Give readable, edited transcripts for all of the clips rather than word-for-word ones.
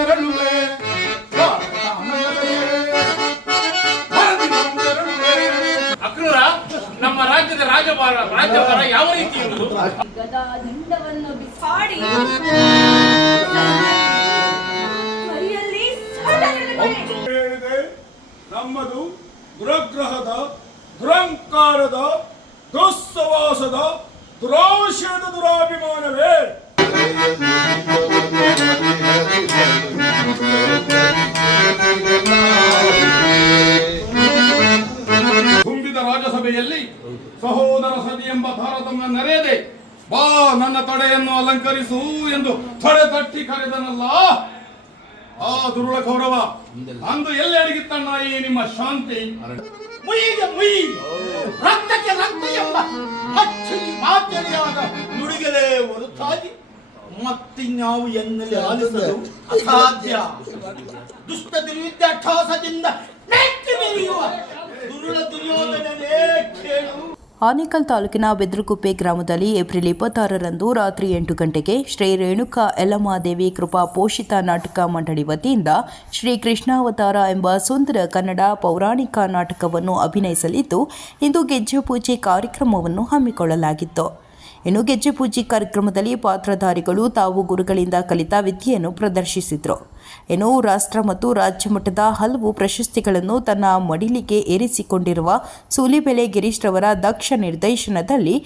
ತೆರಳುವೆ ಅಕ್ರೂರ, ನಮ್ಮ ರಾಜ್ಯದ ರಾಜ್ಯಭಾರ ಯಾವ ರೀತಿ ಇರುವುದು? ಗದಾ ದಂಡವನ್ನು ಬಿಸಾಡಿ ಕೈಯಲ್ಲಿ ಹೇಳಿದೆ. ನಮ್ಮದು ದುರಗ್ರಹದ, ದುರಂಕಾರದ, ದುಸ್ಸವಾಸದ, ದುರಾಶಯದ ದುರಾಭಿಮಾನವೇ. ತುಂಬಿದ ರಾಜಸಭೆಯಲ್ಲಿ ಸಹೋದರ ಸತಿ ಎಂಬ ತಾರತಮ್ಯ ನೆರೆಯದೆ ಬಾ ನನ್ನ ತಡೆಯನ್ನು ಅಲಂಕರಿಸು ಎಂದು ತಡೆ ತಟ್ಟಿ ಕರೆದನಲ್ಲ ಆ ದುರುಳ ಕೌರವ. ಅಂದು ಎಲ್ಲಿ ಅಡಗಿತ್ತಣ್ಣ ಈ ನಿಮ್ಮ ಶಾಂತಿ? ಮುಯಿಗೆ ಮುಯಿ, ರಕ್ತಕ್ಕೆ ರಕ್ತ ಎಂಬ ಅಚ್ಚರಿ ಮಾತರಿಯಾದ ನುಡಿಗಳೇ ಹೊರತಾಗಿ ಮತ್ತಿನ್ಯಾವು ಎನ್ನಲಿ ಆಲಿಸಲು ಅಸಾಧ್ಯ. ದುಷ್ಟ ದುರ್ವಿದ್ಯಾಠಾಸದಿಂದ ನೆಟ್ಟಿ ಮೆರೆಯುವ ದುರುಳ ದುರ್ಯೋಧನನೇ ಕೇಳು. ಆನೇಕಲ್ ತಾಲೂಕಿನ ಬೆದ್ರುಕುಪ್ಪೆ ಗ್ರಾಮದಲ್ಲಿ ಏಪ್ರಿಲ್ 26ರಂದು ರಾತ್ರಿ 8 ಗಂಟೆಗೆ ಶ್ರೀ ರೇಣುಕಾ ಯಲ್ಲಮ್ಮಾದೇವಿ ಕೃಪಾ ಪೋಷಿತ ನಾಟಕ ಮಂಡಳಿ ವತಿಯಿಂದ ಶ್ರೀ ಕೃಷ್ಣಾವತಾರ ಎಂಬ ಸುಂದರ ಕನ್ನಡ ಪೌರಾಣಿಕ ನಾಟಕವನ್ನು ಅಭಿನಯಿಸಲಿದ್ದು, ಇಂದು ಗೆಜ್ಜೆ ಪೂಜೆ ಕಾರ್ಯಕ್ರಮವನ್ನು ಹಮ್ಮಿಕೊಳ್ಳಲಾಗಿತ್ತು. ಇನ್ನು ಗೆಜ್ಜೆ ಪೂಜೆ ಕಾರ್ಯಕ್ರಮದಲ್ಲಿ ಪಾತ್ರಧಾರಿಗಳು ತಾವು ಗುರುಗಳಿಂದ ಕಲಿತ ವಿದ್ಯೆಯನ್ನು ಪ್ರದರ್ಶಿಸಿದರು. ಇನ್ನು ರಾಷ್ಟ್ರ ಮತ್ತು ರಾಜ್ಯ ಮಟ್ಟದ ಹಲವು ಪ್ರಶಸ್ತಿಗಳನ್ನು ತನ್ನ ಮಡಿಲಿಗೆ ಏರಿಸಿಕೊಂಡಿರುವ ಸೂಲಿಬೆಲೆ ಗಿರೀಶ್ ರವರ ದಕ್ಷ ನಿರ್ದೇಶನದಲ್ಲಿ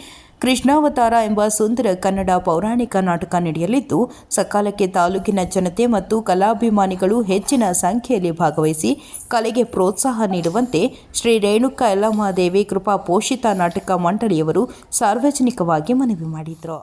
ಕೃಷ್ಣಾವತಾರ ಎಂಬ ಸುಂದರ ಕನ್ನಡ ಪೌರಾಣಿಕ ನಾಟಕ ನಡೆಯಲಿದ್ದು, ಸಕಾಲಕ್ಕೆ ತಾಲೂಕಿನ ಜನತೆ ಮತ್ತು ಕಲಾಭಿಮಾನಿಗಳು ಹೆಚ್ಚಿನ ಸಂಖ್ಯೆಯಲ್ಲಿ ಭಾಗವಹಿಸಿ ಕಲೆಗೆ ಪ್ರೋತ್ಸಾಹ ನೀಡುವಂತೆ ಶ್ರೀ ರೇಣುಕಾ ಯಲ್ಲಮ್ಮಾದೇವಿ ಕೃಪಾ ಪೋಷಿತ ನಾಟಕ ಮಂಡಳಿಯವರು ಸಾರ್ವಜನಿಕವಾಗಿ ಮನವಿ ಮಾಡಿದರು.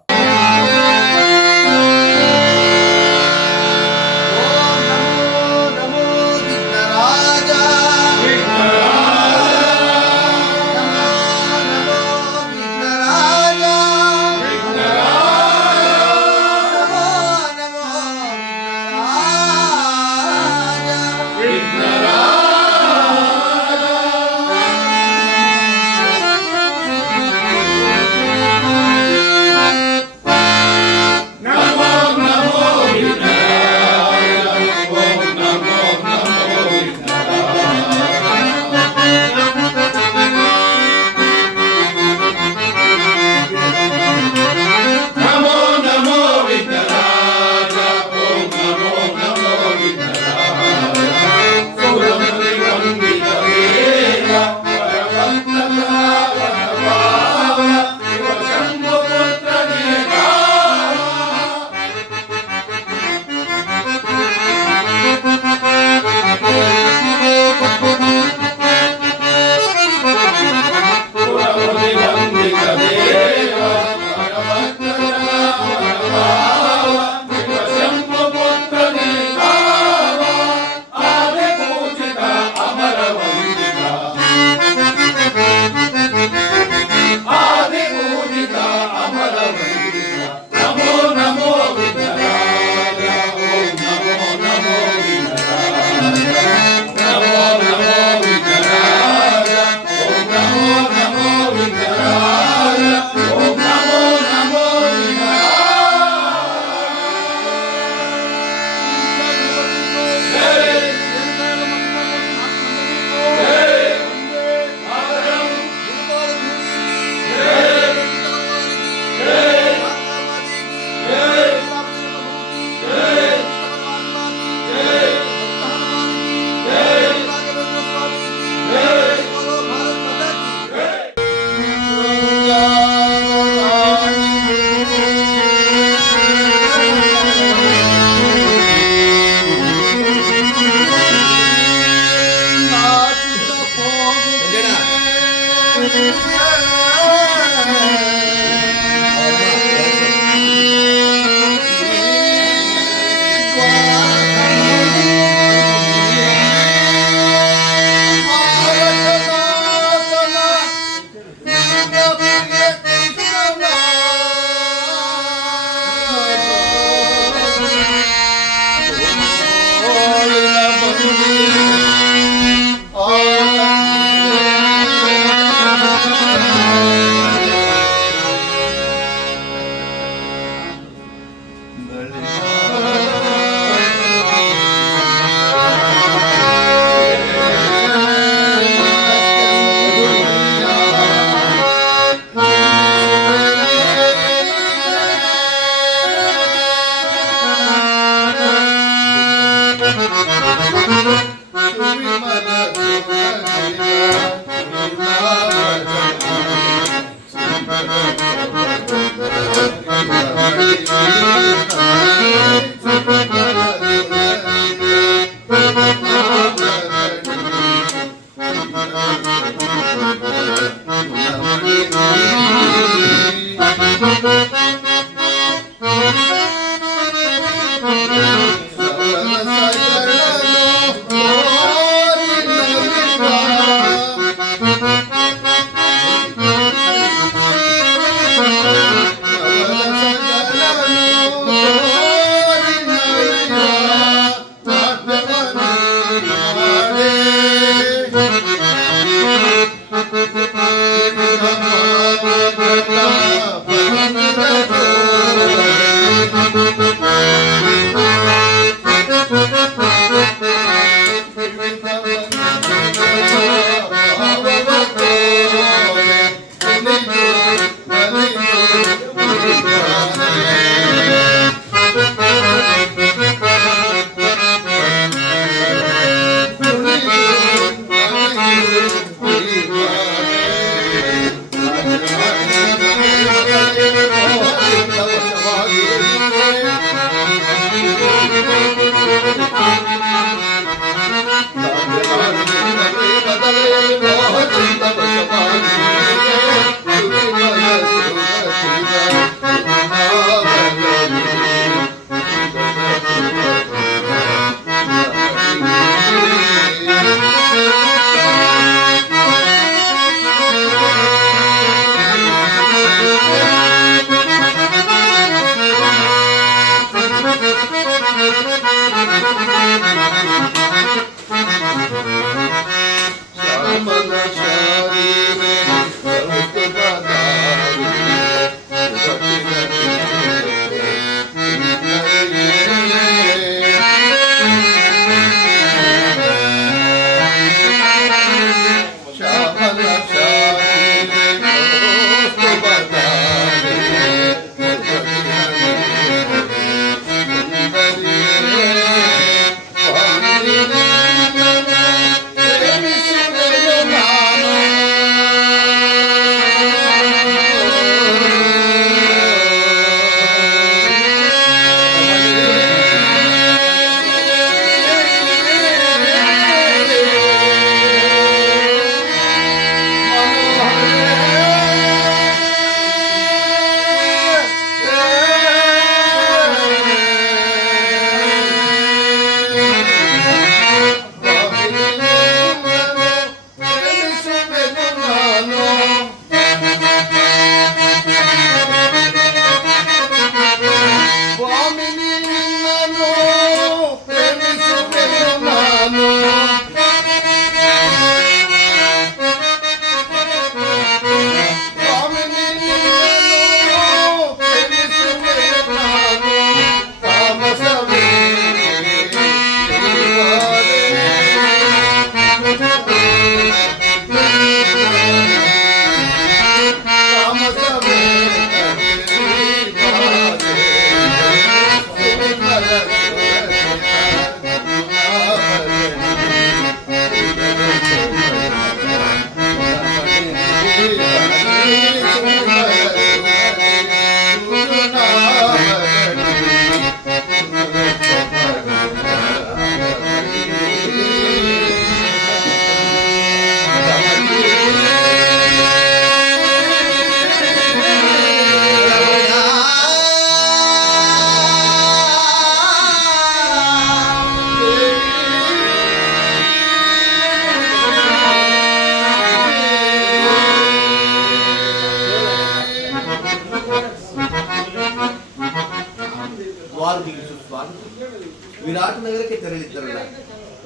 ವಿರಾಟ ನಗರಕ್ಕೆ ತೆರಳಿದ್ದರಲ್ಲ,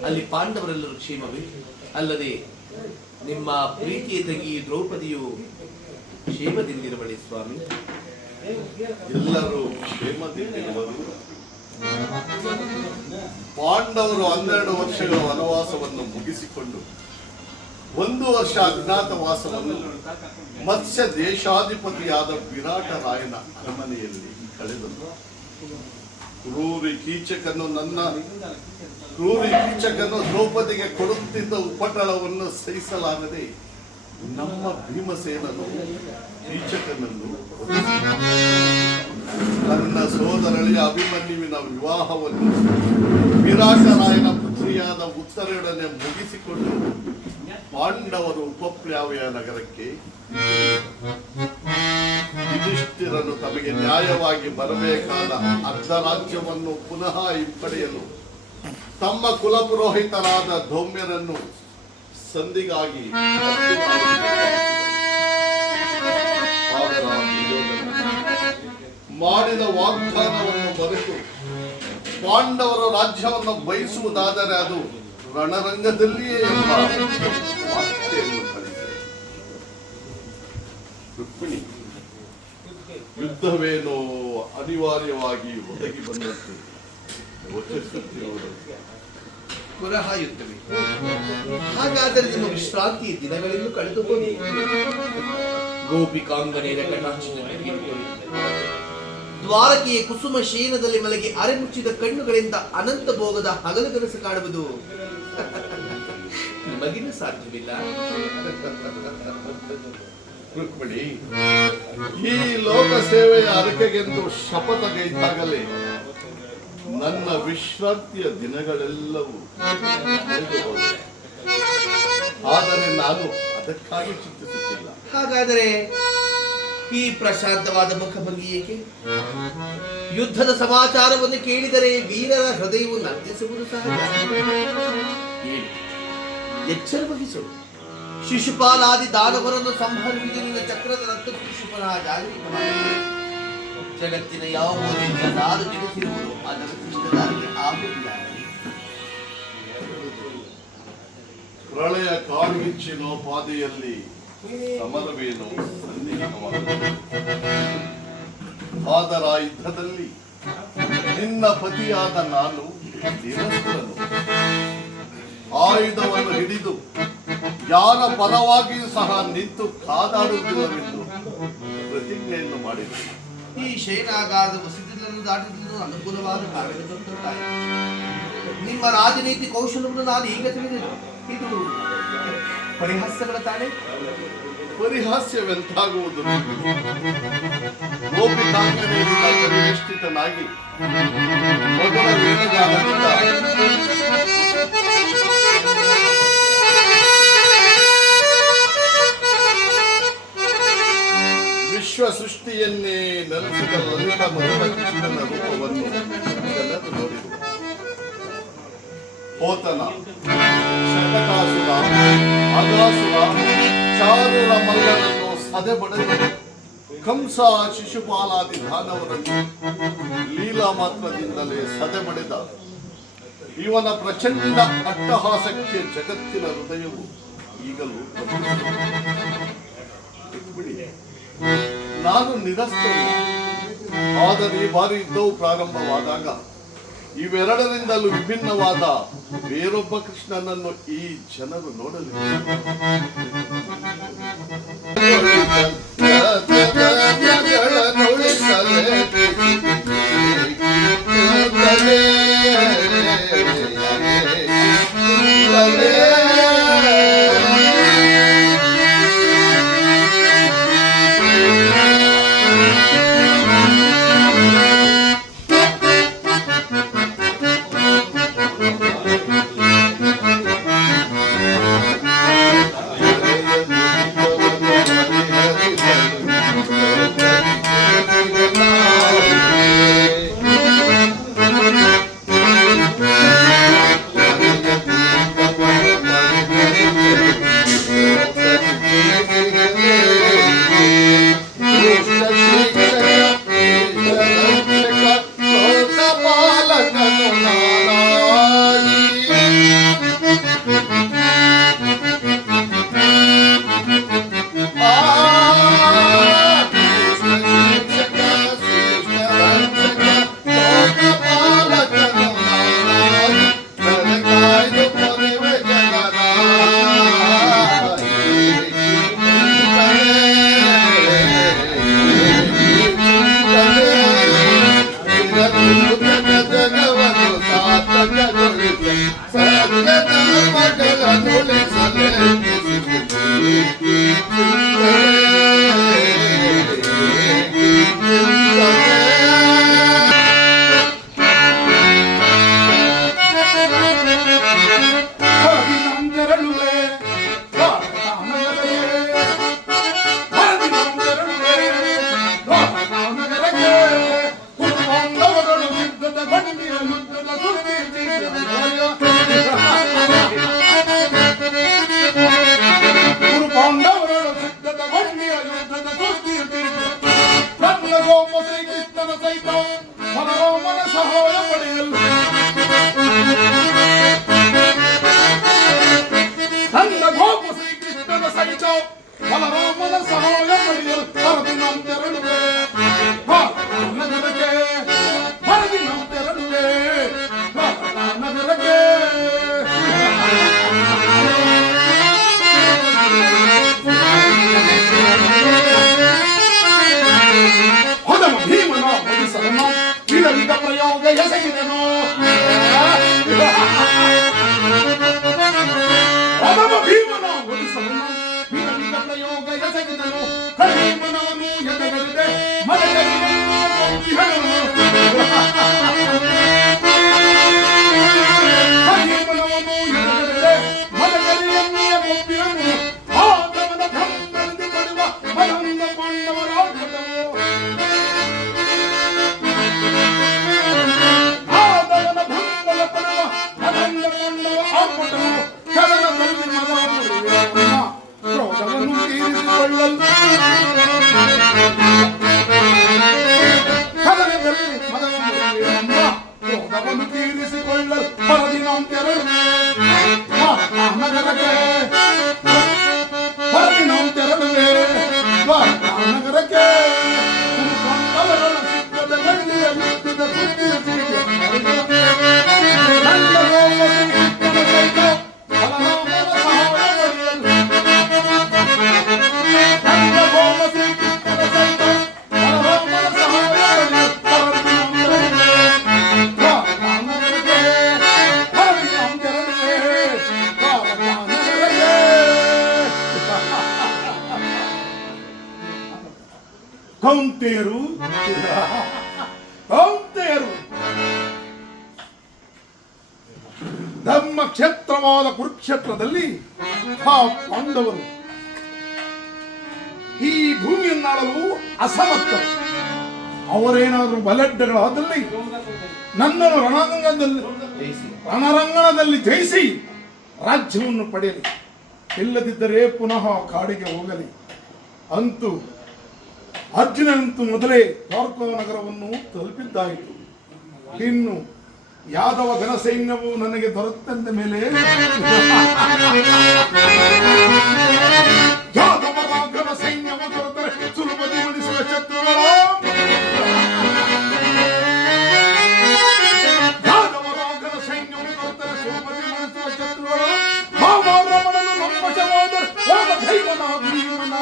ಅಲ್ಲಿ ಪಾಂಡವರೆಲ್ಲರೂ ಕ್ಷೇಮವೇ? ಅಲ್ಲದೆ ನಿಮ್ಮ ಪ್ರೀತಿಯ ತಂಗಿ ದ್ರೌಪದಿಯು ಕ್ಷೇಮದಿಂದಿರುವಳಿ ಸ್ವಾಮಿ? ಎಲ್ಲರೂ ಕ್ಷೇಮದಿಂದಿರುವರು. ಪಾಂಡವರು 12 ವರ್ಷಗಳ ವನವಾಸವನ್ನು ಮುಗಿಸಿಕೊಂಡು 1 ವರ್ಷ ಅಜ್ಞಾತವಾಸವನ್ನು ಮತ್ಸ್ಯ ದೇಶಾಧಿಪತಿಯಾದ ವಿರಾಟ ರಾಯನ ಅರಮನೆಯಲ್ಲಿ ಕಳೆದರು. ಕ್ರೂರಿ ಕೀಚಕನು ದ್ರೌಪದಿಗೆ ಕೊಡುತ್ತಿದ್ದ ಉಪಟಳವನ್ನು ಸಹಿಸಲಾಗದೆ ನಮ್ಮ ಭೀಮಸೇನನು ಕೀಚಕನನ್ನು ತನ್ನ ಸೋದರಳಿಯ ಅಭಿಮನ್ಯುವಿನ ವಿವಾಹವನ್ನು ವಿರಾಟರಾಯನ ಪುತ್ರಿಯಾದ ಉತ್ತರೆಯೊಡನೆ ಮುಗಿಸಿಕೊಂಡು ಪಾಂಡವರು ಉಪಪ್ಲಾವ್ಯ ನಗರಕ್ಕೆ ಯುಧಿಷ್ಠಿರನು ತಮಗೆ ನ್ಯಾಯವಾಗಿ ಬರಬೇಕಾದ ಅರ್ಧ ರಾಜ್ಯವನ್ನು ಪುನಃ ಹಿಂಪಡೆಯಲು ತಮ್ಮ ಕುಲಪುರೋಹಿತರಾದ ಧೌಮ್ಯರನ್ನು ಸಂಧಿಗಾಗಿ ಮಾಡಿದ ವಾಗ್ದಾನವನ್ನು ಮರೆತು ಪಾಂಡವರ ರಾಜ್ಯವನ್ನು ಬಯಸುವುದಾದರೆ ಅದು ರಣರಂಗದಲ್ಲಿಯೇ ಎಂಬ ವಾರ್ತೆಯನ್ನು ಕಳಿಸಿದೆ. ರುಕ್ಮಿಣಿ, ಯುದ್ಧವೇನೋ ಅನಿವಾರ್ಯವಾಗಿ ಒದಗಿ ಬಂದಂತೆ ಪುನಃ ಯುದ್ಧವೇ? ಹಾಗಾದರೆ ನಿಮ್ಮ ವಿಶ್ರಾಂತಿ ದಿನಗಳಿಂದ ಕಳೆದುಕೊಂಡು ಗೋಪಿಕಾಂಗನೆಯ ಕಟಾಕ್ಷಿನಲ್ಲಿ ದ್ವಾರಕೆಯ ಕುಸುಮ ಶೇನದಲ್ಲಿ ಮಲಗಿ ಅರೆಮುಚ್ಚಿದ ಕಣ್ಣುಗಳಿಂದ ಅನಂತ ಭೋಗದ ಹಗಲು ಕನಸು ಕಾಣುವುದು ನಿಮಗಿನ್ನೂ ಸಾಧ್ಯವಿಲ್ಲ. ರುಕ್ಮಿಣಿ, ಈ ಲೋಕ ಸೇವೆಯ ಅರಕೆಗೆಂದು ಶಪಥಗೈದಾಗಲೇ ನನ್ನ ವಿಶ್ರಾಂತಿಯ ದಿನಗಳೆಲ್ಲವೂ ಕಳೆದು ಹೋಗಿವೆ. ಆದರೆ ನಾನು ಅದಕ್ಕಾಗಿ ಚಿಂತಿಸುತ್ತಿಲ್ಲ. ಹಾಗಾದರೆ ಈ ಪ್ರಶಾಂತವಾದ ಮುಖಭಂಗಿ ಏಕೆ? ಯುದ್ಧದ ಸಮಾಚಾರವನ್ನು ಕೇಳಿದರೆ ವೀರರ ಹೃದಯವು ನಂದಿಸುವುದು ಸಹಜ. ಎಚ್ಚರ ವಹಿಸು. ಶಿಶುಪಾಲಾದಿ ದಾನವರನ್ನು ಸಂಹರಿಸಿದ ನಿನ್ನ ಚಕ್ರದ ರಕ್ತ ಶಿಶುಪಾಲ ಜಗತ್ತಿನ ಯಾವ ಮೂಲೆಯಲ್ಲಿ ಯಾರು ಜನಿಸಿರುವುದು ಅದರ ಆಗುತ್ತಿಲ್ಲ. ಕಾಡ್ಗಿಚ್ಚಿನೋಪಾದಿಯಲ್ಲಿ ಸಮರವೇನು ಸಂದೇಹವಾದ ಆದರ ಯುದ್ಧದಲ್ಲಿ ನಿನ್ನ ಪತಿಯಾದ ನಾನು ನಿರಸ್ತನು. ಆಯುಧವನ್ನು ಹಿಡಿದು ಯಾರ ಪರವಾಗಿಯೂ ಸಹ ನಿಂತು ಕಾದಾಡುವುದಿಲ್ಲವೆಂದು ಪ್ರತಿಜ್ಞೆಯನ್ನು ಮಾಡಿದೆ. ಈ ಶಯನಾಗಾರದ ವಸತಿಗಳನ್ನು ದಾಟಿದ್ದು ಅನುಕೂಲವಾದ ಕಾರಣದಿಂದಾಗಿ ನಿಮ್ಮ ರಾಜನೀತಿ ಕೌಶಲವನ್ನು ನಾನು ಈಗ ತಿಳಿದೆನು. ಇದು ಪರಿಹಾಸ್ಯಗಳ ತಾಳೆ. ಪರಿಹಾಸ್ಯವೆಂತಾಗುವುದು? ಗೋಪಿಕಾಂಗನೆಯಿಂದ ಪರಿನಿಷ್ಠಿತನಾಗಿ ಮೊದಲ ವೇದಗಾರನಿಂದ ವಿಶ್ವ ಸೃಷ್ಟಿಯನ್ನೇ ನೆಲೆಸಿದ ಲಲಿತ ಮಧುರ ಕೃಷ್ಣನ ರೂಪವನ್ನು ಜನರು ನೋಡಿದರು. ಹೋತನ, ಶಕಟಾಸುರ, ಅಗಾಸುರ, ಚಾರುರ ಮಲ್ಲರನ್ನು ಸದೆಬಡೆದು ಕಂಸ ಶಿಶುಪಾಲಾದಿ ದಾನವರನ್ನು ಲೀಲಾ ಮಾತ್ರದಿಂದಲೇ ಸದೆಬಡೆದ ಇವನ ಪ್ರಚಂಡ ಅಟ್ಟಹಾಸಕ್ಕೆ ಜಗತ್ತಿನ ಹೃದಯವು ಈಗಲೂ ಬಿಡಿ. ನಾನು ನಿರಸ್ತನು. ಆದರೆ ಈ ಬಾರಿ ಯುದ್ಧವು ಪ್ರಾರಂಭವಾದಾಗ ಇವೆರಡರಿಂದಲೂ ವಿಭಿನ್ನವಾದ ಬೇರೊಬ್ಬ ಕೃಷ್ಣನನ್ನು ಈ ಜನರು ನೋಡಲಿಲ್ಲ. ಪ್ರಯೋಗ ಎಸಗಿದನು. ಭೀಮನ ಒಲಿಸಲು ವಿಧವಿಧ ಪ್ರಯೋಗ ಎಸಗಿದನು. ಭೀಮನವನು ಎದೆಗರಿದೆ ಭೀಮನವನು ಎದೆಗರಿದೆ ಮದಗರಿಯನ್ನೇ ಒಪ್ಪಿಯನು. ಆತವನ ಬ್ರಹ್ಮನಿಂದ ಕೊಡುವ ಮದನ್ನ ಪಾಂಡವರಾಗದವು. ಆತವನ ಭಂಗಲ ಕೊಡುವ ಮದನ್ನ ಪಾಂಡವ ಆಗ್ಬಿಟ್ಟವು. ಕದನದಲ್ಲಿ ಕ್ರೋಧವನ್ನು ತೀರಿಸಿಕೊಳ್ಳಲು ಕದನದಲ್ಲಿ ಕ್ರೋಧವನ್ನು ತೀರಿಸಿಕೊಳ್ಳಲು ಪರದಿನ ನಗರಕ್ಕೆ ಕೌಂತೆಯರು ಧರ್ಮ ಕ್ಷೇತ್ರವಾದ ಕುರುಕ್ಷೇತ್ರದಲ್ಲಿ ಆ ಪಾಂಡವರು ಈ ಭೂಮಿಯನ್ನಾಳಲು ಅಸಮರ್ಥರು. ಅವರೇನಾದರೂ ಬಲಡ್ಡಗಳಾದಲ್ಲಿ ನನ್ನನ್ನು ರಣರಂಗಣದಲ್ಲಿ ಜಯಿಸಿ ರಾಜ್ಯವನ್ನು ಪಡೆಯಲಿ, ಇಲ್ಲದಿದ್ದರೆ ಪುನಃ ಕಾಡಿಗೆ ಹೋಗಲಿ. ಅಂತೂ ಅರ್ಜುನಂತೂ ಮೊದಲೇ ದ್ವಾರಕಾ ನಗರವನ್ನು ತಲುಪಿದ್ದಾಯಿತು. ಇನ್ನು ಯಾದವ ಘನ ಸೈನ್ಯವು ನನಗೆ ದೊರೆತಂದ ಮೇಲೆ ಯಾದವರ ಘನ ಸೈನ್ಯವು ದೊರೆತರೆ ಸುಲಭದಿ ಉಳಿಸುವ ಶತ್ರುಗಳ ಯಾದವರ ಘನ ಸೈನ್ಯವು ದೊರೆತರೆ ಸುಲಭದಿ ಉಳಿಸುವ ಶತ್ರುಗಳ ಭಾವರಮಣನು ನಮ್ಮಶವಾದರೆ ಹೋಗ ದೈವನ ಭೀಮನ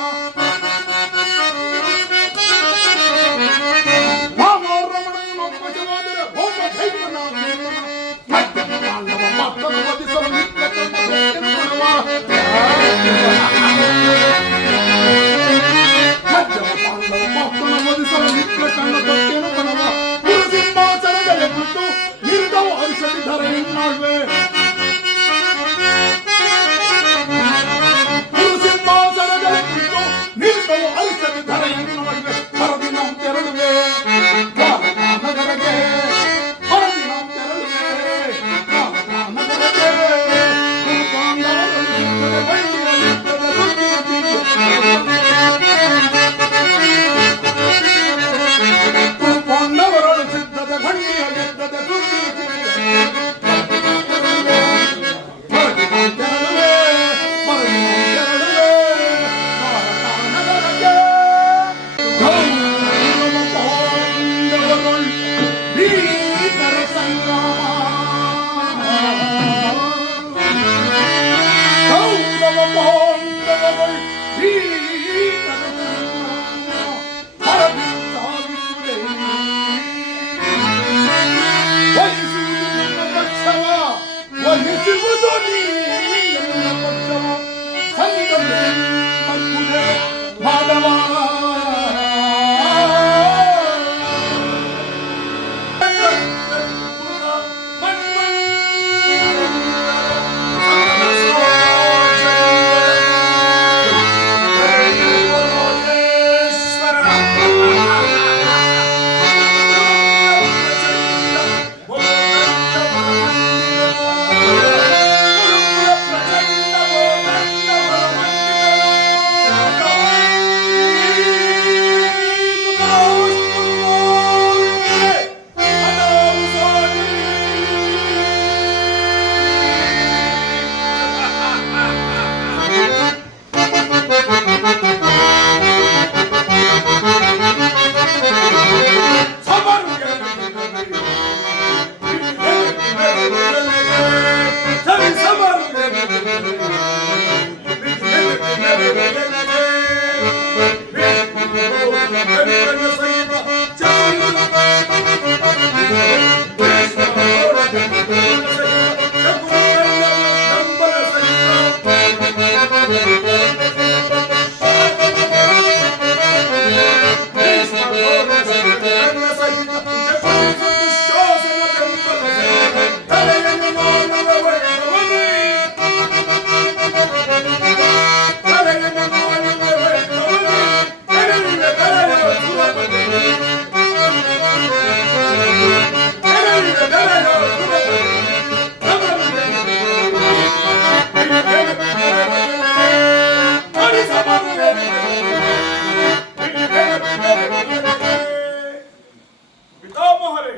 ಪಿತಾಮಹರೇ,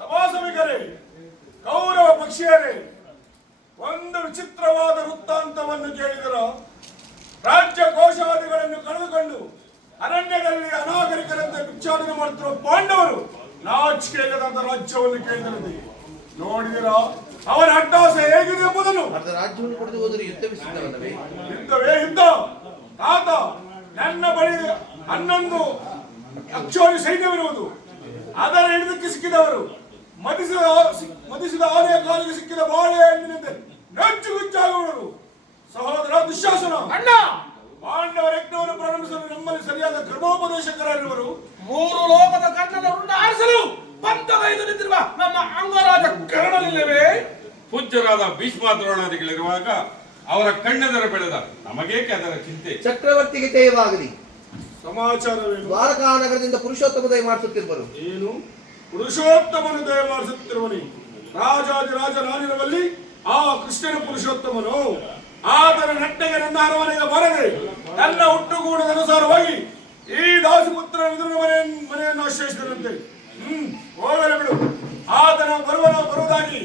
ಸಮಾಸವಿಗರೇ, ಕೌರವ ಪಕ್ಷಿಯರೇ, ಒಂದು ವಿಚಿತ್ರವಾದ ವೃತ್ತಾಂತವನ್ನು ಕೇಳಿದರ. ರಾಜ್ಯ ಕೋಶಾದಿಗಳನ್ನು ಕಳೆದುಕೊಂಡು ಅರಣ್ಯದಲ್ಲಿ ಅನಾಗರಿಕರಂತೆ ಭಿಕ್ಷಾಟನೆ ಮಾಡುತ್ತಿರುವ ಪಾಂಡವರು ನಾಚಿಕೆಗದಂತ ರಾಜ್ಯವನ್ನು ಕೇಳಿದರೆ ನೋಡಿದಿರ ಅವರ ಅಟ್ಟಹಾಸ ಹೇಗಿದೆ ಎಂಬುದನ್ನು. ಅರ್ಧ ರಾಜ್ಯವನ್ನು ಪಡೆದು ಹೋದರೆ ಯುದ್ಧವೇ ಯುದ್ಧ. ತಾತ, ನನ್ನ ಬಳಿ 11 ಅಕ್ಷೋಣಿ ಸೈನ್ಯವಿರುವುದು. ಅದರ ಹಿಡಿದಕ್ಕೆ ಸಿಕ್ಕಿದವರು ಮದಿಸಿದ ಆನೆಯ ಕಾಲಿಗೆ ಸಿಕ್ಕಿದ ಬಾಳೆ ಹಣ್ಣಿನಂತೆ ನಚ್ಚುಗುಚ್ಚಾಗುವರು. ಸಹೋದರ ದುಶ್ಯಾಸನ, ಅಣ್ಣ ಪಾಂಡವರ ಯಜ್ಞವನ್ನು ಪ್ರಾರಂಭಿಸಲು ನಮ್ಮಲ್ಲಿ ಸರಿಯಾದ ಕರ್ಮೋಪದೇಶಕರಿರುವರು. 3 ಲೋಕದ ಕರ್ಣದ ರುಂಡ ಆರಿಸಲು ಪಂಥಗೈದು ನಿಂತಿರುವ ನಮ್ಮ ಅಂಗರಾಜ ಕರ್ಣನಿಲ್ಲವೇ? ಪೂಜ್ಯರಾದ ಭೀಷ್ಮಾದ್ರೋಣಾದಿಗಳಿರುವಾಗ ಅವರ ಕಣ್ಣೆದರ ಬೆಳೆದ ನಮಗೇಕೆ ಅದರ ಚಿಂತೆ? ಚಕ್ರವರ್ತಿಗೆ ಜಯವಾಗಲಿ. ಸಮಾಚಾರವೇನು? ದ್ವಾರಕಾ ನಗರದಿಂದ ಪುರುಷೋತ್ತಮ ದಯ ಮಾಡಿಸುತ್ತಿರುವರು. ಏನು? ಪುರುಷೋತ್ತಮನು ದಯ ಮಾಡಿಸುತ್ತಿರುವನಿ. ರಾಜಾದಿರಾಜ ನಾನಿರುವಲ್ಲಿ ಆ ಕೃಷ್ಣನ ಪುರುಷೋತ್ತಮನು ಆತನ ನೆಟ್ಟಗೆ ನನ್ನ ಅರಮನೆಗೆ ಬರದೆ ನನ್ನ ಹುಟ್ಟುಗೂಡದ ಅನುಸಾರವಾಗಿ ಈ ದಾಸಿಪುತ್ರ ವಿದುರನ ಮನೆಯನ್ನು ಆಶ್ರಯಿಸಿದಂತೆ ಹೋಗಲು ಬಿಡು. ಆತನ ಬರುವುದಾಗಿ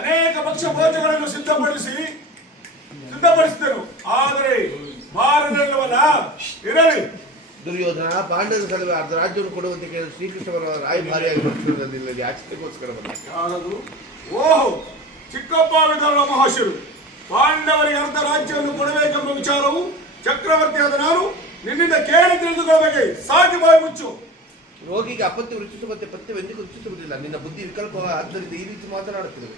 ಅನೇಕ ಪಕ್ಷ ಭೋಜಗಳನ್ನು ಸಿದ್ಧಪಡಿಸಿದನು. ಆದರೆ ಬಾರದಲ್ಲವಲ್ಲ, ಇರಲಿ. ದುರ್ಯೋಧನ ಪಾಂಡವರ ಸಲುವಾಗಿ ಅರ್ಧ ರಾಜ್ಯವನ್ನು ಕೊಡುವಂತೆ ಕೇಳಿದ ಶ್ರೀಕೃಷ್ಣವರ ರಾಯಭಾರಿಯಾಗಿ ಪಕ್ಷದಲ್ಲಿ ಯಾಚನೆಗೋಸ್ಕರ ಬಂದ. ಯಾರದು? ಓಹೋ, ಚಿಕ್ಕಪ್ಪ ವಿಧಾನ ಮಹಾಶರು. ಪಾಂಡವರಿಗೆ ಅರ್ಧ ರಾಜ್ಯವನ್ನು ಕೊಡಬೇಕೆಂಬ ವಿಚಾರವು ಚಕ್ರವರ್ತಿಯಾದ ನಾನು ನಿನ್ನಿಂದ ಕೇಳಿ ತಿಳಿದುಕೊಳ್ಳಬೇಕೆ. ಸಾಕಿ ಬಾಯಿ ಮುಚ್ಚು. ರೋಗಿಗೆ ಅಪತ್ಯ ವೃಚ್ಚಿಸುವಂತೆ ಪಥ್ಯವೆಂದಿಗೂ ವೃಚ್ಚಿಸುವುದಿಲ್ಲ. ನಿನ್ನ ಬುದ್ಧಿ ವಿಕಲ್ಪ ಆದ್ದರಿಂದ ಈ ರೀತಿ ಮಾತನಾಡುತ್ತದೆ.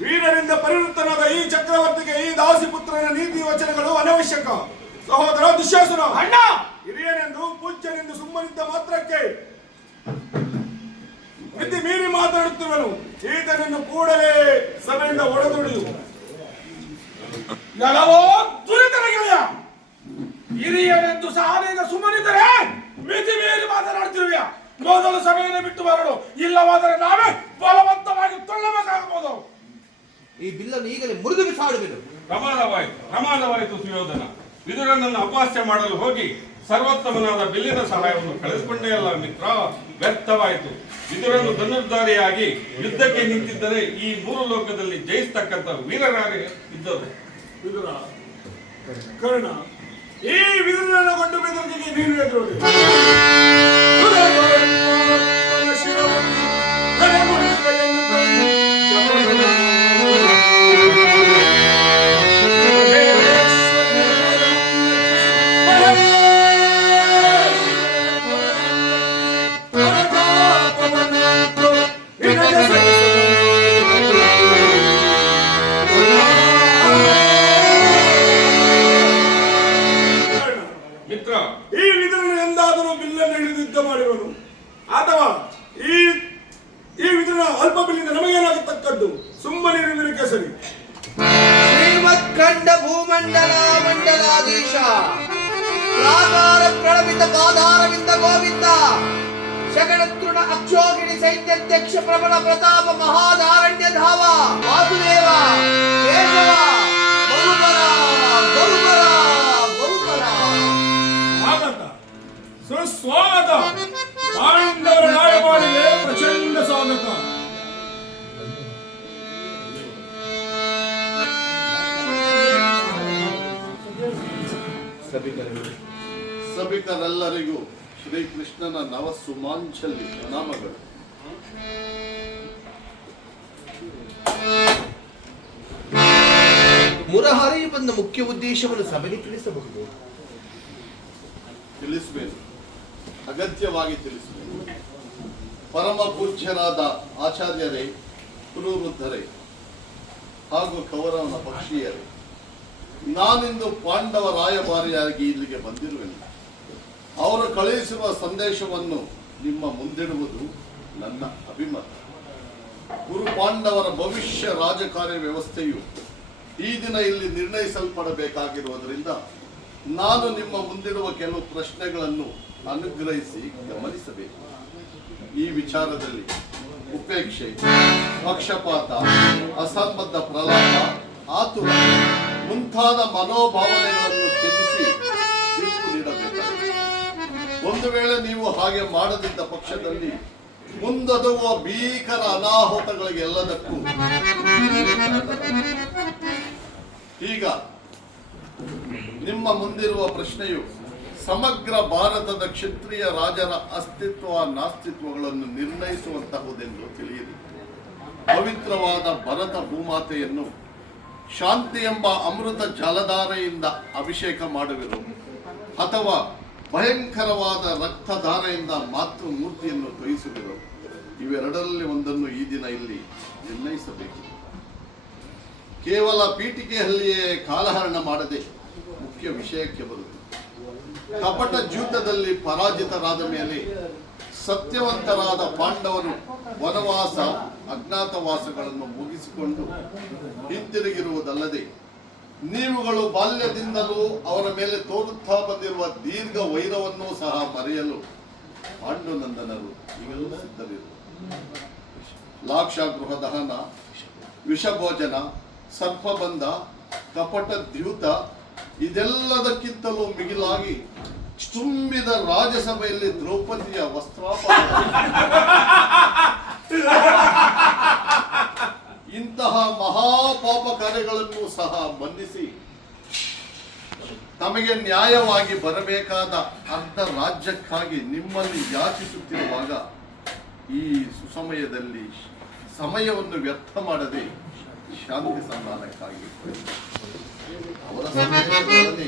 ವೀರರಿಂದ ಪರಿವೃತ್ತನಾದ ಈ ಚಕ್ರವರ್ತಿಗೆ ಈ ದಾಸಿಪುತ್ರನ ನೀತಿ ವಚನಗಳು ಅನವಶ್ಯಕ. ಸಹೋದರ ದುಶ್ಯಾಸನ, ಅಣ್ಣ ಹಿರಿಯನೆಂದು ಪೂಜ್ಯನೆಂದು ಸುಮ್ಮನಿದ್ದ ಮಾತ್ರಕ್ಕೆ ಮಿತಿ ಮೀರಿ ಮಾತನಾಡುತ್ತಿರುವನು. ಈತನನ್ನು ಕೂಡಲೇ ಸಭೆಯಿಂದ ಹೊಡೆದುಡಿಯು. ಎಲ್ಲವೋ ದುರಿತನ ಗೆಳೆಯ. ಹಿರಿಯನೆಂದು ಸಹನೆಯಿಂದ ಸುಮ್ಮನಿದ್ದರೆ ಮಿತಿ ಮೀರಿ ಮಾತನಾಡುತ್ತಿರುವೆಯ. ಮೊದಲು ಸಭೆಯನ್ನು ಬಿಟ್ಟು ಬರಲು, ಇಲ್ಲವಾದರೆ ನಾವೇ ಬಲವಂತವಾಗಿ ತೊಳ್ಳಬೇಕಾಗಬಹುದು. ಈ ಬಿಲ್ಲನ್ನು ಈಗಲೇ ಮುರಿದು ಬಿಸಾಡುವೆನು. ಪ್ರಮಾದವಾಯಿತು ಸುಯೋಧನ. ವಿದುರನನ್ನು ಅಪಹಾಸ್ಯ ಮಾಡಲು ಹೋಗಿ ಸರ್ವೋತ್ತಮನಾದ ಬಿಲ್ಲಿನ ಸಹಾಯವನ್ನು ಕಳೆದುಕೊಂಡೇ ಅಲ್ಲ ಮಿತ್ರ, ವ್ಯರ್ಥವಾಯಿತು. ವಿದುರನು ಧನುರ್ಧಾರಿಯಾಗಿ ಯುದ್ಧಕ್ಕೆ ನಿಂತಿದ್ದರೆ ಈ 3 ಲೋಕದಲ್ಲಿ ಜಯಿಸ್ತಕ್ಕಂಥ ವೀರರಾರೇ ಇದ್ದರು. ವಿದುರ, ಕರ್ಣ, ಈ ವಿದುರನನ್ನು ಕೊಂಡು ಬೆದರಿಕೆಗೆ ನೀನು ಎದುರು ಅಥವಾ ಈ ವಿಧನ ಅಲ್ಪ ಬಿಲ್ಲಿಂದ ನಮಗೇನಾಗತಕ್ಕದ್ದು? ಸುಮ್ಮನಿರುವಿಕೆ ಸರಿ. ಶ್ರೀಮತ್ಖಂಡ ಭೂಮಂಡಲ ಮಂಡಲಾಧೀಶ ಪ್ರಾಕಾರ ಪ್ರಣಮಿತ ಪಾದಾರವಿಂದ ಗೋವಿಂದ ಶಗಣತೃಣ ಅಕ್ಷೋಗಿಣಿ ಸೈನ್ಯಾಧ್ಯಕ್ಷ ಪ್ರಬಲ ಪ್ರತಾಪ ಮಹಾದಾರಣ್ಯ ಧಾವ ವಾಸುದೇವ ಕೇಶವ ಬಹುಬರ ಬಹುಬರ ಬಹುಬರ. ಸ್ವಾಗತ, ಸುಸ್ವಾಗತ. ಪಾಂಡವರ ರಾಯಭಾರಿಗೆ ಪ್ರಚಂಡ ಸ್ವಾಗತ. ಸಭಿಕರೆಲ್ಲರಿಗೂ ಶ್ರೀಕೃಷ್ಣನ ನವ ಸುಮಾಂಚಲ್ಯ ಪ್ರಣಾಮಗಳು. ಮುರಹರಿ ಬಂದ ಮುಖ್ಯ ಉದ್ದೇಶವನ್ನು ಸಭೆಗೆ ತಿಳಿಸಬಹುದು. ತಿಳಿಸಬೇಕು, ಅಗತ್ಯವಾಗಿ ತಿಳಿಸಬೇಕು. ಪರಮ ಪೂಜ್ಯರಾದ ಆಚಾರ್ಯರೇ, ಕುರುವೃದ್ಧರೇ ಹಾಗೂ ಕೌರವನ ಪಕ್ಷೀಯರೇ, ನಾನಿಂದು ಪಾಂಡವ ರಾಯಭಾರಿಯಾಗಿ ಇಲ್ಲಿಗೆ ಬಂದಿರುವೆನು. ಅವರು ಕಳುಹಿಸಿರುವ ಸಂದೇಶವನ್ನು ನಿಮ್ಮ ಮುಂದಿಡುವುದು ನನ್ನ ಅಭಿಮತ. ಗುರು ಪಾಂಡವರ ಭವಿಷ್ಯ ರಾಜಕಾರ್ಯ ವ್ಯವಸ್ಥೆಯು ಈ ದಿನ ಇಲ್ಲಿ ನಿರ್ಣಯಿಸಲ್ಪಡಬೇಕಾಗಿರುವುದರಿಂದ ನಾನು ನಿಮ್ಮ ಮುಂದಿಡುವ ಕೆಲವು ಪ್ರಶ್ನೆಗಳನ್ನು ಅನುಗ್ರಹಿಸಿ ಗಮನಿಸಬೇಕು. ಈ ವಿಚಾರದಲ್ಲಿ ಉಪೇಕ್ಷೆ, ಪಕ್ಷಪಾತ, ಅಸಂಬದ್ಧ ಪ್ರಲಾಪ, ಆತುರ ಮುಂತಾದ ಮನೋಭಾವನೆಗಳನ್ನು ತ್ಯಜಿಸಿ ತೀರ್ಪು ನೀಡಬೇಕಾಗಿದೆ. ಒಂದು ವೇಳೆ ನೀವು ಹಾಗೆ ಮಾಡದಿದ್ದ ಪಕ್ಷದಲ್ಲಿ ಮುಂದೊದಗುವ ಭೀಕರ ಅನಾಹುತಗಳಿಗೆ ಎಲ್ಲದಕ್ಕೂ ಈಗ ನಿಮ್ಮ ಮುಂದಿರುವ ಪ್ರಶ್ನೆಯು ಸಮಗ್ರ ಭಾರತದ ಕ್ಷತ್ರಿಯ ರಾಜರ ಅಸ್ತಿತ್ವ ನಾಸ್ತಿತ್ವಗಳನ್ನು ನಿರ್ಣಯಿಸುವಂತಹುದೆಂದು ತಿಳಿಯಿರಿ. ಪವಿತ್ರವಾದ ಭರತ ಭೂಮಾತೆಯನ್ನು ಶಾಂತಿ ಎಂಬ ಅಮೃತ ಜಲಧಾರೆಯಿಂದ ಅಭಿಷೇಕ ಮಾಡುವಿರು ಅಥವಾ ಭಯಂಕರವಾದ ರಕ್ತಧಾರೆಯಿಂದ ಮಾತೃ ಮೂರ್ತಿಯನ್ನು ತೊಯಿಸುವಿರು. ಇವೆರಡರಲ್ಲಿ ಒಂದನ್ನು ಈ ದಿನ ಇಲ್ಲಿ ನಿರ್ಣಯಿಸಬೇಕು. ಕೇವಲ ಪೀಠಿಕೆಯಲ್ಲಿಯೇ ಕಾಲಹರಣ ಮಾಡದೆ ಮುಖ್ಯ ವಿಷಯಕ್ಕೆ ಬರುವುದು. ಕಪಟ ಜ್ಯೂತದಲ್ಲಿ ಪರಾಜಿತರಾದ ಮೇಲೆ ಸತ್ಯವಂತರಾದ ಪಾಂಡವರು ವನವಾಸ ಅಜ್ಞಾತವಾಸಗಳನ್ನು ಮುಗಿಸಿಕೊಂಡು ಹಿಂತಿರುಗಿರುವುದಲ್ಲದೆ ನೀವುಗಳು ಬಾಲ್ಯದಿಂದಲೂ ಅವರ ಮೇಲೆ ತೋರುತ್ತಾ ಬಂದಿರುವ ದೀರ್ಘ ವೈರವನ್ನೂ ಸಹ ಮರೆಯಲು ಪಾಂಡುನಂದನರು ಈಗಲೂ ಸಿದ್ಧರಿರುವರು. ಲಾಕ್ಷಾಗೃಹ ದಹನ, ವಿಷಭೋಜನ, ಸರ್ಪಬಂಧ, ಕಪಟ ದ್ಯೂತ ಇದೆಲ್ಲದಕ್ಕಿಂತಲೂ ಮಿಗಿಲಾಗಿ ತುಂಬಿದ ರಾಜಸಭೆಯಲ್ಲಿ ದ್ರೌಪದಿಯ ವಸ್ತ್ರಾಪಹರಣ, ಇಂತಹ ಮಹಾಪಾಪ ಕಾರ್ಯಗಳನ್ನು ಸಹ ಮನ್ನಿಸಿ ತಮಗೆ ನ್ಯಾಯವಾಗಿ ಬರಬೇಕಾದ ಅರ್ಧ ರಾಜ್ಯಕ್ಕಾಗಿ ನಿಮ್ಮಲ್ಲಿ ಯಾಚಿಸುತ್ತಿರುವಾಗ ಈ ಸುಸಮಯದಲ್ಲಿ ಸಮಯವನ್ನು ವ್ಯರ್ಥ ಮಾಡದೆ ಶಾಂತಿ ಸಂಧಾನಕ್ಕಾಗಿ ಅವರ ಸಂದೇಶದೊಡನೆ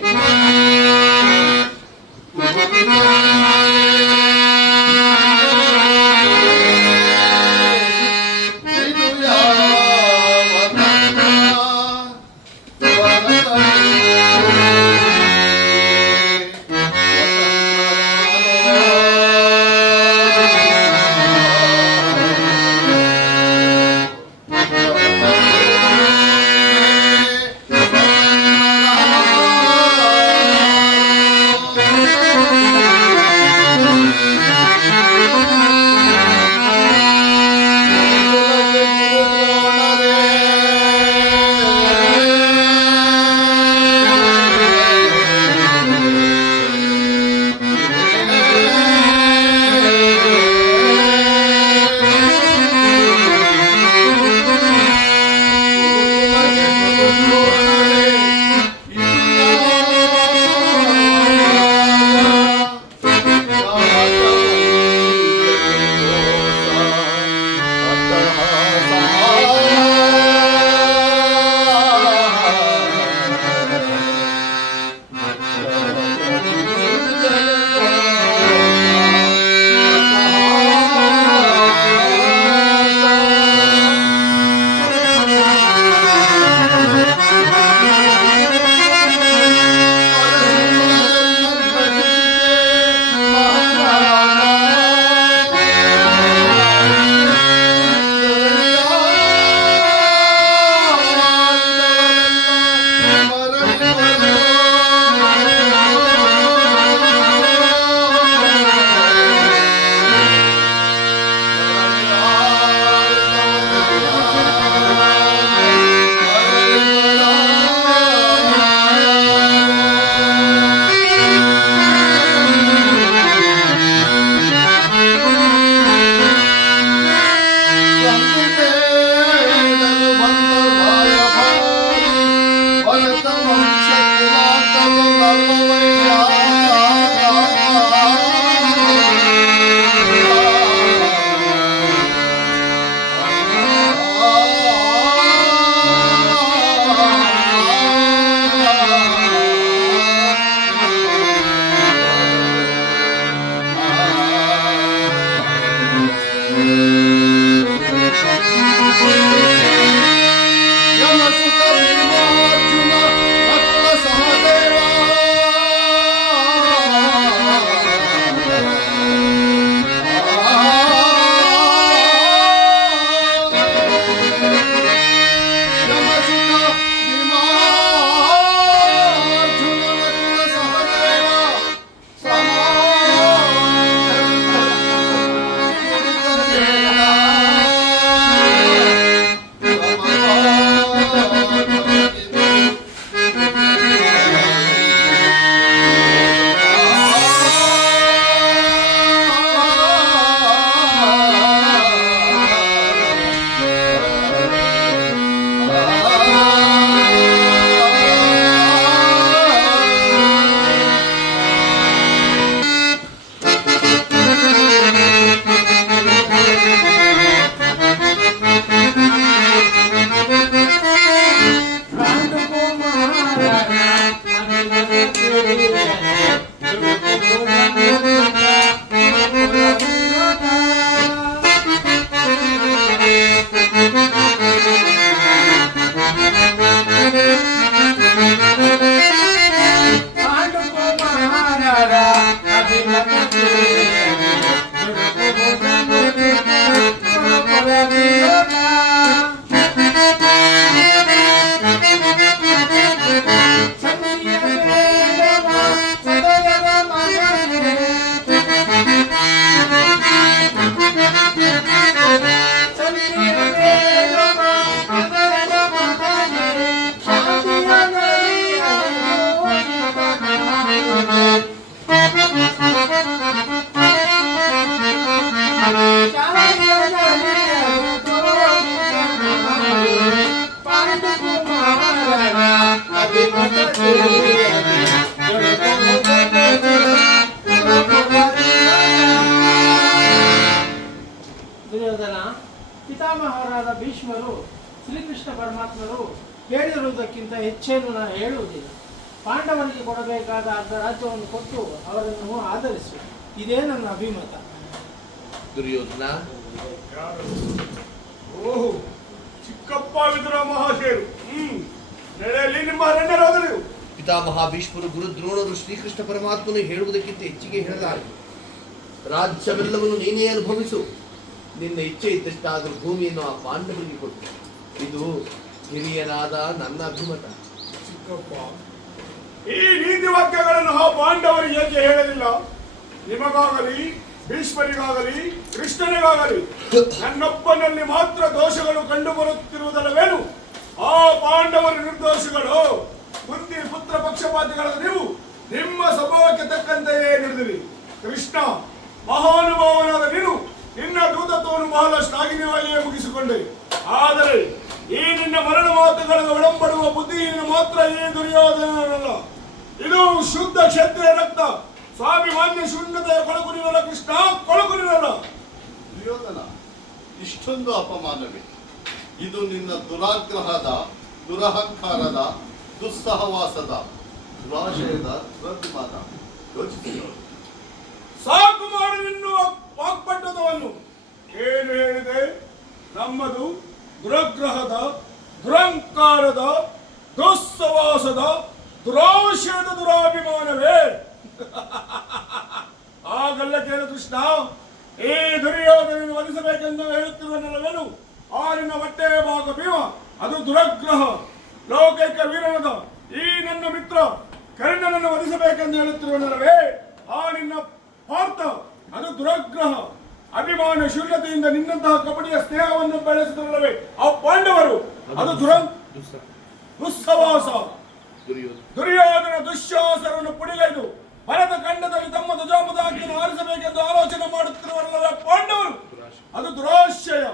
ದುರ್ಯೋಧನ, ಪಿತಾಮಹರಾದ ಭೀಷ್ಮರು ಶ್ರೀಕೃಷ್ಣ ಪರಮಾತ್ಮರು ಹೇಳಿರುವುದಕ್ಕಿಂತ ಹೆಚ್ಚೇನು ನಾನು ಹೇಳುವುದಿಲ್ಲ. ಪಾಂಡವರಿಗೆ ಕೊಡಬೇಕಾದ ಅರ್ಧ ರಾಜ್ಯವನ್ನು ಕೊಟ್ಟು ಅವರನ್ನು ಆಧರಿಸು. ಇದೇ ನನ್ನ ಅಭಿಮತ. ದುರ್ಯೋಧನ, ಓಹೋ, ಚಿಕ್ಕಪ್ಪ ವಿದುರ ಮಹಾಶಯರು. ನಡೆಯಲ್ಲಿ ನಿಮ್ಮ ಅರಣ್ಯರಾದರು. ಪಿತಾಮಹ ಭೀಷ್ಮರು ಗುರು ದ್ರೋಣರು ಶ್ರೀಕೃಷ್ಣ ಪರಮಾತ್ಮನು ಹೇಳುವುದಕ್ಕಿಂತ ಹೆಚ್ಚಿಗೆ ಹೇಳಲಾರೆ. ರಾಜ್ಯವೆಲ್ಲವನ್ನು ನೀನೇ ಅನುಭವಿಸು. ನಿನ್ನ ಇಚ್ಛೆ ಇದ್ದಷ್ಟಾದರೂ ಭೂಮಿಯನ್ನು ಆ ಪಾಂಡವರಿಗೆ ಕೊಟ್ಟು. ಇದು ಹಿರಿಯನಾದ ನನ್ನ ಅಭಿಮತ. ಚಿಕ್ಕಪ್ಪ, ಈ ನೀತಿ ವಾಕ್ಯಗಳನ್ನು ಆ ಪಾಂಡವರಿಗೆ ಏಕೆ ಹೇಳಲಿಲ್ಲ? ನಿಮಗಾಗಲಿ, ಭೀಷ್ಮರಿಗಾಗಲಿ, ಕೃಷ್ಣನಿಗಾಗಲಿ ನನ್ನೊಬ್ಬನಲ್ಲಿ ಮಾತ್ರ ದೋಷಗಳು ಕಂಡು ಬರುತ್ತಿರುವುದಲ್ಲವೇನು? ಆ ಪಾಂಡವರು ನಿರ್ದೋಷಗಳು. ಕುಂತಿ ಪುತ್ರ ಪಕ್ಷಪಾತಿಗಳಾದ ನೀವು ನಿಮ್ಮ ಸ್ವಭಾವಕ್ಕೆ ತಕ್ಕಂತೆಯೇ ನಡೆದಿರಿ. ಕೃಷ್ಣ, ಮಹಾನುಭಾವನಾದ ನೀನು ನಿನ್ನ ದೂತತ್ವವನ್ನು ಬಹಳ ಶ್ಲಾಘನೀಯವಾಗಿಯೇ ಮುಗಿಸಿಕೊಂಡೆ. ಆದರೆ ಈ ನಿನ್ನ ಮರಣ ಮಾತುಗಳನ್ನು ಒಳಂಬಡುವ ಬುದ್ಧಿಯನ್ನು ಮಾತ್ರ ಈ ದುರ್ಯೋಧನನಲ್ಲ. ಇದು ಶುದ್ಧ ಕ್ಷತ್ರಿಯ ರಕ್ತ, ಸ್ವಾಭಿಮಾನ್ಯ ಶೂನ್ಯತೆಯ ಕೊಳಗುರಿರಲ್ಲ. ಕೃಷ್ಣ, ಕೊಳಗುರಿರಲ್ಲ. ದುರ್ಯೋಧನ, ಇಷ್ಟೊಂದು ಅಪಮಾನವೇ? ಇದು ನಿನ್ನ ದುರಾಗ್ರಹದ, ದುರಹಂಕಾರದ, ದುಸ್ಸಹವಾಸದ, ದುರಾಶಯದ ದುರಭಿಮಾನ. ಯೋಚಿಸಿದರು. ಸಾಕು ಮಾಡಿ ನಿನ್ನ ವಾಗ್ಪಟ್ಟದವನ್ನು. ಏನು ಹೇಳಿದೆ? ನಮ್ಮದು ದುರಗ್ರಹದ, ದುರಂಕಾರದ, ದುಸ್ಸವಾಸದ, ದುರಾಶಯದ ದುರಾಭಿಮಾನವೇ? ಆಗಲ್ಲ ಕೇಳು ಕೃಷ್ಣ. ಈ ದುರ್ಯೋಧನನ್ನು ವಧಿಸಬೇಕೆಂದು ಹೇಳುತ್ತಿರುವನಲ್ಲವೇನು? ಆ ನಿನ್ನ ಹೊಟ್ಟೆ ಭಾಗ ಭೀಮ, ಅದು ದುರಗ್ರಹ. ಲೌಕಿಕ ವೀರನದ ಈ ನನ್ನ ಮಿತ್ರ ಕರ್ಣನನ್ನು ವಧಿಸಬೇಕೆಂದು ಹೇಳುತ್ತಿರುವನಲ್ಲವೇ? ಆ ನಿನ್ನ ಪಾರ್ಥ, ಅದು ದುರಗ್ರಹ. ಅಭಿಮಾನ ಶೂನ್ಯತೆಯಿಂದ ನಿನ್ನಂತಹ ಕಪಟಿಯ ಸ್ನೇಹವನ್ನು ಬೆಳೆಸಿದರಲ್ಲವೇ ಆ ಪಾಂಡವರು, ಅದು ದುಸ್ಸವಾಸ. ದುರ್ಯೋಧನ ದುಶ್ಯಾಸರನ್ನು ಪುಡಿಗೈದು ಭರತ ಖಂಡದಲ್ಲಿ ತಮ್ಮ ಧ್ವಜಾಪದಾಕಿಯನ್ನು ಆರಿಸಬೇಕೆಂದು ಆಲೋಚನೆ ಮಾಡುತ್ತಿರುವರಲ್ಲವೇ ಪಾಂಡವರು, ಅದು ದುರಾಶಯ.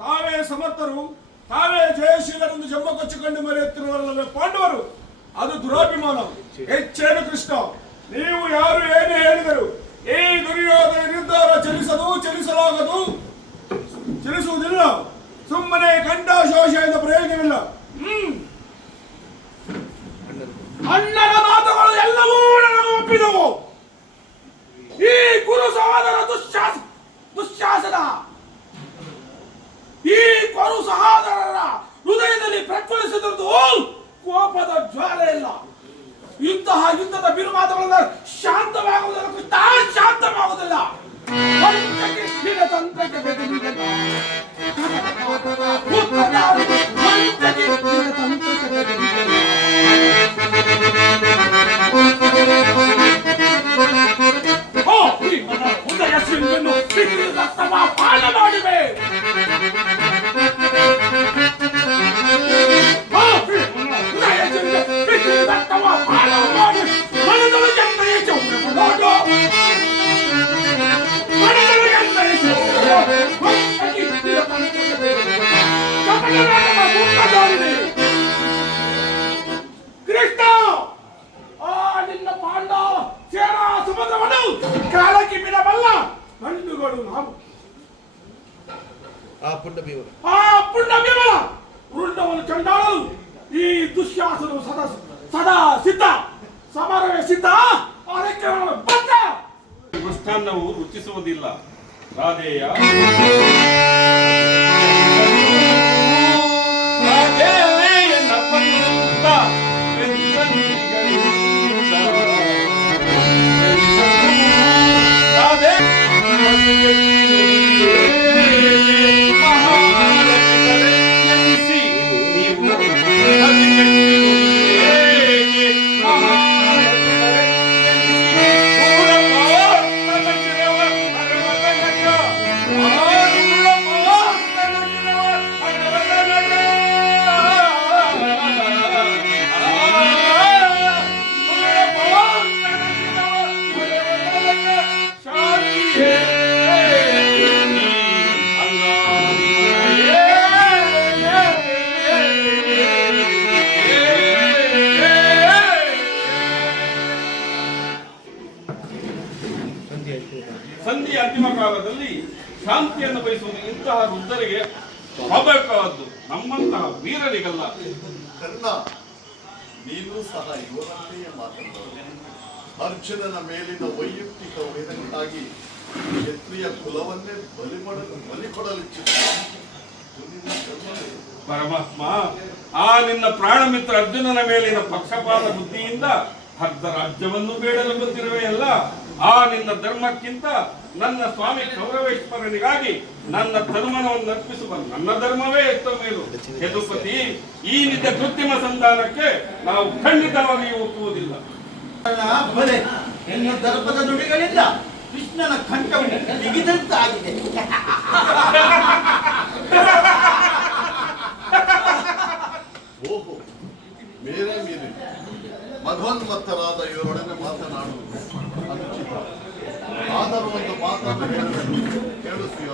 ತಾವೇ ಸಮರ್ಥರು, ತಾವೇ ಜಯಶೀಲರೆಂದು ಜಂಬ ಕೊಚ್ಚಿಕೊಂಡು ಮೆರೆಯುತ್ತಿರುವರಲ್ಲವೇ ಪಾಂಡವರು, ಅದು ದುರಾಭಿಮಾನ. ಹೆಚ್ಚೇನು ಕೃಷ್ಣ, ನೀವು ಯಾರು ಏನೇ ಹೇಳಿದರು ಈ ದುರ್ಯೋಧನ ನಿರ್ಧಾರ ಚಲಿಸಲಾಗದು, ಚಲಿಸುವುದಿಲ್ಲ. ಸುಮ್ಮನೆ ಕಂಠಶೋಷೆಯಿಂದ ಪ್ರಯೋಜನವಿಲ್ಲ. ಅಣ್ಣನ ಮಾತುಗಳು ಎಲ್ಲವೂ ನನಗೆ ಒಪ್ಪಿದವು. ಈ ಗುರು ಸಹೋದರ ದುಶ್ಯಾಸನ, ಈ ಗುರು ಸಹೋದರರ ಹೃದಯದಲ್ಲಿ ಪ್ರಜ್ವಲಿಸಿದುದು ಕೋಪದ ಜ್ವಾಲೆ ಇಲ್ಲ. ಇಂತಹ ಯುದ್ಧದ ಬಿರುಮಾತುಗಳಿಂದ ಶಾಂತವಾಗುವುದಿಲ್ಲ ಕೃಷ್ಣ, ಶಾಂತವಾಗುವುದಿಲ್ಲ. ತಂತ್ರಕ್ಕೆ ಉದಯ ಸಿಂಗನ್ನು ಪಾಲ ಮಾಡಿವೆ. ಕೃಷ್ಣ, ನಿನ್ನ ಪಾಂಡವ ಸೇನಾ ಸಮುದ್ರವನ್ನು ಕಾಲಕ್ಕೆ ಬಿಡಬಲ್ಲ ಗಂಡುಗಳು ನಾವು. ಆ ಪುಂಡ ಭೀಮನ ವೃಂದವನ್ನು ಚಂಡಾಳಲು ಈ ದುಶ್ಯಾಸನು ಸದಾ ಸಿದ್ಧ, ಸಮರವೇ ಸಿದ್ಧ. ಅದಕ್ಕೆ ಬದ್ಧ. ಮೃಷ್ಟಾನ್ನವು ರುಚಿಸುವುದಿಲ್ಲ ರಾಧೇಯ. ಕಾಲದಲ್ಲಿ ಶಾಂತಿಯನ್ನು ಬಯಸುವುದು ಇಂತಹ ವೃದ್ಧರಿಗೆ ಸ್ವಾಭಾವಿಕವಾದ್ದು, ನಮ್ಮಂತಹ ವೀರರಿಗಲ್ಲ. ಕರ್ಣ, ನೀನು ಸಹ ಇವರಂತೆಯೇ ಮಾತನಾಡು. ಅರ್ಜುನನ ಮೇಲಿನ ವೈಯಕ್ತಿಕ ವೈರಕ್ಕಾಗಿ ಕ್ಷತ್ರಿಯ ಕುಲವನ್ನೇ ಬಲಿ ಕೊಡಲು ಪರಮಾತ್ಮ, ಆ ನಿನ್ನ ಪ್ರಾಣ ಮಿತ್ರ ಅರ್ಜುನನ ಮೇಲಿನ ಪಕ್ಷಪಾತ ಬುದ್ಧಿಯಿಂದ ಅರ್ಧ ರಾಜ್ಯವನ್ನು ಬೇಡಲು ಬಂದಿರುವೆಯಲ್ಲ. ಆ ನಿನ್ನ ಧರ್ಮಕ್ಕಿಂತ ನನ್ನ ಸ್ವಾಮಿ ಕೌರವೇಶ್ವರನಿಗಾಗಿ ನನ್ನ ಧರ್ಮವನ್ನು ಅರ್ಪಿಸುವ ನನ್ನ ಧರ್ಮವೇ ಎತ್ತ ಮೇಲು. ಯದುಪತಿ, ಈ ನಿಜ ಕೃತ್ರಿಮ ಸಂಧಾನಕ್ಕೆ ನಾವು ಖಂಡಿತವಾಗಿಯೂ ಒಪ್ಪುವುದಿಲ್ಲ. ಬಲೆ ಎನ್ನ ದರ್ಪದ ನುಡಿಗಳಿಂದ ಕೃಷ್ಣನ ಕಂಠವು ಬಿಗಿದಂತಾಗಿದೆ. ಓಹೋ, ಮೇರೆ ಮೀರಿ ಮಧ್ವನ್ಮತ್ತರಾದ ಇವರೊಡನೆ ಮಾತನಾಡುವುದು ಅನುಚಿತ. ಆದರೂ ಒಂದು ಮಾತನ್ನು ಕೇಳಿಸುವ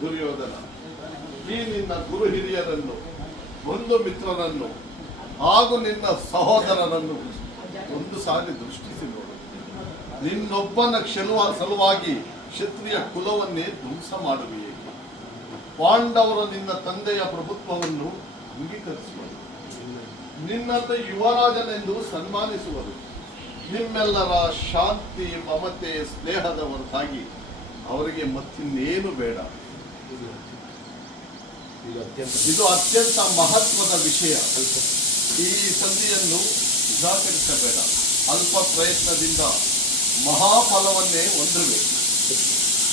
ದುರ್ಯೋಧನ, ಈ ನಿನ್ನ ಗುರು ಹಿರಿಯರನ್ನು, ಬಂಧು ಮಿತ್ರರನ್ನು ಹಾಗೂ ನಿನ್ನ ಸಹೋದರರನ್ನು ಒಂದು ಸಾರಿ ದೃಷ್ಟಿಸಿ ನೋಡು. ನಿನ್ನೊಬ್ಬನ ಸಲುವಾಗಿ ಕ್ಷತ್ರಿಯ ಕುಲವನ್ನೇ ಧ್ವಂಸ ಮಾಡುವೆಯೇ? ಪಾಂಡವರು ನಿನ್ನ ತಂದೆಯ ಪ್ರಭುತ್ವವನ್ನು ಅಂಗೀಕರಿಸುವರು, ನಿನ್ನಂತೆ ಯುವರಾಜನೆಂದು ಸನ್ಮಾನಿಸುವರು. ನಿಮ್ಮೆಲ್ಲರ ಶಾಂತಿ, ಮಮತೆ, ಸ್ನೇಹದ ಹೊರತಾಗಿ ಅವರಿಗೆ ಮತ್ತಿನ್ನೇನು ಬೇಡ. ಇದು ಅತ್ಯಂತ ಮಹತ್ವದ ವಿಷಯ. ಈ ಸಂಧಿಯನ್ನು ನಿರಾಕರಿಸಬೇಡ. ಅಲ್ಪ ಪ್ರಯತ್ನದಿಂದ ಮಹಾಫಲವನ್ನೇ ಹೊಂದಿರುವೆ.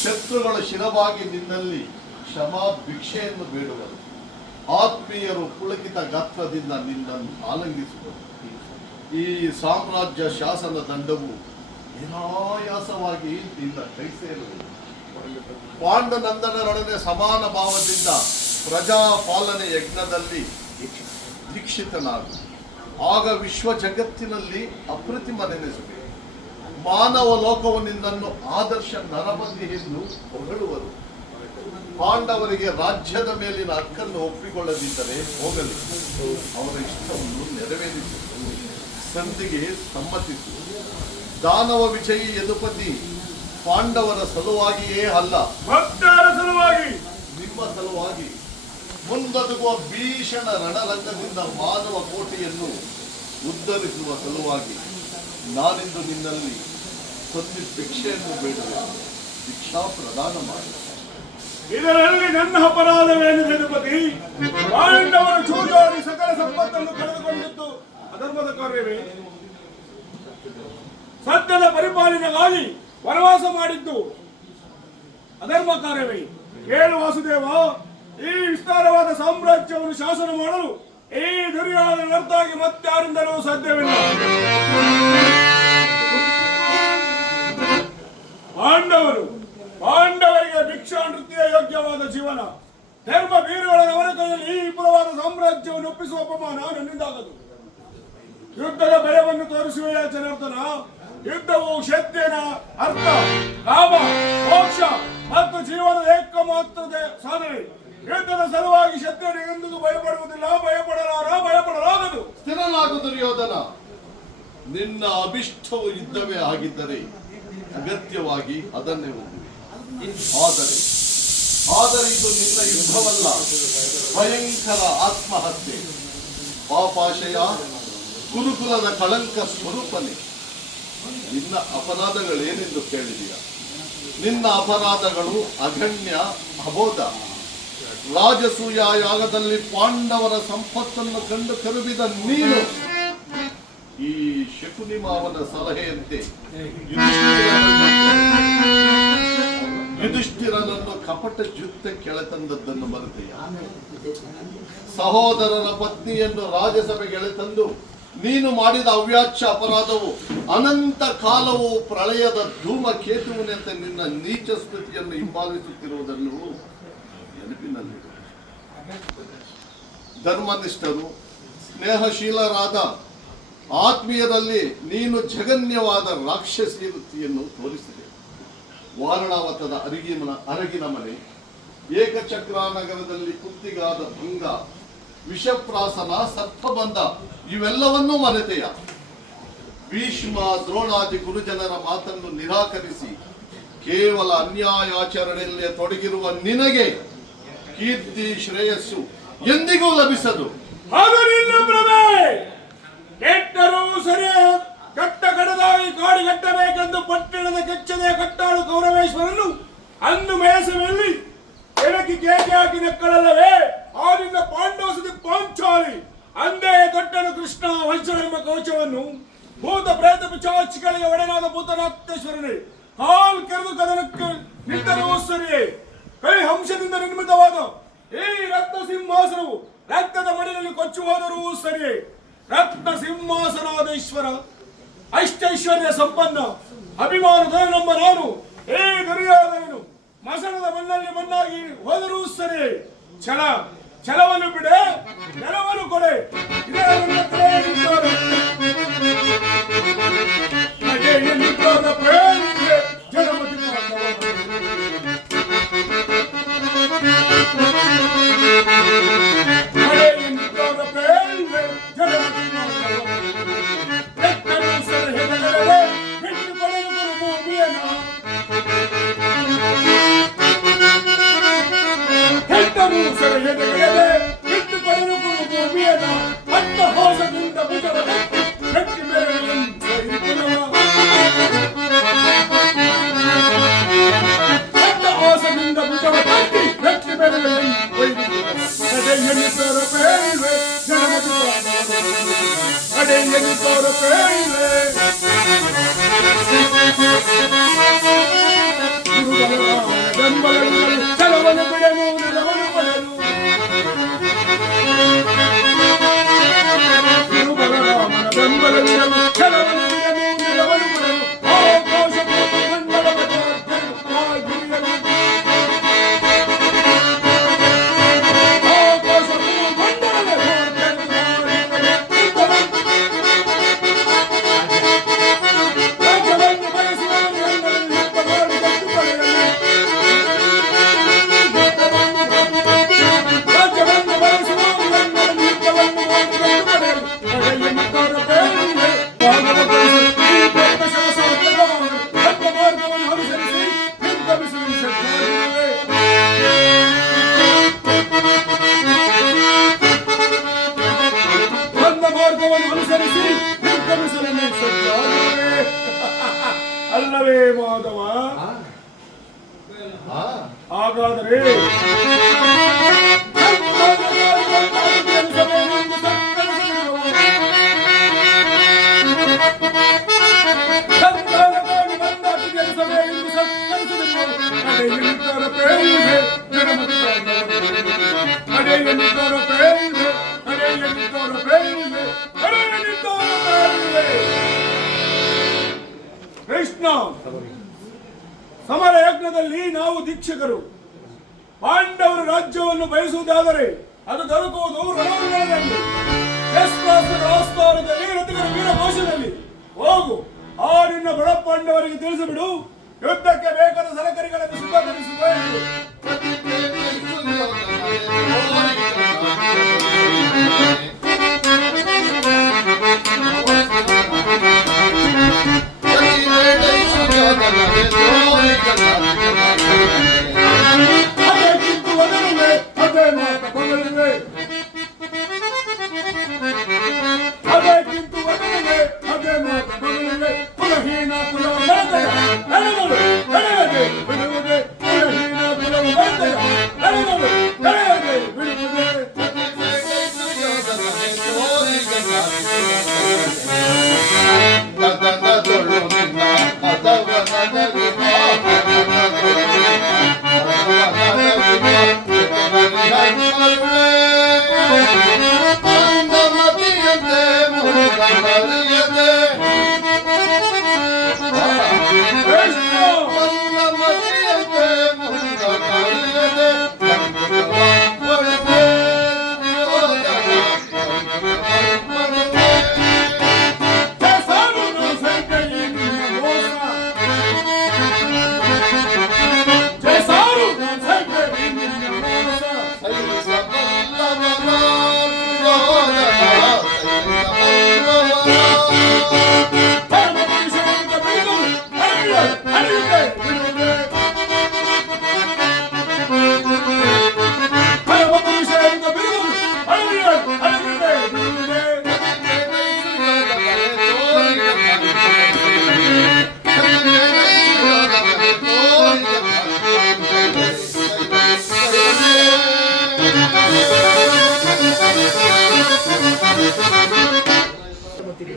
ಶತ್ರುಗಳ ಶಿರವಾಗಿ ನಿನ್ನಲ್ಲಿ ಕ್ಷಮಾ ಭಿಕ್ಷೆಯನ್ನು ಬೇಡುವರು. ಆತ್ಮೀಯರು ಪುಳಕಿತ ಗಾತ್ರದಿಂದ ನಿನ್ನನ್ನು ಆಲಂಗಿಸುವರು. ಈ ಸಾಮ್ರಾಜ್ಯ ಶಾಸನ ದಂಡವು ನಿರಾಯಾಸವಾಗಿ ನಿನ್ನ ಕೈ ಸೇರುವುದು. ಪಾಂಡನಂದನರೊಡನೆ ಸಮಾನ ಭಾವದಿಂದ ಪ್ರಜಾಪಾಲನೆ ಯಜ್ಞದಲ್ಲಿ ದೀಕ್ಷಿತನಾಗು. ಆಗ ವಿಶ್ವ ಜಗತ್ತಿನಲ್ಲಿ ಅಪ್ರತಿಮ ನೆನೆಸುವೆ. ಮಾನವ ಲೋಕವು ನಿನ್ನನ್ನು ಆದರ್ಶ ನರಬಂದಿ ಎಂದು ಹೊಗಳುವರು. ಪಾಂಡವರಿಗೆ ರಾಜ್ಯದ ಮೇಲಿನ ಹಕ್ಕನ್ನು ಒಪ್ಪಿಕೊಳ್ಳದಿದ್ದರೆ ಹೋಗಲಿ, ಅವರ ಇಷ್ಟವನ್ನು ನೆರವೇರಿಸು. ಸಂಧಿಗೆ ಸಮ್ಮತಿಸು. ದಾನವ ವಿಜಯಿ ಯದುಪತಿ ಪಾಂಡವರ ಸಲುವಾಗಿಯೇ ಅಲ್ಲ, ಭಕ್ತರ ಸಲುವಾಗಿ, ನಿಮ್ಮ ಸಲುವಾಗಿ ಮುಂದೊದಗುವ ಭೀಷಣ ರಣರಂಗದಿಂದ ಮಾನವ ಕೋಟೆಯನ್ನು ಉದ್ಧರಿಸುವ ಸಲುವಾಗಿ ನಾನಿಂದು ನಿನ್ನಲ್ಲಿ ಸಂಧಿ ಭಿಕ್ಷೆಯನ್ನು ಬೇಡುವೆ. ಭಿಕ್ಷಾ ಪ್ರದಾನ ಮಾಡಿ. ಇದರಲ್ಲಿ ನನ್ನ ಅಪರಾಧವೇನು ಯದುಪತಿ? ಪಾಂಡವರು ಚೂಜಾಡಿ ಸಕಲ ಸಂಪತ್ತನ್ನು ಕಳೆದುಕೊಂಡಿದ್ದು ಅಧರ್ಮದ ಕಾರ್ಯವೇ? ಸತ್ಯದ ಪರಿಪಾಲನೆಗಾಗಿ ವನವಾಸ ಮಾಡಿದ್ದು ಅಧರ್ಮ ಕಾರ್ಯವೇ? ಕೇಳು ವಾಸುದೇವ, ಈ ವಿಸ್ತಾರವಾದ ಸಾಮ್ರಾಜ್ಯವನ್ನು ಶಾಸನ ಮಾಡಲು ಈ ದುರ್ಯೋಧನ ಹೊರತಾಗಿ ಮತ್ತಾರಿಂದಲೂ ಸಾಧ್ಯವಿಲ್ಲ. ಪಾಂಡವರಿಗೆ ಭಿಕ್ಷಾಂತರ ಯೋಗ್ಯವಾದ ಜೀವನ. ಧರ್ಮ ವೀರಗಳ ಅವರ ಕೈಯಲ್ಲಿ ಈ ವಿಪುಲವಾದ ಸಾಮ್ರಾಜ್ಯವನ್ನು ಒಪ್ಪಿಸುವ ಅಪಮಾನ ನನ್ನಿಂದಾಗದು. ಯುದ್ಧದ ಭಯವನ್ನು ತೋರಿಸುವೆಯ ಜನಾರ್ದನ. ಯುದ್ಧವು ಕ್ಷತ್ರಿಯನ ಅರ್ಥ, ಲಾಭ, ಮೋಕ್ಷ ಮತ್ತು ಜೀವನದ ಏಕಮಾತ್ರದ ಸಾಧನೆ. ಯುದ್ಧದ ಸಲುವಾಗಿ ಕ್ಷತ್ರಿಯನಿಗೆಂದಿಗೂ ಭಯಪಡುವುದಿಲ್ಲ, ಭಯಪಡಲಾಗದು. ಸ್ಥಿರನಾಗು ದುರ್ಯೋಧನ. ನಿನ್ನ ಅಭಿಷ್ಟವು ಯುದ್ಧವೇ ಆಗಿದ್ದರೆ ಅಗತ್ಯವಾಗಿ ಅದನ್ನೇ ಹೋಗುವೆ. ಆದರೆ ಇದು ನಿನ್ನ ಯುದ್ಧವಲ್ಲ, ಭಯಂಕರ ಆತ್ಮಹತ್ಯೆ. ಪಾಪಾಶಯ, ಗುರುಕುಲದ ಕಳಂಕ ಸ್ವರೂಪನೇ. ನಿನ್ನ ಅಪರಾಧಗಳೇನೆಂದು ಕೇಳಿದೀಯ? ನಿನ್ನ ಅಪರಾಧಗಳು ಅಗಣ್ಯ, ಅಬೋಧ. ರಾಜಸೂಯ ಯಾಗದಲ್ಲಿ ಪಾಂಡವರ ಸಂಪತ್ತನ್ನು ಕಂಡು ಕರುಬಿದ ನೀನು ಈ ಶಕುನಿ ಮಾವನ ಸಲಹೆಯಂತೆ ಯುಧಿಷ್ಠಿರನನ್ನು ಕಪಟ ಜುತ್ತೆ ಕೆಳತಂದದ್ದನ್ನು ಮರೆತೆಯ? ಸಹೋದರರ ಪತ್ನಿಯನ್ನು ರಾಜಸಭೆಗೆ ಎಳೆತಂದು ನೀನು ಮಾಡಿದ ಅವ್ಯಾಚ್ಯ ಅಪರಾಧವು ಅನಂತ ಕಾಲವು ಪ್ರಳಯದ ಧೂಮಕೇತುವಿನಂತೆ ನಿನ್ನ ನೀಚ ಸ್ಥಿತಿಯನ್ನು ಹಿಂಬಾಲಿಸುತ್ತಿರುವುದನ್ನು ನೆನಪಿನಲ್ಲಿ. ಧರ್ಮನಿಷ್ಠರು, ಸ್ನೇಹಶೀಲರಾದ ಆತ್ಮೀಯರಲ್ಲಿ ನೀನು ಜಗನ್ಯವಾದ ರಾಕ್ಷಸಿ ವೃತ್ತಿಯನ್ನು ತೋರಿಸಿದೆ. ವಾರಣಾವತದ ಅರಗಿನ ಮನೆ, ಏಕಚಕ್ರ ನಗರದಲ್ಲಿ ಕುತ್ತಿಗಾದ ಭಂಗ, ವಿಷಪ್ರಾಸನ, ಸರ್ಪಬಂಧ ಇವೆಲ್ಲವನ್ನೂ ಮರೆತೆಯ? ಭೀಷ್ಮ, ದ್ರೋಣಾದಿ ಗುರುಜನರ ಮಾತನ್ನು ನಿರಾಕರಿಸಿ ಕೇವಲ ಅನ್ಯಾಯಾಚರಣೆಯಲ್ಲೇ ತೊಡಗಿರುವ ನಿನಗೆ ಕೀರ್ತಿ, ಶ್ರೇಯಸ್ಸು ಎಂದಿಗೂ ಲಭಿಸದು. ಅದು ನಿನ್ನ ಭ್ರಮೆ. ಕೆಟ್ಟರೂ ಸರಿ ಕಟ್ಟ ಕಡದಾಗಿ ಕಾಡಿಗಟ್ಟಬೇಕೆಂದು ಪಟ್ಟಣದ ಕೆಚ್ಚದೆ ಕಟ್ಟಾಳು ಕೌರವೇಶ್ವರನ್ನು ಅಂದು ಮೇಸವೆಲ್ಲಿ ಕೆಳಕಿ ಕೇಕೆ ಹಾಕಿ ನಕ್ಕಳಲ್ಲವೇ? ಆದಿಂದ ಪಾಂಡವಸದಿ ಪಾಂಚಾಲಿ ಅಂದೇ ಕಟ್ಟನು ಕೃಷ್ಣ ವಜ್ರವೆಂಬ ಕವಚವನ್ನು ಭೂತ ಪ್ರೇತ ಪಿಚಾಚಿಗಳಿಗೆ ಒಡೆನಾದ ಭೂತನಾಥೇಶ್ವರನೇ ಕಾಲ್ ಕೆರೆದು ಕದನಕ್ಕೆ ನಿಂತರೂ ಸರಿಯೇ. ಕೈ ಹಂಸದಿಂದ ನಿರ್ಮಿತವಾದ ಈ ರತ್ನ ಸಿಂಹಾಸನವು ರಕ್ತದ ಮಡಿಯಲ್ಲಿ ಕೊಚ್ಚಿ ಹೋದರೂ ಸರಿಯೇ. ರತ್ನ ಸಿಂಹಾಸನಾಧೀಶ್ವರ, ಅಷ್ಟೈಶ್ವರ್ಯ ಸಂಪನ್ನ, ಅಭಿಮಾನದ ನಮ್ಮ ನಾನು ಏ ದುರ್ಯೋಧನನು ಮಸಣದ ಮಣ್ಣಲ್ಲಿ ಮಣ್ಣಾಗಿ ಹೋದರೂ ಸರಿ. ಛಲವನ್ನು ಬಿಡೆ, ನೆಲವನ್ನು ಕೊಡೆ. ಇದೇ ನನ್ನ ಪ್ರೇಮಿಕರು. ಅಜೇಯನಿದ್ದೋದ ಪ್ರೇಮಿಕೆ ಜನಮತಿ ಅಜೇಯನಿದ್ದೋದ ಪ್ರೇಮಿಕೆ ಜನಮತಿ ಎತ್ತರು ಸಲಹೆಗಳೇ ಬಿಟ್ಟು ಕೊಡೆಯುವರು ಭೂಮಿಯನ್ನು. ಎತ್ತರು ಸಲಹೆಗಳೇ ಬಿಟ್ಟು ಕೊಡೆಯುವರು ಭೂಮಿಯನ್ನು. ಅಟ್ಟಹಾಸದಿಂದ ಭುಜವ ಗಟ್ಟಿ ಮೇರೆಯನ್ನು ಅಟ್ಟಹಾಸದಿಂದ ಭುಜವ ಗಟ್ಟಿ ಗಟ್ಟಿ ಮೇರೆಯನ್ನು ಅಜೇಯನಿದ್ದೋದ ಪ್ರೇಮಿಕೆ ಜನಮತಿ ಅಜೇಯನಿದ್ದೋದ ಪ್ರೇಮಿಕೆ ಬೆಂಬಲಗಳು ಛಲವನ್ನು ಬಿಡಲು ನೆಲವನ್ನು ಪಡೆಯಲು. ಗುರುಬಲರಾಮನ ಬೆಂಬಲವಿರಲು ಛಲವನ್ನು ಬಿಡಲು ನೆಲವನ್ನು ಪಡೆಯಲು. ಆಕಾಶ ಮಂಡಲ ಅಲ್ಲವೇ ಮಾಧವ? ಹಾಗಾದರೆ ಕೃಷ್ಣ, ಸಮರ ಯಜ್ಞದಲ್ಲಿ ನಾವು ದೀಕ್ಷಕರು. ಪಾಂಡವರ ರಾಜ್ಯವನ್ನು ಬಯಸುವುದಾದರೆ ಅದು ದೊರಕುವುದು ರಣರಂಗದಲ್ಲಿ, ಶಸ್ತ್ರಾಸ್ತ್ರದ ಆಸ್ಥಾನದಲ್ಲಿ, ರಥಗಳ ವೀರಘೋಷದಲ್ಲಿ. ಹೋಗು, ಆ ನಿನ್ನ ಬಡ ಪಾಂಡವರಿಗೆ ತಿಳಿಸಿಬಿಡು, ಯುದ್ಧಕ್ಕೆ ಬೇಕಾದ ಸಲಕರಿಗಳನ್ನು ಸಿದ್ಧಪಡಿಸುವ ಎಂದು. ಅದಕ್ಕಿಂತ ಒದರುವೆ, ಅದೇ ಮಾತ ಬದಲಿವೆ. ಅದಕ್ಕಿಂತ ಒದರುವೆ, ಅದೇ ಮಾತ ಬದಲಿವೆ. ಕುಲಹೀನ ಕುಲವ ಮರೆತೆಯ ನಡೆದಳು ನಡೆಯದೆ ಬಿಡುವುದೇ. ಕುಲಹೀನ ಕುಲವ ಮರೆತೆಯ ನಡೆದಳು ನಡೆಯದೆ ಬಿಡುವುದೇ.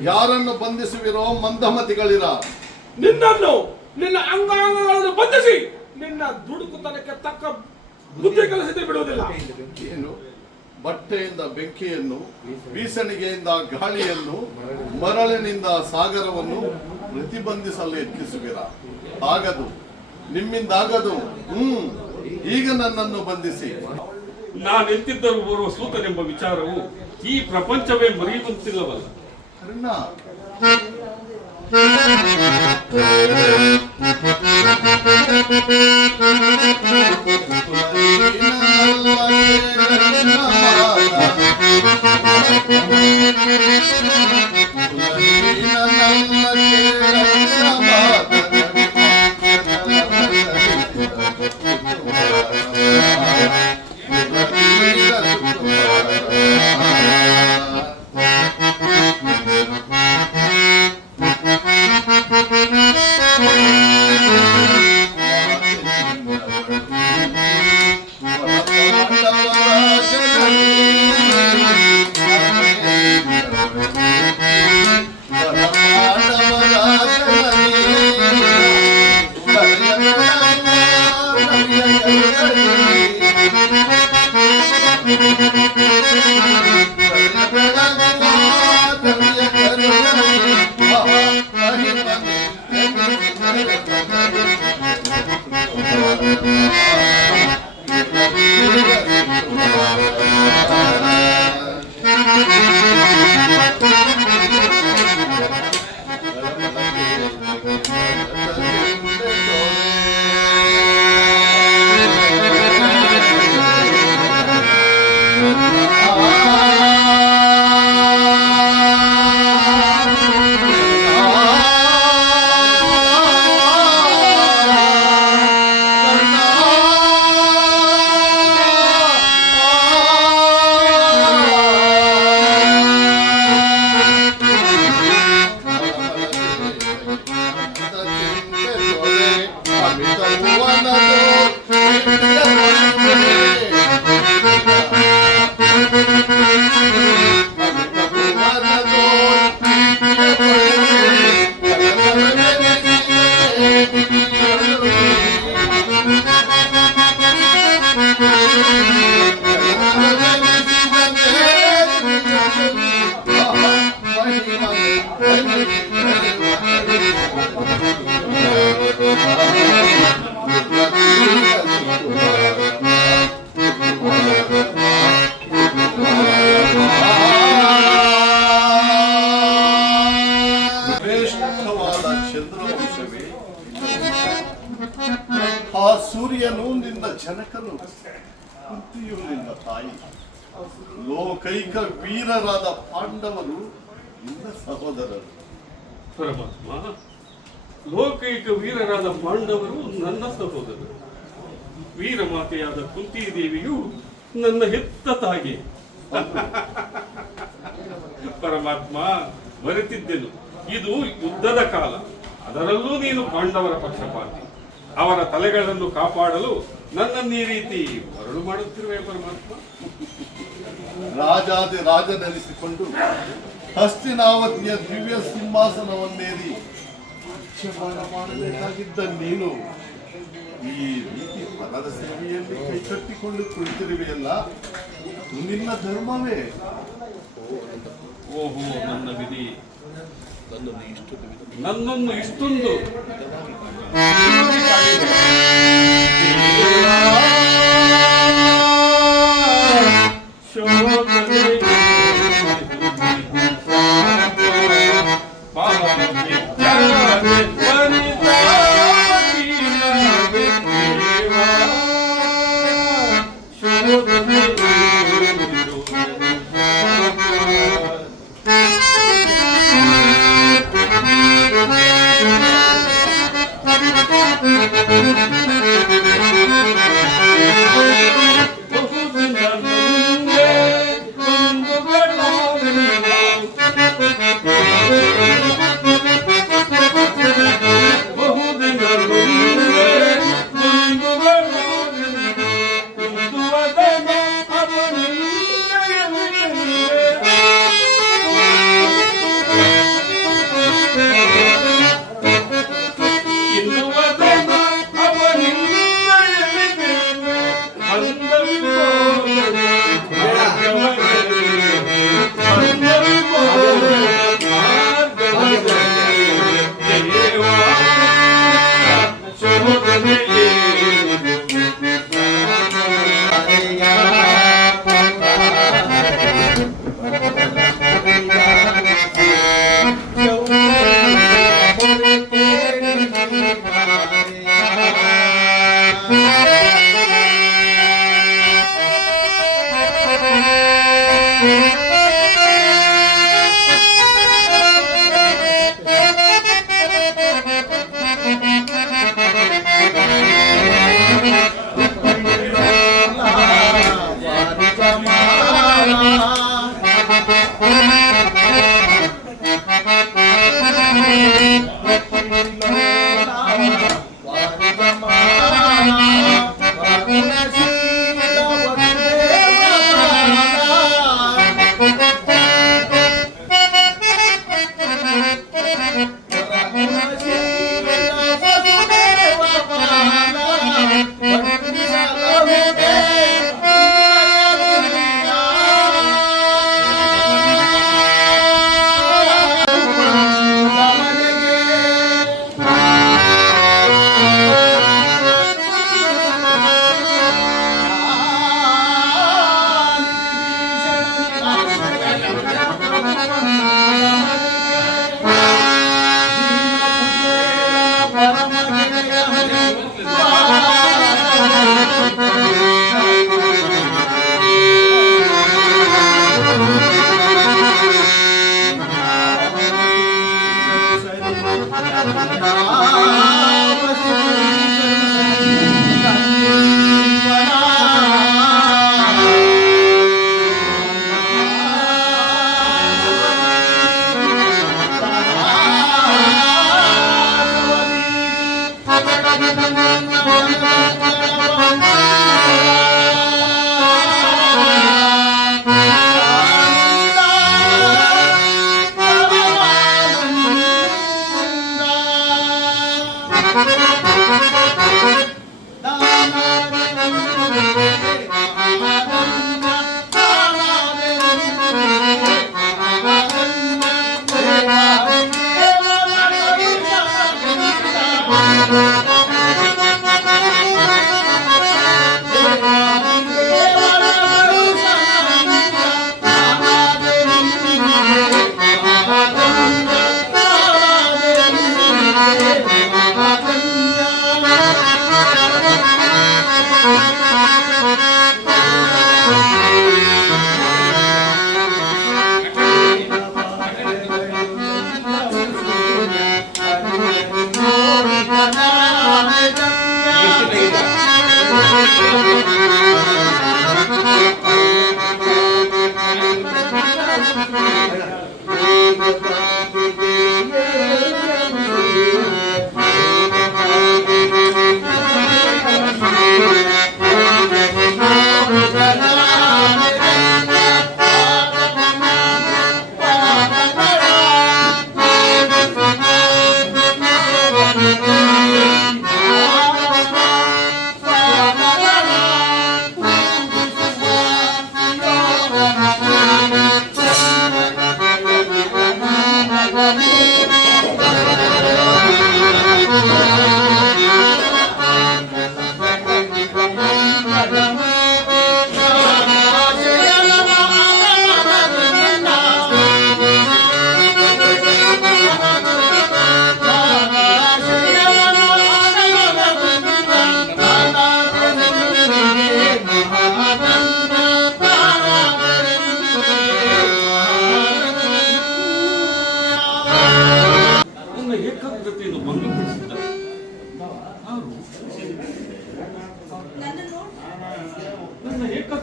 ಯಾರನ್ನು ಬಂಧಿಸುವಿರೋ ಮಂದಮತಿಗಳಿರ? ನಿನ್ನನ್ನು, ನಿನ್ನ ಅಂಗಾಂಗಗಳನ್ನು ಬಂಧಿಸಿ ನಿನ್ನ ದುಡುಕುತನಕ್ಕೆ ತಕ್ಕ ಬುದ್ಧಿ ಕಲಿಸದೆ ಬಿಡುವುದಿಲ್ಲ. ಏನು? ಬಟ್ಟೆಯಿಂದ ಬೆಂಕಿಯನ್ನು, ಬೀಸಣಿಗೆಯಿಂದ ಗಾಳಿಯನ್ನು, ಮರಳಿನಿಂದ ಸಾಗರವನ್ನು ಪ್ರತಿಬಂಧಿಸಲು ಯತ್ನಿಸುವಿರ? ಆಗದು, ನಿಮ್ಮಿಂದಾಗದು. ಈಗ ನನ್ನನ್ನು ಬಂಧಿಸಿ. ನಾನೆಂತಿದ್ದರೂ ಬರುವ ಸೂತನೆಂಬ ವಿಚಾರವು ಈ ಪ್ರಪಂಚವೇ ಮರೆಯುವಂತಿಲ್ಲವಲ್ಲ. ಕರ್ಣ, ಸೂರ್ಯನು ನಿನ್ನ ಜನಕನು, ಕುಂತಿಯು ನಿನ್ನ ತಾಯಿ. ಲೋಕೈಕ ವೀರರಾದ ಪಾಂಡವರು ನಿನ್ನ ಸಹೋದರರು. ಪರಮಾತ್ಮ, ಲೋಕೈಕ ವೀರರಾದ ಪಾಂಡವರು ನನ್ನ ಸಹೋದರರು. ವೀರಮಾತೆಯಾದ ಕುಂತಿ ದೇವಿಯು ನನ್ನ ಹೆತ್ತ ತಾಯಿ. ಪರಮಾತ್ಮ, ಮರೆತಿದ್ದೆನು, ಇದು ಯುದ್ಧದ ಕಾಲ. ಅದರಲ್ಲೂ ನೀನು ಪಾಂಡವರ ಪಕ್ಷಪಾತಿ. ಅವರ ತಲೆಗಳನ್ನು ಕಾಪಾಡಲು ನನ್ನನ್ನು ಈ ರೀತಿ ಮರಳು ಮಾಡುತ್ತಿರುವೆ ಪರಮಾತ್ಮ. ರಾಜಾದಿ ರಾಜನೆನಿಸಿಕೊಂಡು ಹಸ್ತಿನಾವತಿಯ ದಿವ್ಯ ಸಿಂಹಾಸನವನ್ನೇರಿ ರಾಜ್ಯಭಾರ ಮಾಡಬೇಕಾಗಿದ್ದ ನೀನು ಈ ರೀತಿ ಪರರ ಸೇವೆಯಲ್ಲಿ ಕೈಕಟ್ಟಿಕೊಂಡು ಕುಳಿತಿರುವೆಯಲ್ಲ, ನಿನ್ನ ಧರ್ಮವೇ? ಓಹೋ, ನನ್ನ ವಿಧಿ ನನ್ನನ್ನು ಇಷ್ಟೊಂದು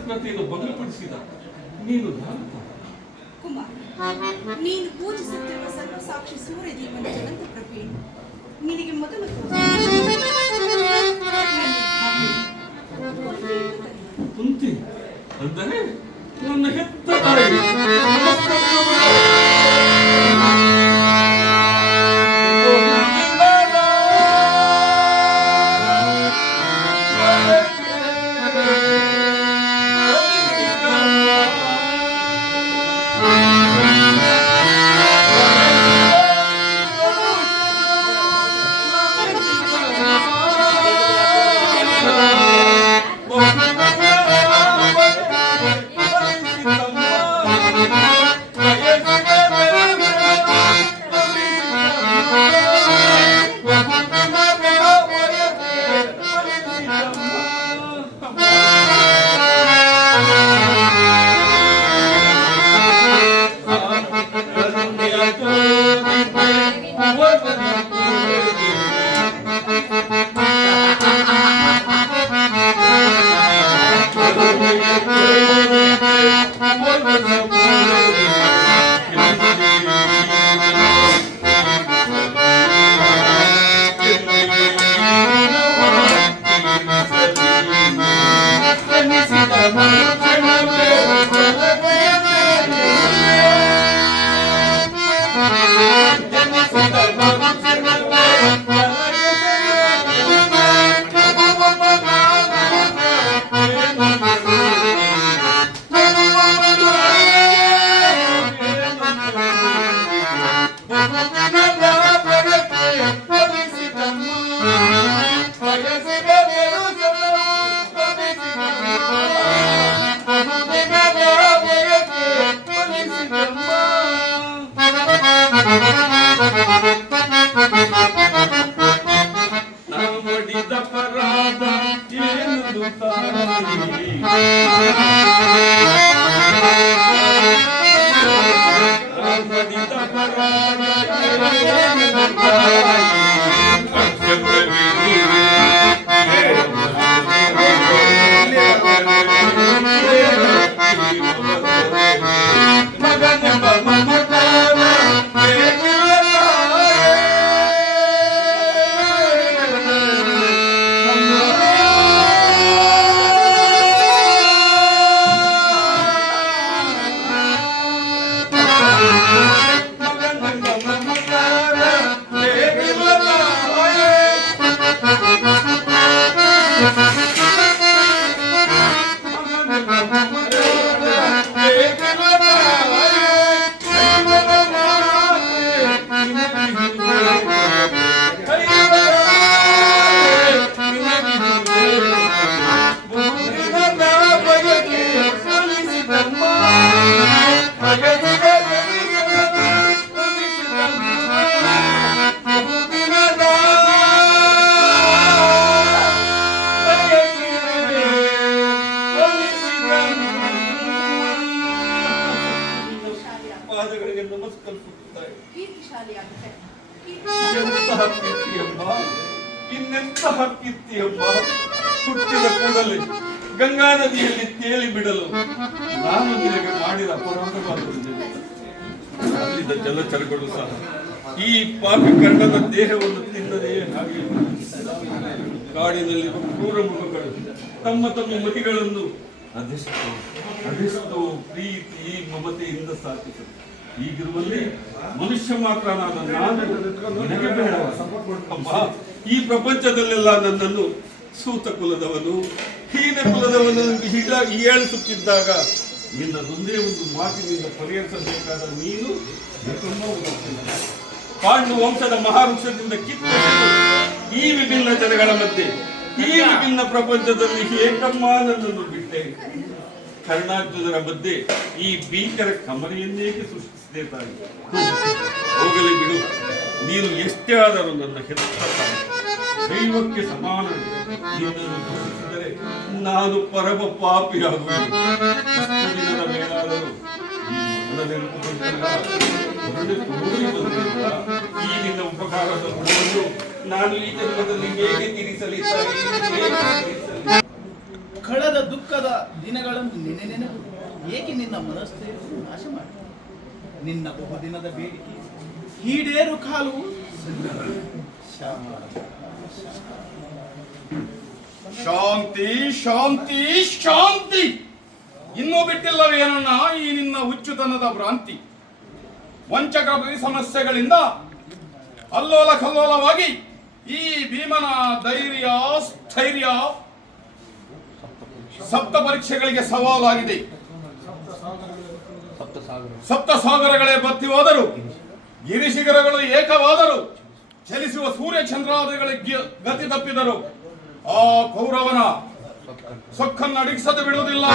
ಪವಿತ್ರತೆಯನ್ನು ಭಂಗಪಡಿಸಿದ ನೀನು ಯಾರು? ಕುಮಾರ್, ನೀನು ಪೂಜಿಸುತ್ತಿರುವ ಸರ್ವಸಾಕ್ಷಿ ಸೂರ್ಯದೇವನ ಜ್ವಲಂತ ಪ್ರಭೆ ನಿನಗೆ ಮೊದಲು ಕುಂತಿ ಅಂದರೆ ನನ್ನ ಹೆತ್ತ ತಾಯಿ. ಪಾದಗಳಿಗೆ ನಮಸ್ಕರಿಸುತ್ತಾರೆ. ಎಂತಹ ಕೀರ್ತಿಯಮ್ಮ, ಇನ್ನೆಂತಹ ಕೀರ್ತಿಯಮ್ಮ. ಹುಟ್ಟಿದ ಕೂಡಲೇ ಗಂಗಾ ನದಿಯಲ್ಲಿ ತೇಲಿ ಬಿಡಲು ನಾನು ನಿನಗೆ ಮಾಡಿದ ಅಪರಾಧವಾಗುತ್ತದೆ. ಅಲ್ಲಿದ್ದ ಜಲಚರಗಳು ಸಹ ಈ ಪಾಪಿ ಕರ್ಣದ ದೇಹವನ್ನು ತಿನ್ನದೇ ಹಾಗೆ ಕಾಡಿನಲ್ಲಿ ಕ್ರೂರ ಮೃಗಗಳು ತಮ್ಮ ತಮ್ಮ ಮರಿಗಳನ್ನು ಅದೆಷ್ಟೋ ಪ್ರೀತಿ ಮಮತೆಯಿಂದ ಸಾಕಿತು. ಹೀಗಿರುವಲ್ಲಿ ಮನುಷ್ಯ ಮಾತ್ರನಾದ ನಾನು ನಿನಗೆ ಬೇಡ ಅಮ್ಮ. ಈ ಪ್ರಪಂಚದಲ್ಲೆಲ್ಲ ನನ್ನನ್ನು ಸೂತ ಕುಲದವನು, ಹೀನ ಕುಲದವನು ಹೀಯಾಳಿಸುತ್ತಿದ್ದಾಗ ನಿನ್ನದೊಂದೇ ಒಂದು ಮಾತಿನಿಂದ ಪರಿಹರಿಸಬೇಕಾದ ನೀನು ಪಾಂಡು ವಂಶದ ಮಹಾವೃಕ್ಷದಿಂದ ಕಿತ್ತೊಗೆದು ಈ ವಿಭಿನ್ನ ಜನಗಳ ಮಧ್ಯೆ ಈ ವಿಭಿನ್ನ ಪ್ರಪಂಚದಲ್ಲಿ ಏಕಮ್ಮ ನನ್ನನ್ನು ಬಿಟ್ಟೆ. ಕರ್ಣಾರ್ಜುನರ ಮಧ್ಯೆ ಈ ಭೀಕರ ಕಮಲೆಯನ್ನೇಕೆ ಸೃಷ್ಟಿಸಿದೆ ತಾಯಿ. ಹೋಗಲಿ ಬಿಡು, ನೀನು ಎಷ್ಟೇ ಆದರೂ ನನ್ನ ಹೆತ್ತ ತಾಯಿ, ದೈವಕ್ಕೆ ಸಮಾನ. ನಿನ್ನನ್ನು ದೂಷಿಸಿದರೆ ನಾನು ಪರಮ ಪಾಪಿಯಾಗುವೆನು. ದಿನದ ಮೇಲಾದರೂ ಈ ಮಗನ ನೆನಪು ಬಂತಲ್ಲ, ಹೊರಗೆ ತೋರಿ ಬಂದಿಲ್ಲ. ಈ ನಿನ್ನ ಉಪಕಾರದ ಋಣವನ್ನು ನಾನು ಈ ಜನ್ಮದಲ್ಲಿ ಹೇಗೆ ತೀರಿಸಲಿ ತಾಯಿ, ಹೇಗೆ ತೀರಿಸಲಿ? ಕಳೆದ ದುಃಖದ ದಿನಗಳನ್ನು ನೆನೆದು ಏಕೆ ನಿನ್ನ ಮನಸ್ಥೈರ್ಯ ನಾಶ ಮಾಡಿ ನಿನ್ನ ಬಹುದಿನದ ಬೇಡಿಕೆ ಈಡೇರು ಕಾಲು ಶಾಂತಿ ಶಾಂತಿ ಶಾಂತಿ. ಇನ್ನೂ ಬಿಟ್ಟಿಲ್ಲವೇನನ್ನ ಈ ನಿನ್ನ ಹುಚ್ಚುತನದ ಭ್ರಾಂತಿ. ವಂಚಕ ಸಮಸ್ಯೆಗಳಿಂದ ಅಲ್ಲೋಲ ಕಲ್ಲೋಲವಾಗಿ ಈ ಭೀಮನ ಧೈರ್ಯ ಸ್ಥೈರ್ಯ ಸಪ್ತ ಪರೀಕ್ಷೆಗಳಿಗೆ ಸವಾಲಾಗಿದೆ. ಸಪ್ತ ಸಾಗರಗಳೇ ಬತ್ತಿ ಹೋದರು, ಗಿರಿಶಿಖರಗಳು ಏಕವಾದರು, ಚಲಿಸುವ ಸೂರ್ಯ ಚಂದ್ರಾದಿಗಳಿಗೆ ಗತಿ ತಪ್ಪಿದರು. ಆ ಕೌರವನ ಸೊಕ್ಕನ್ನು ಅಡಗಿಸದೆ ಬಿಡುವುದಿಲ್ಲ.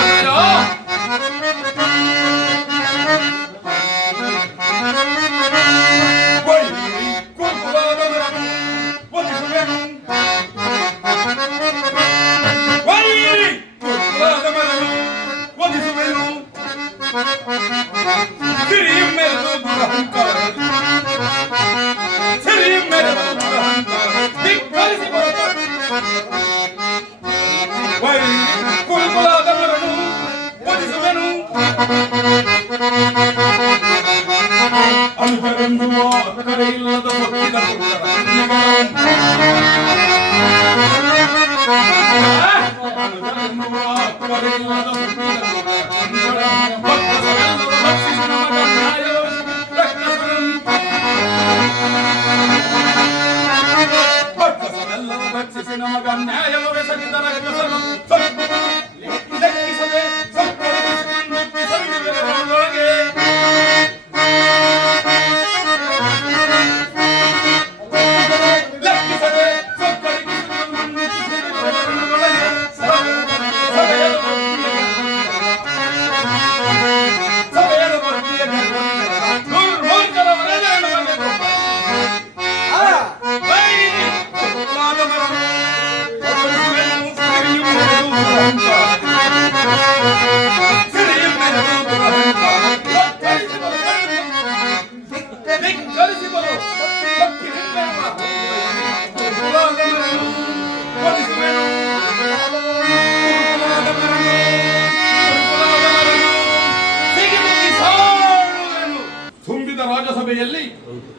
ತುಂಬಿದ ರಾಜಸಭೆಯಲ್ಲಿ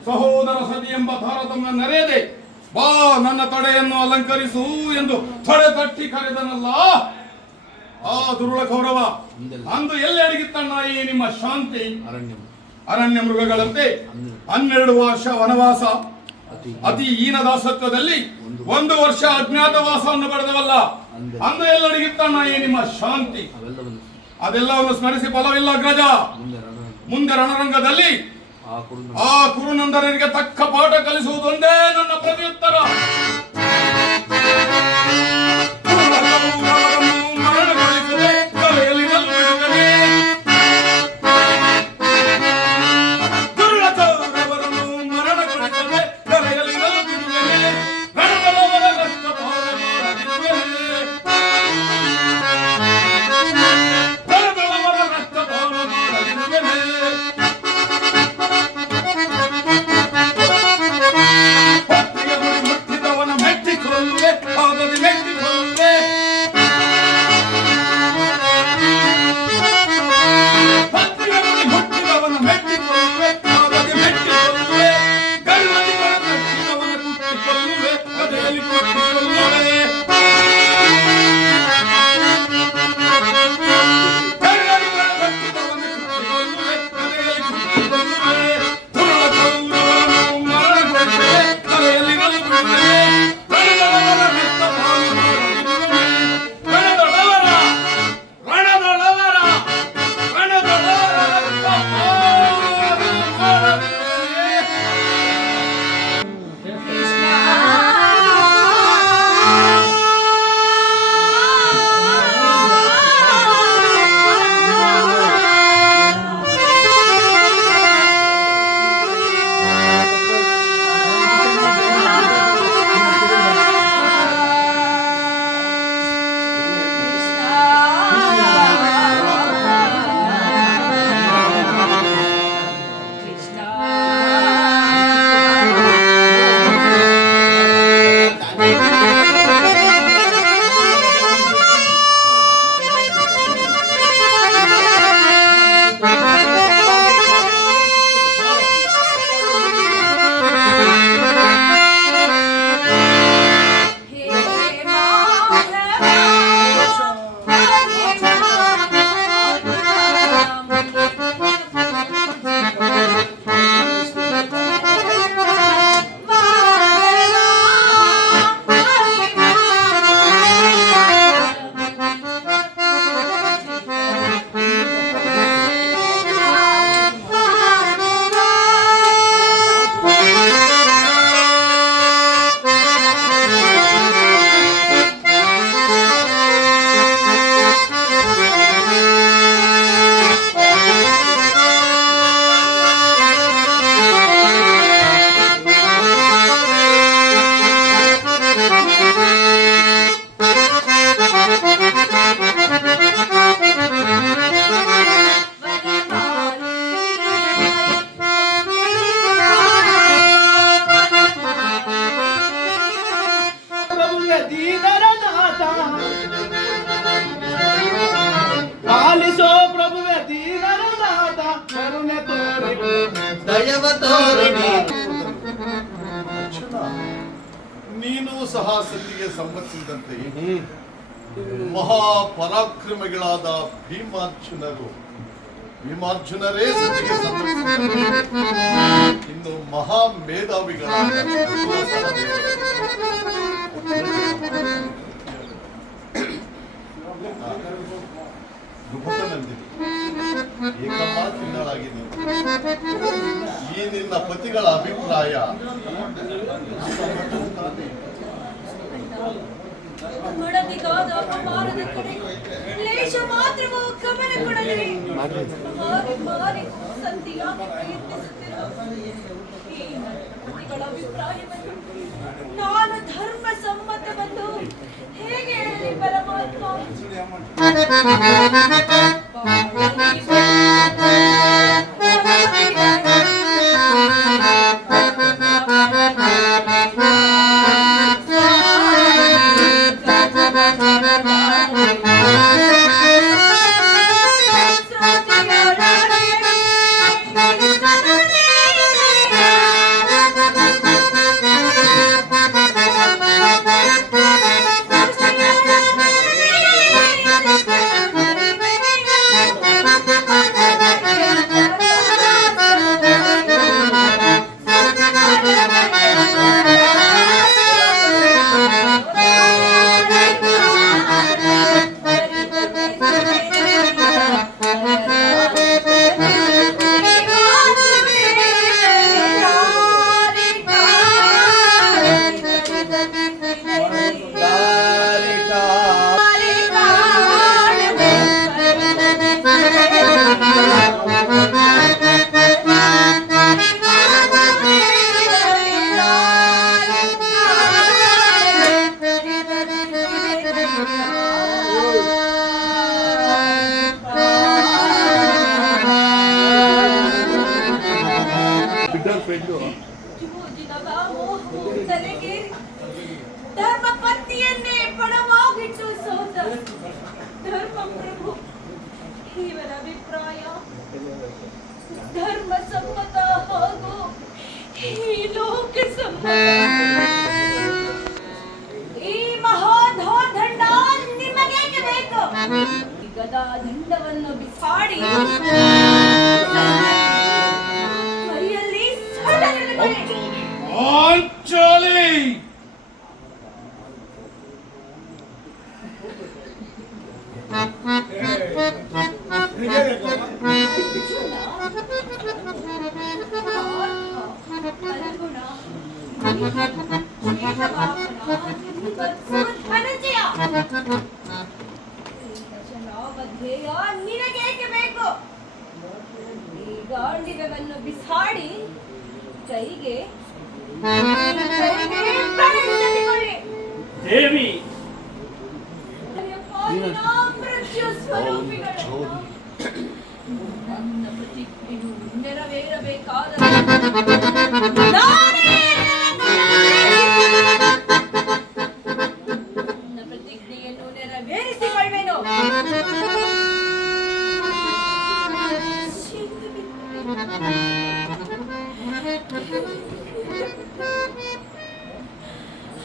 ಸಹೋದರ ಸತಿ ಎಂಬ ತಾರತಮ್ಯ ನೆರೆಯದೆ ಬಾ ನನ್ನ ತಡೆಯನ್ನು ಅಲಂಕರಿಸು ಎಂದು ತಡೆ ತಟ್ಟಿ ಕರೆದನಲ್ಲ ಆ ದುರುಳ ಕೌರವ. ಅಂದು ಎಲ್ಲಿ ಅಡಗಿತ್ತಣ್ಣ ಈ ನಿಮ್ಮ ಶಾಂತಿ? ಅರಣ್ಯ ಮೃಗಗಳಂತೆ 12 ವರ್ಷ ವನವಾಸ, ಅತಿ ಹೀನ ದಾಸತ್ವದಲ್ಲಿ 1 ವರ್ಷ ಅಜ್ಞಾತವಾಸವನ್ನು ಪಡೆದವಲ್ಲ. ಅಂದು ಎಲ್ಲಿ ಅಡಗಿತ್ತಣ್ಣ ಈ ನಿಮ್ಮ ಶಾಂತಿ? ಅದೆಲ್ಲವನ್ನು ಸ್ಮರಿಸಿ ಫಲವಿಲ್ಲ ಅಗ್ರಜ. ಮುಂದೆ ರಣರಂಗದಲ್ಲಿ ಆ ಕುರುನಂದನಿಗೆ ತಕ್ಕ ಪಾಠ ಕಲಿಸುವುದೊಂದೇ ನನ್ನ ಪ್ರತ್ಯುತ್ತರ. ಮುಟ್ಟಿದ ದಯವ ತೋರಿ ನೀನು. ಅರ್ಜುನ, ನೀನು ಸಹ ಸತಿಗೆ ಸಮ್ಮತಿಸಿದಂತೆ ಮಹಾಪರಾಕ್ರಮಿಗಳಾದ ಭೀಮಾರ್ಜುನರೇ ಸತಿಗೆ ಸಮ್ಮತಿಸಿದಂತೆ ಇನ್ನು ಮಹಾ ಮೇಧಾವಿಗಳಾದ ಧ್ರುಪದನಂದಿನಿ ಏಕಮಾತಿಗಳಾಗಿದೆ. ಈ ನಿನ್ನ ಪತಿಗಳ ಅಭಿಪ್ರಾಯ ಮಾಡಬೇಕಾದ ಅಪಮಾನದ ಕಡೆ ಲೇಷ ಮಾತ್ರವೂ ಗಮನ ಕೊಡದೆ ಮಾರಿ ಮಾರಿ ಸಂಧಿಯಾಗಿ ಪ್ರಯತ್ನಿಸುತ್ತಿರುವ ಈ ನನ್ನ ಪತಿಗಳ ಅಭಿಪ್ರಾಯವನ್ನು ನಾನು ಧರ್ಮ ಸಮ್ಮತವನ್ನು ಹೇಗೆ ಹೇಳಲಿ ಪರಮಾತ್ಮ? ಧರ್ಮ ಪತ್ನಿಯನ್ನೇ ಪಣವಾಗಿಟ್ಟು ಸೋತ ಧರ್ಮ ಪ್ರಭು ಇವರ ಅಭಿಪ್ರಾಯ ಧರ್ಮ ಸಮ್ಮತ ಹಾಗೂ ಈ ಲೋಕ ಸಮ್ಮತ. ಈ ಮಹಾಧೋದಂಡ ನಿಮಗೇಕೆ ಬೇಕು? ಈ ಗದಾ ದಂಡವನ್ನು ಬಿಸಾಡಿ ಕೈಯಲ್ಲಿ ಸಡಗರಗಳೇ ಪಾಂಚಾಲಿ ನಿನಗೇಕೆ ಬೇಕು? ಈ ಗಾಂಡಿಗವನ್ನು ಬಿಸಾಡಿ ಕೈಗೆ ದೇವಿ ಮೃತ್ಯು ಸ್ವರೂಪಿಗಳು ನನ್ನ ಪ್ರತಿಜ್ಞೆಯು ನೆರವೇರಬೇಕಾದ ನನ್ನ ಪ್ರತಿಜ್ಞೆಯನ್ನು ನೆರವೇರಿಸಿಕೊಳ್ಳುವೆನು.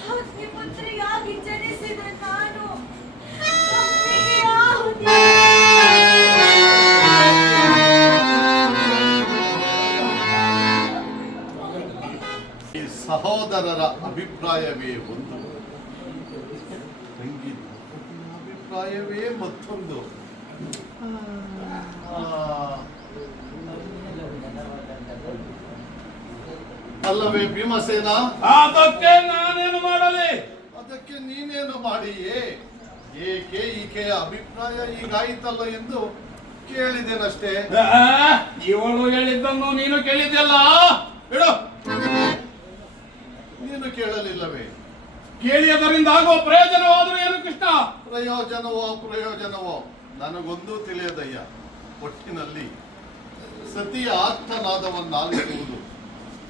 ಅಗ್ನಿಪುತ್ರಿಯಾಗಿ ಜನಿಸಿದ ನಾನು ಅಗ್ನಿಗೆ ಆಹುತಿ. ಈ ಸಹೋದರರ ಅಭಿಪ್ರಾಯವೇ ಒಂದು, ತಂಗಿ ಅಭಿಪ್ರಾಯವೇ ಮತ್ತೊಂದು. ಅಲ್ಲವೇ ಭೀಮಸೇನ? ಅದಕ್ಕೆ ನಾನೇನು ಮಾಡಲಿ? ಅದಕ್ಕೆ ನೀನೇನು ಮಾಡಿಯೇ? ಏಕೆ ಈಕೆಯ ಅಭಿಪ್ರಾಯ ಹೀಗಾಯಿತಲ್ಲ ಎಂದು ಕೇಳಿದೇನಷ್ಟೇ. ಇವಳು ಹೇಳಿದ್ದನ್ನು ನೀನು ಕೇಳಿದ್ಯಲ್ಲ, ಬಿಡು. ನೀನು ಕೇಳಲಿಲ್ಲವೇ? ಕೇಳಿ ಅದರಿಂದ ಆಗುವ ಪ್ರಯೋಜನವಾದರೂ ಏನು ಕೃಷ್ಣ? ಪ್ರಯೋಜನವೋ ನನಗೊಂದು ತಿಳಿಯದಯ್ಯ. ಒಟ್ಟಿನಲ್ಲಿ ಸತಿಯ ಆರ್ತನಾದವನ್ನಾಲಿಸುವುದು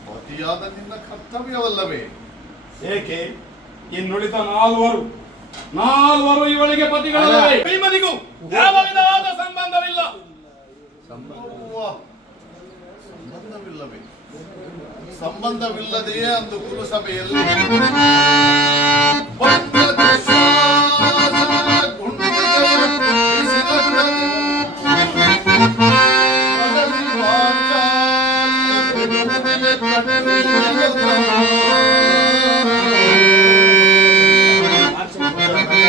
ಪತಿಯಾದ ನಿನ್ನ ಕರ್ತವ್ಯವಲ್ಲವೇ? ಏಕೆ ಇನ್ನುಳಿದ ನಾಲ್ವರು ಇವಳಿಗೆ ಪತಿಗಳಲ್ಲವೇ? ಭೀಮನಿಗೂ ಯಾವ ವಿಧವಾದ ಸಂಬಂಧವಿಲ್ಲ. ಸಂಬಂಧವಿಲ್ಲವೇ? ಸಂಬಂಧವಿಲ್ಲದೆಯೇ ಅಂದು ಕುರುಸಭೆಯಲ್ಲಿ ಬಂದ ದುಶ್ಯಾಸನ ಗುಂಡಿಗೆಯ ಬಿಸಿಲನ್ನದೆ ಅದಲಿ ವಾಚಾಲ್ಯ ಬಿಡುವಿಗೆ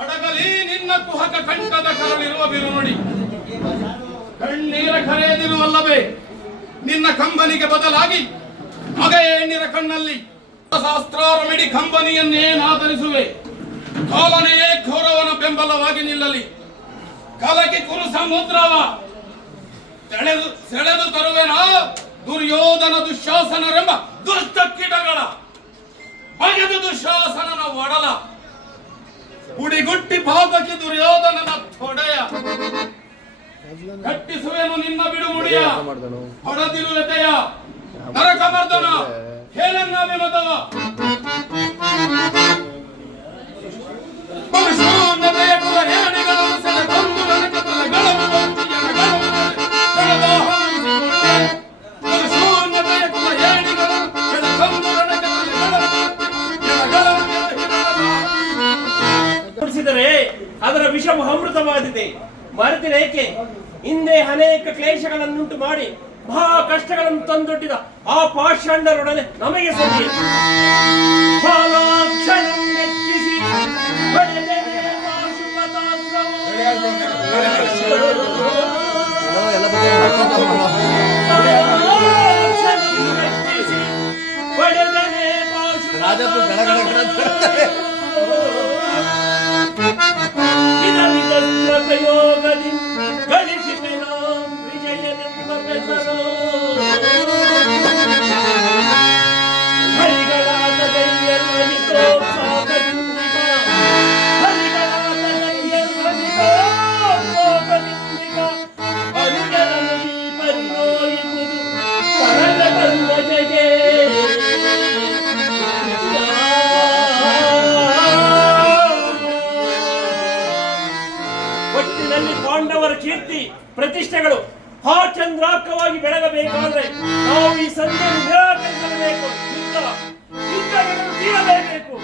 ಅಡಗಲಿ ನಿನ್ನ ಕುಹಕ ಕಂಠದ ಕರಳಿರುವ ಬಿರುನುಡಿ ಕಣ್ಣೀರ ಕರೆಯದಿರುವಲ್ಲವೇ ನಿನ್ನ ಕಂಬನಿಗೆ ಬದಲಾಗಿ ಅಗೇ ಹೆಣ್ಣಿನ ಕಣ್ಣಲ್ಲಿ ಸಹಸ್ರಾರು ಮಿಡಿ ಕಂಬನಿಯನ್ನೇನಾದರಿಸುವೆ ಕಾಲನೆಯೇ ಕೌರವನ ಬೆಂಬಲವಾಗಿ ನಿಲ್ಲಲಿ ಕಲಕಿ ಕುರು ಸಮುದ್ರವ ಸೆಳೆದು ತರುವೆನಾ ದುರ್ಯೋಧನ ದುಶ್ಯಾಸನರೆಂಬ ದುಷ್ಟ ಕೀಟಗಳ ಬಗೆದು ದುಶ್ಯಾಸನನ ಒಡಲ ಉಡಿಗುಟ್ಟಿ ಪಾಪಕಿ ದುರ್ಯೋಧನನ ತೊಡೆಯ ಕಟ್ಟಿಸುವೆನು ನಿನ್ನ ಬಿಡುಮುಡಿಯ ಹೊಡೆದಿರುವೆತೆಯ ನರಕಮರ್ದನ ಹೇಳನ್ನಾಭಿಮತವ ಮನುಷ್ಯೋನ್ನತೆಯ ಕುಲ ಹೇಣಿಗಳನ್ನು ಸೆಳೆಕೊಂಡು ನರಕತಲ ಗಳವು ಬಂತಿಯನ ಗಳವು ಜಗದಾಹನಿಸಿಕೊಂಡೆ. ಮನುಷ್ಯೋನ್ನತೆಯ ಕುಲ ಹೇಣಿಗಳನ್ನು ಸೆಳೆಕೊಂಡು ನರಕತಲ ಗಳವು ನುಡಿಸಿದರೆ ಅದರ ವಿಷವು ಅಮೃತವಾದಿದೆ. ಮರೆತಿರೇಕೆ? ಹಿಂದೆ ಅನೇಕ ಕ್ಲೇಶಗಳನ್ನುಂಟು ಮಾಡಿ ಮಹಾ ಕಷ್ಟಗಳನ್ನು ತಂದೊಡ್ಡಿದ ಆ ಪಾಷಂಡರೊಡನೆ ನಮಗೆ ಸರಿ ಫಲಾಕ್ಷಣಂ ಮೆಚ್ಚಿಸಿ ಪಡೆದೆ ಪಾಶುಪತಾಸ್ತ್ರವು. ಫಲಾಕ್ಷಣಂ ಮೆಚ್ಚಿಸಿ ಪಡೆದನೆ ವಿಧ ಪ್ರಯೋಗದಿ ಗಳಿಸಿದ ವಿಜಯನೆಂಬ ಬೆಸರು. ಹರಿಗಳಾದ ದೈಯರು ಹಿತೋತ್ಸಾಹದಿಂದಿಗ ಹರಿಗಳಾದ ದೈಯರು ಹಿತೋತ್ಸಾಹದಿಂದಿಗ ಹರಿಗಳನ್ನು ಈ ಪರಿನೋಯುವುದು ಪರನ ಕರ್ಮಜಗೆ. ಒಟ್ಟಿನಲ್ಲಿ ಪಾಂಡವರ ಕೀರ್ತಿ ಪ್ರತಿಷ್ಠೆಗಳು ಚಂದ್ರಾಕವಾಗಿ ಬೆಳಗಬೇಕಾದ್ರೆ ನಾವು ಈ ಸಂಧಿಯನ್ನು ನಿರಾಕರಿಸಲೇಬೇಕು. ಯುದ್ಧಗಳನ್ನು ತೀರಲೇಬೇಕು.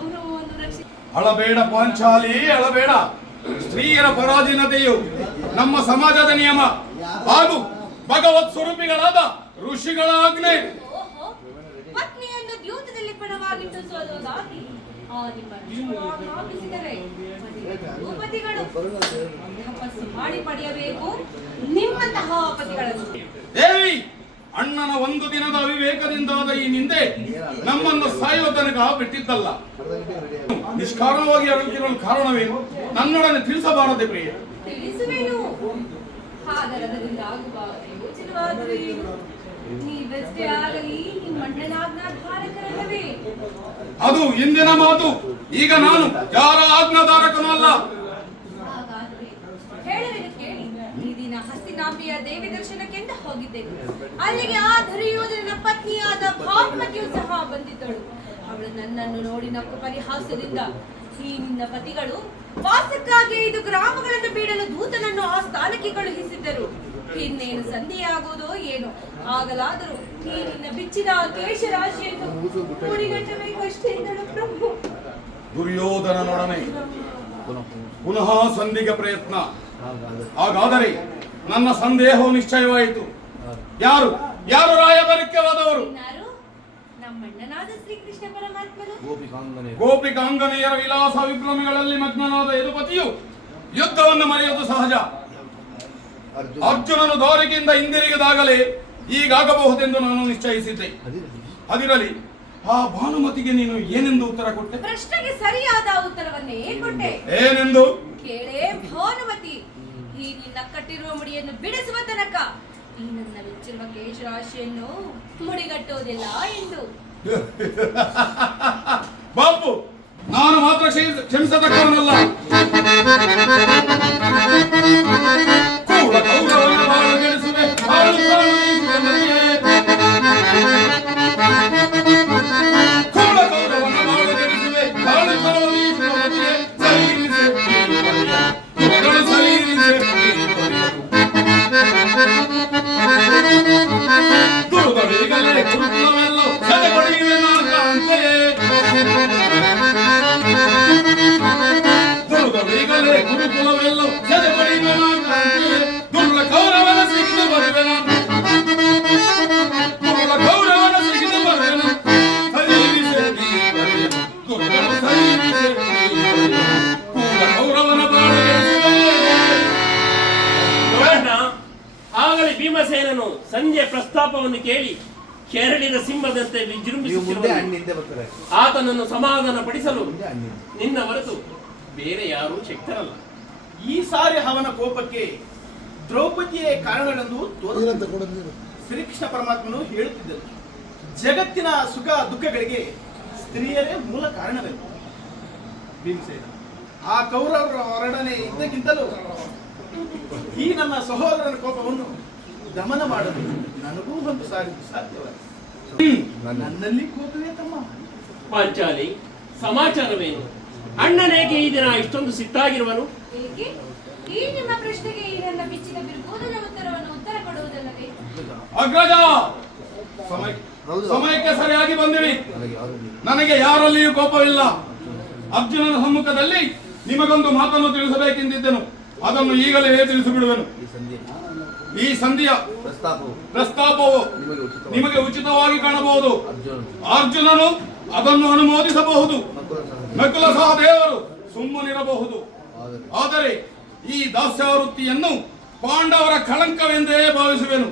ಗೌರವವನ್ನು ರಕ್ಷಿ ಅಳಬೇಡ ಪಾಂಚಾಲಿ, ಅಳಬೇಡ. ಸ್ತ್ರೀಯರ ಪರಾಧೀನತೆಯು ನಮ್ಮ ಸಮಾಜದ ನಿಯಮ ಹಾಗೂ ಭಗವತ್ ಸ್ವರೂಪಿಗಳಾದ ಋಷಿಗಳ ಆಜ್ಞೆ. ಓಹೋ, ಪತ್ನಿಯನ್ನು ದ್ಯೂತದಲ್ಲಿ ಪಣವಾಗಿಟ್ಟು ಸೋಲುವುದಾಗಿ ಆ ನಿಮ್ಮ ಋಷಿಗಳಾಜ್ಞಾಪಿಸಿದರೆ ಪತಿಗಳು ತಪಸ್ಸು ಮಾಡಿ ಪಡೆಯಬೇಕು ನಿಮ್ಮಂತಹ ಪತಿಗಳನ್ನು. ದೇವಿ, ಅಣ್ಣನ ಒಂದು ದಿನದ ಅವಿವೇಕದಿಂದಾದ ಈ ನಿಂದೆ ನಮ್ಮನ್ನು ಸಾಯುವ ತನಕ ಬಿಟ್ಟಿದ್ದಲ್ಲ. ನಿಷ್ಕಾರಣವಾಗಿ ಅಳುತ್ತಿರಲು ಕಾರಣವೇನು? ನನ್ನೊಡನೆ ತಿಳಿಸಬಾರದೆ ಪ್ರಿಯೆ? ತಿಳಿಸುವೆನು. ಹಾಗರದಿಂದ ಆಗುವ ಯೋಚನವಾದರೂ ಏನು? ನೀವೆಷ್ಟೇ ಆಗಲಿ ನಿಮ್ಮಣ್ಣನಾಜ್ಞಾಧಾರಕರಲ್ಲವೇ? ಅದು ಇಂದಿನ ಮಾತು. ಈಗ ನಾನು ಯಾರ ಆಜ್ಞಾಧಾರಕನೂ ಅಲ್ಲ. ಹಾಗಾದರೆ ಹೇಳುವೆನು ಕೇಳಿ. ಈ ದಿನ ಹಸ್ತಿನಾಂಬಿಯ ದೇವಿ ದರ್ಶನಕ್ಕೆಂದು ಹೋಗಿದ್ದೆವು. ಅಲ್ಲಿಗೆ ಆ ದುರ್ಯೋಧನನ ಪತ್ನಿಯಾದ ಭಾಗ್ಮತಿಯು ಸಹ ಬಂದಿದ್ದಳು. ಅವಳು ನನ್ನನ್ನು ನೋಡಿ ನಕ್ಕು ಪರಿಹಾಸದಿಂದ, ಈ ನಿನ್ನ ಪತಿಗಳು ವಾಸಕ್ಕಾಗಿ 5 ಗ್ರಾಮಗಳನ್ನು ಬೀಳಲು ದೂತನನ್ನು ಆ ಸ್ಥಾನಕ್ಕೆ ಕಳುಹಿಸಿದ್ದರು. ಇನ್ನೇನು ಸಂಧಿಯಾಗುವುದೋ ಏನೋ. ಆಗಲಾದರೂ ಈ ನಿನ್ನ ಬಿಚ್ಚಿದ ಕೇಶರಾಶಿಯನ್ನು ಮುಡಿಗಟ್ಟಬೇಕಷ್ಟೇ ಎಂದಳು ಪ್ರಭು. ದುರ್ಯೋಧನನೊಡನೆ ಪುನಃ ಸಂಧಿಗೆ ಪ್ರಯತ್ನ. ಹಾಗಾದರೆ ನನ್ನ ಸಂದೇಹವು ನಿಶ್ಚಯವಾಯಿತು. ಯಾರು ಯಾರು ರಾಯಭಾರಿಕ್ಯವಾದವರು? ಇನ್ನಾರು? ನಮ್ಮಣ್ಣನಾದ ಶ್ರೀಕೃಷ್ಣ ಪರಮಾತ್ಮನು. ಗೋಪಿಕಾಂಗನೆಯರ ವಿಲಾಸ ವಿಭ್ರಮೆಗಳಲ್ಲಿ ಮಗ್ನನಾದ ಯದುಪತಿಯು ಯುದ್ಧವನ್ನು ಮರೆಯುವುದು ಸಹಜ. ಅರ್ಜುನನು ದಾರಿಕೆಯಿಂದ ಹಿಂದಿರುಗಿದಾಗಲೇ ಈಗಾಗಬಹುದೆಂದು ನಾನು ನಿಶ್ಚಯಿಸಿದ್ದೆ. ಅದಿರಲಿ, ಆ ಭಾನುಮತಿಗೆ ನೀನು ಏನೆಂದು ಉತ್ತರ ಕೊಟ್ಟೆ? ಪ್ರಶ್ನೆಗೆ ಸರಿಯಾದ ಉತ್ತರವನ್ನೇ ಕೊಟ್ಟೆ. ಏನೆಂದು? ಕೇಳೇ ಭಾನುಮತಿ, ಈ ನಿನ್ನ ಕಟ್ಟಿರುವ ಮುಡಿಯನ್ನು ಬಿಡಿಸುವ ತನಕ ಈ ನನ್ನ ಬೆಚ್ಚಿರುವ ಕೇಶರಾಶಿಯನ್ನು ಮುಡಿಗಟ್ಟುವುದಿಲ್ಲ ಎಂದು. ಬಾಪು, ನಾನು ಮಾತ್ರ ಕ್ಷಮಿಸತಕ್ಕವನಲ್ಲ. ಕೂಳ ಕೌರವನ ಬಾಳು ಗೆಳಿಸುವೆ, ಬಾಳು ಬಾಳು ಈಸುವ ನದಿಯೇ. ಕೂಳ ಕೌರವನ ಬಾಳು ಗೆಳಿಸುವೆ, ಬಾಳು ಬಾಳು ಈಸುವ ನದಿಯೇ. ಸರಿಯಿರಿಸೆ ನೀನು ಬರೆಯ, ಕುಲಗಳು ಸರಿಯಿರಿಸೆ ನೀನು ಬರೆಯ. ದುರ್ಗ ಬೇಗಲೇ ಕುರುಕುಲವೆಲ್ಲೋ ಸದೆಬಡಿಯುವೆ ನಾಕಾಂತೆಯೇ. ದುರ್ಗ ಬೇಗಲೇ ಗುರುಕುಲವೆಲ್ಲೋ ಸದೆಬಡಿಯುವೆ ನಾಕಾಂತೆಯೇ. ದುರ್ಗ ಕೌರವನ ಸಿಗಿದು ಬರುವೆ ನಾನು, ದುರ್ಗ ಕೌರವನ ಸಿಗಿದು ಬರುವೆ ನಾನು. ಸರಿಯಿರಿಸೆ ನೀನು ಬರೆಯ, ದುರ್ಗಗಳು ಸರಿಯಿರಿಸೆ ನೀನು ಬರೆಯ. ಕೂಲ ಕೌರವನ ಬಾಳು ಗೆಳಿಸುವೆ. ನೋಡೋಣ. ಆಗಲೇ ಭೀಮಸೇನನು ಸಂಜೆ ಪ್ರಸ್ತಾಪವನ್ನು ಕೇಳಿ ಕೆರಳಿದ ಸಿಂಹದಂತೆ ವಿಜೃಂಭಿಸುತ್ತಿರುವನು. ಆತನನ್ನು ಸಮಾಧಾನ ಪಡಿಸಲು ನಿನ್ನ ಹೊರತು ಬೇರೆ ಯಾರೂ ಶಕ್ತರಲ್ಲ. ಈ ಸಾರಿ ಅವನ ಕೋಪಕ್ಕೆ ದ್ರೌಪದಿಯೇ ಕಾರಣವೆಂದು ತೋರುತ್ತದೆ. ಶ್ರೀಕೃಷ್ಣ ಪರಮಾತ್ಮನು ಹೇಳುತ್ತಿದ್ದರು, ಜಗತ್ತಿನ ಸುಖ ದುಃಖಗಳಿಗೆ ಸ್ತ್ರೀಯರೇ ಮೂಲ ಕಾರಣವೆಂದು. ಭೀಮಸೇನ ಆ ಕೌರವರ ಹೊರಡನೆ ಇದ್ದಕ್ಕಿಂತಲೂ ಈ ನನ್ನ ಸಹೋದರನ ಕೋಪವನ್ನು ದಮನ ಮಾಡಲು ನನಗೂ ಒಂದು ಸಾರಿದ್ದು ಸಾಧ್ಯವಾಗಿದೆ. ನನ್ನಲ್ಲಿ ಕೋಪವೇ ತಮ್ಮ. ಪಾಂಚಾಲಿ, ಸಮಾಚಾರವೇನು? ಅಣ್ಣನೇಗೆ ಈ ದಿನ ಇಷ್ಟೊಂದು ಸಿಟ್ಟಾಗಿರುವನು? ಏಕೆ? ಈ ನಿಮ್ಮ ಪ್ರಶ್ನೆಗೆ ಈ ನನ್ನ ಬಿಚ್ಚಿದ ಬಿರುಕೂದಲ ಉತ್ತರ ಕೊಡುವುದಲ್ಲವೇ? ಅಗ್ರಜ, ಸಮಯಕ್ಕೆ ಸರಿಯಾಗಿ ಬಂದಿರಿ. ನನಗೆ ಯಾರಲ್ಲಿಯೂ ಕೋಪವಿಲ್ಲ. ಅರ್ಜುನನ ಸಮ್ಮುಖದಲ್ಲಿ ನಿಮಗೊಂದು ಮಾತನ್ನು ತಿಳಿಸಬೇಕೆಂದಿದ್ದೆನು. ಅದನ್ನು ಈಗಲೇ ತಿಳಿಸಿಬಿಡುವೆನು. ಈ ಸಂಧಿಯ ಪ್ರಸ್ತಾಪವು ನಿಮಗೆ ಉಚಿತವಾಗಿ ಕಾಣಬಹುದು. ಅರ್ಜುನನು ಅದನ್ನು ಅನುಮೋದಿಸಬಹುದು, ನಕುಲ ಸಹದೇವರು ಸುಮ್ಮನಿರಬಹುದು. ಆದರೆ ಈ ದಾಸ್ಯಾವೃತ್ತಿಯನ್ನು ಪಾಂಡವರ ಕಳಂಕವೆಂದೇ ಭಾವಿಸುವೆನು.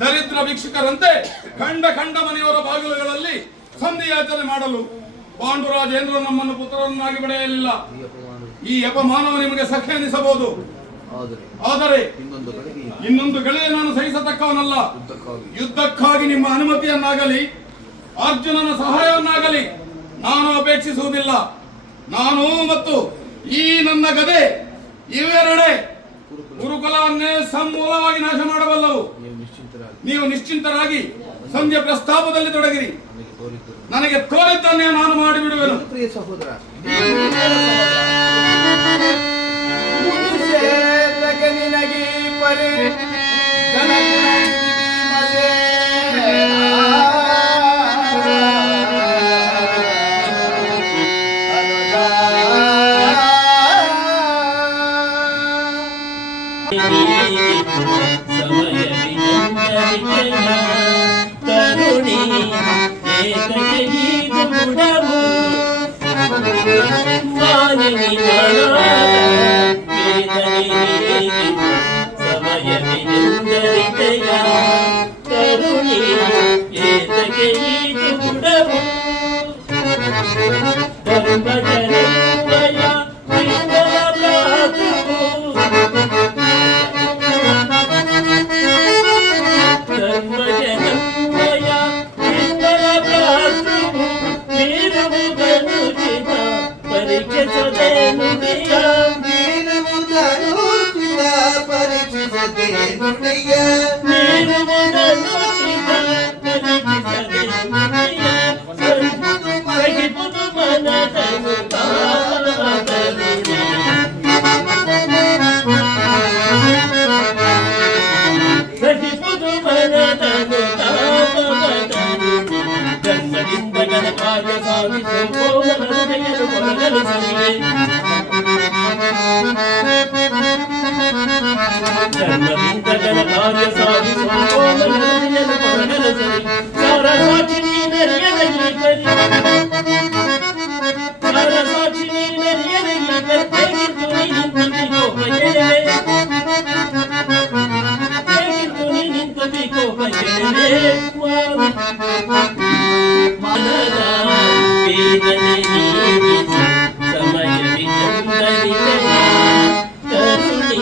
ದರಿದ್ರ ಭಿಕ್ಷುಕರಂತೆ ಖಂಡ ಮನೆಯವರ ಬಾಗಿಲುಗಳಲ್ಲಿ ಸಂಧಿಯಾಚನೆ ಮಾಡಲು ಪಾಂಡುರಾಜೇಂದ್ರ ನಮ್ಮನ್ನು ಪುತ್ರರನ್ನಾಗಿ ಪಡೆಯಲಿಲ್ಲ. ಈ ಅಪಮಾನವು ನಿಮಗೆ ಸಖೆ ಎನಿಸಬಹುದು. ಆದರೆ ಇನ್ನೊಂದು ಗಳಿಗೆ ನಾನು ಸಹಿಸತಕ್ಕವನಲ್ಲ. ಯುದ್ಧಕ್ಕಾಗಿ ನಿಮ್ಮ ಅನುಮತಿಯನ್ನಾಗಲಿ ಅರ್ಜುನನ ಸಹಾಯವನ್ನಾಗಲಿ ನಾನು ಅಪೇಕ್ಷಿಸುವುದಿಲ್ಲ. ನಾನು ಮತ್ತು ಈ ನನ್ನ ಗದೆ ಇವೆರಡೆ ಗುರುಕುಲವನ್ನೇ ಸಮೂಲವಾಗಿ ನಾಶ ಮಾಡಬಲ್ಲವು. ನೀವು ನಿಶ್ಚಿಂತರಾಗಿ ಸಂಧ್ಯಾ ಪ್ರಸ್ತಾಪದಲ್ಲಿ ತೊಡಗಿರಿ. ನನಗೆ ತೋರಿದ್ದನ್ನೇ ನಾನು ಮಾಡಿಬಿಡುವೆನು. ಪ್ರಿಯ ಸಹೋದರ, ನಿನಗೆ ಪರಿ ಸಮಯವಿದೆಂದರಿಕೆಯ ತರುಣಿ ಏತಕ್ಕೆ ಹೀದು ಬುಡವು ಮಾನಿನಿ ಮನಾದ ವೇದನೆ ಹೀಗಿತು ಸಮಯವಿದೆಂದರಿಕೆಯ ತರುಣಿ ಏತಕ್ಕೆ ಹೀದು ಬುಡವು ಧರ್ಮಜನಮಯ ವಿಠಲ ಭ್ರಾತೃವು ಧರ್ಮಜನಮಯ ವಿಠಲ ಭ್ರಾತೃವು ವೀರಮುಗನುಚಿತ ಪರೀಕ್ಷಿಸದೆ ನುಡಿಯ ವೀರಮುಗನುಚಿತ ಪರೀಕ್ಷಿಸದೆ ನುಡಿಯ ಸಹಿಪುದು ಮನದನು ತಾತರುಣಿ ಸಹಿಪುದು ಮನದನು ತಾಪವದರುಣಿ ಜನ್ಮದಿಂದ ಗಣಕಾರ್ಯ ಸಾಧಿಸು ಕೋಮಲ ಹೃದಯರು ಕೊರಗಲು ಸರಿವೆ ಜನ್ಮದಿಂದ ಗಣಕಾರ್ಯ ಸಾಧಿಸು ಕೋಮಲ ಹೃದಯರು ಕೊರಗಲು ಸರಿ ಸಾರಸಾಕ್ಷಿ ನೀನರಿಯದಲ್ಲಿ ಬರಿ ಸಾರಸಾಕ್ಷಿ ನೀನರಿಯದಲ್ಲಿ ಹೇಗಿತ್ತು ನೀನಿಂತು ಬಿಕೋಪಗೆಳೆ ಹೇಗಿತ್ತು ನೀನಿಂತು ಬಿಕೋಪಗೆಳೆ ಮನದ ವೇದನೆ ನೀಗಿತು ಸಮಯವಿದೆಂದರಿಕೆಯ ತರುಣಿ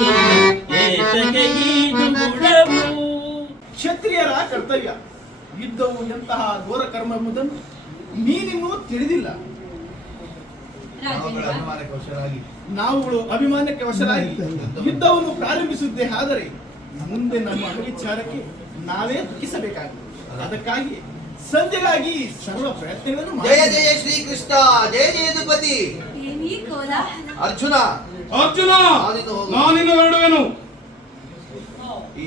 ಏತಕ್ಕೆ ಹೀದು ಬುಡವು. ಕ್ಷತ್ರಿಯರ ಕರ್ತವ್ಯ ಯುದ್ಧವು ಎಂತಹ ಘೋರ ಕರ್ಮ ಎಂಬುದನ್ನು ನೀನಿನ್ನೂ ತಿಳಿದಿಲ್ಲ. ನಾವುಗಳು ಅಭಿಮಾನಕ್ಕೆ ವಶರಾಗಿ ಯುದ್ಧವನ್ನು ಪ್ರಾರಂಭಿಸುವುದೇ ಆದರೆ ಮುಂದೆ ನಮ್ಮ ವಿಚಾರಕ್ಕೆ ನಾವೇ ದುಃಖಿಸಬೇಕಾಗಿದೆ. ಅದಕ್ಕಾಗಿ ಸಂಜೆಗಾಗಿ ಸರ್ವ ಪ್ರಯತ್ನಗಳನ್ನು ಜಯ ಜಯ ಶ್ರೀಕೃಷ್ಣ, ಜಯ ಜಯ ಯದುಪತಿ. ಏನೀ ಕೋಲಾಹಲ? ಅರ್ಜುನ ಅರ್ಜುನ, ನಾನಿನ್ನು ಹೊರಡುವೆನು. ಈ